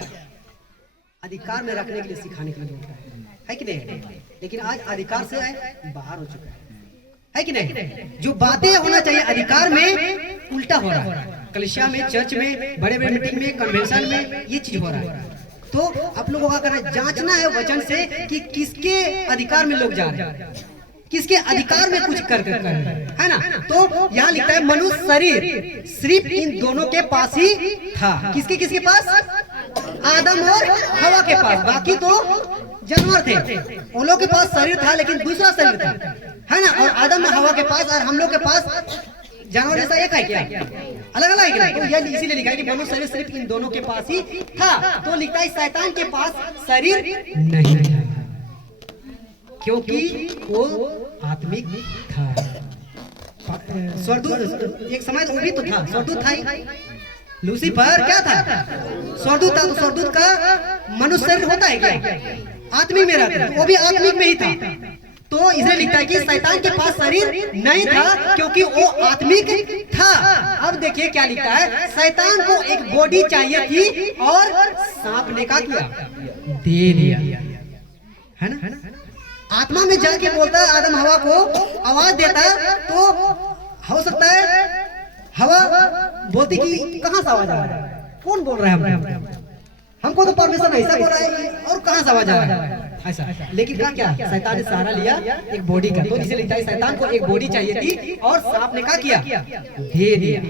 अधिकार में रखने के लिए, सिखाने के लिए बोलता है कि नहीं? लेकिन आज अधिकार से बाहर हो चुका है कि नहीं? जो बातें होना चाहिए अधिकार में, उल्टा हो रहा है। कलीसिया में, चर्च में, बड़े बड़े मीटिंग में, कन्वेंशन में ये चीज हो रहा है। तो आप लोगों का करना, जांचना है वचन से कि किसके अधिकार में लोग जा रहे हैं, किसके अधिकार में कुछ कर रहे हैं, है ना? तो यहाँ लिखता है मनुष्य शरीर सिर्फ इन दोनों के पास ही था। किसके पास? आदम और हवा के पास। बाकी तो जानवर थे, उन लोग के पास शरीर था, लेकिन दूसरा शरीर था, है ना? और आदम और हवा के पास और हम लोग के पास जानवर जैसा एक है क्या? अलग अलग है क्या? तो यह इसीलिए लिखा है कि मनुष्य शरीर सिर्फ इन दोनों के पास ही था। तो लिखता है शैतान के पास शरीर नहीं था, क्योंकि वो आत्मिक था। स्वर्गदूत एक समय वो भी तो था, स्वर्गदूत था ही। लूसीफर क्या था? स्वर्गदूत था। तो स्वर्गदूत का मनुष्य शरीर होता है क्या? आत्मिक में रहता है, वो भी आत्मिक में ही था। तो इसलिए लिखता है कि शैतान के पास शरीर नहीं था, क्योंकि वो आत्मिक था। अब देखिए क्या लिखता है, शैतान को एक बॉडी चाहिए थी और सांप ने क्या किया? दे दिया, है ना? आत्मा में जाके बोलता है आदम हवा को, आवाज देता है, तो हो सकता है हवा बोलती कि कहां से आवाज आ रहा है, कौन बोल रहा है? हमको तो परमेश्वर ऐसा बोल रहा है, और कहां से आवाज आ रहा है ऐसा। लेकिन क्या शैतान ने सहारा लिया एक बॉडी का। तो इसे लिखता है शैतान को एक बॉडी चाहिए थी और सांप ने क्या किया? दे दिया।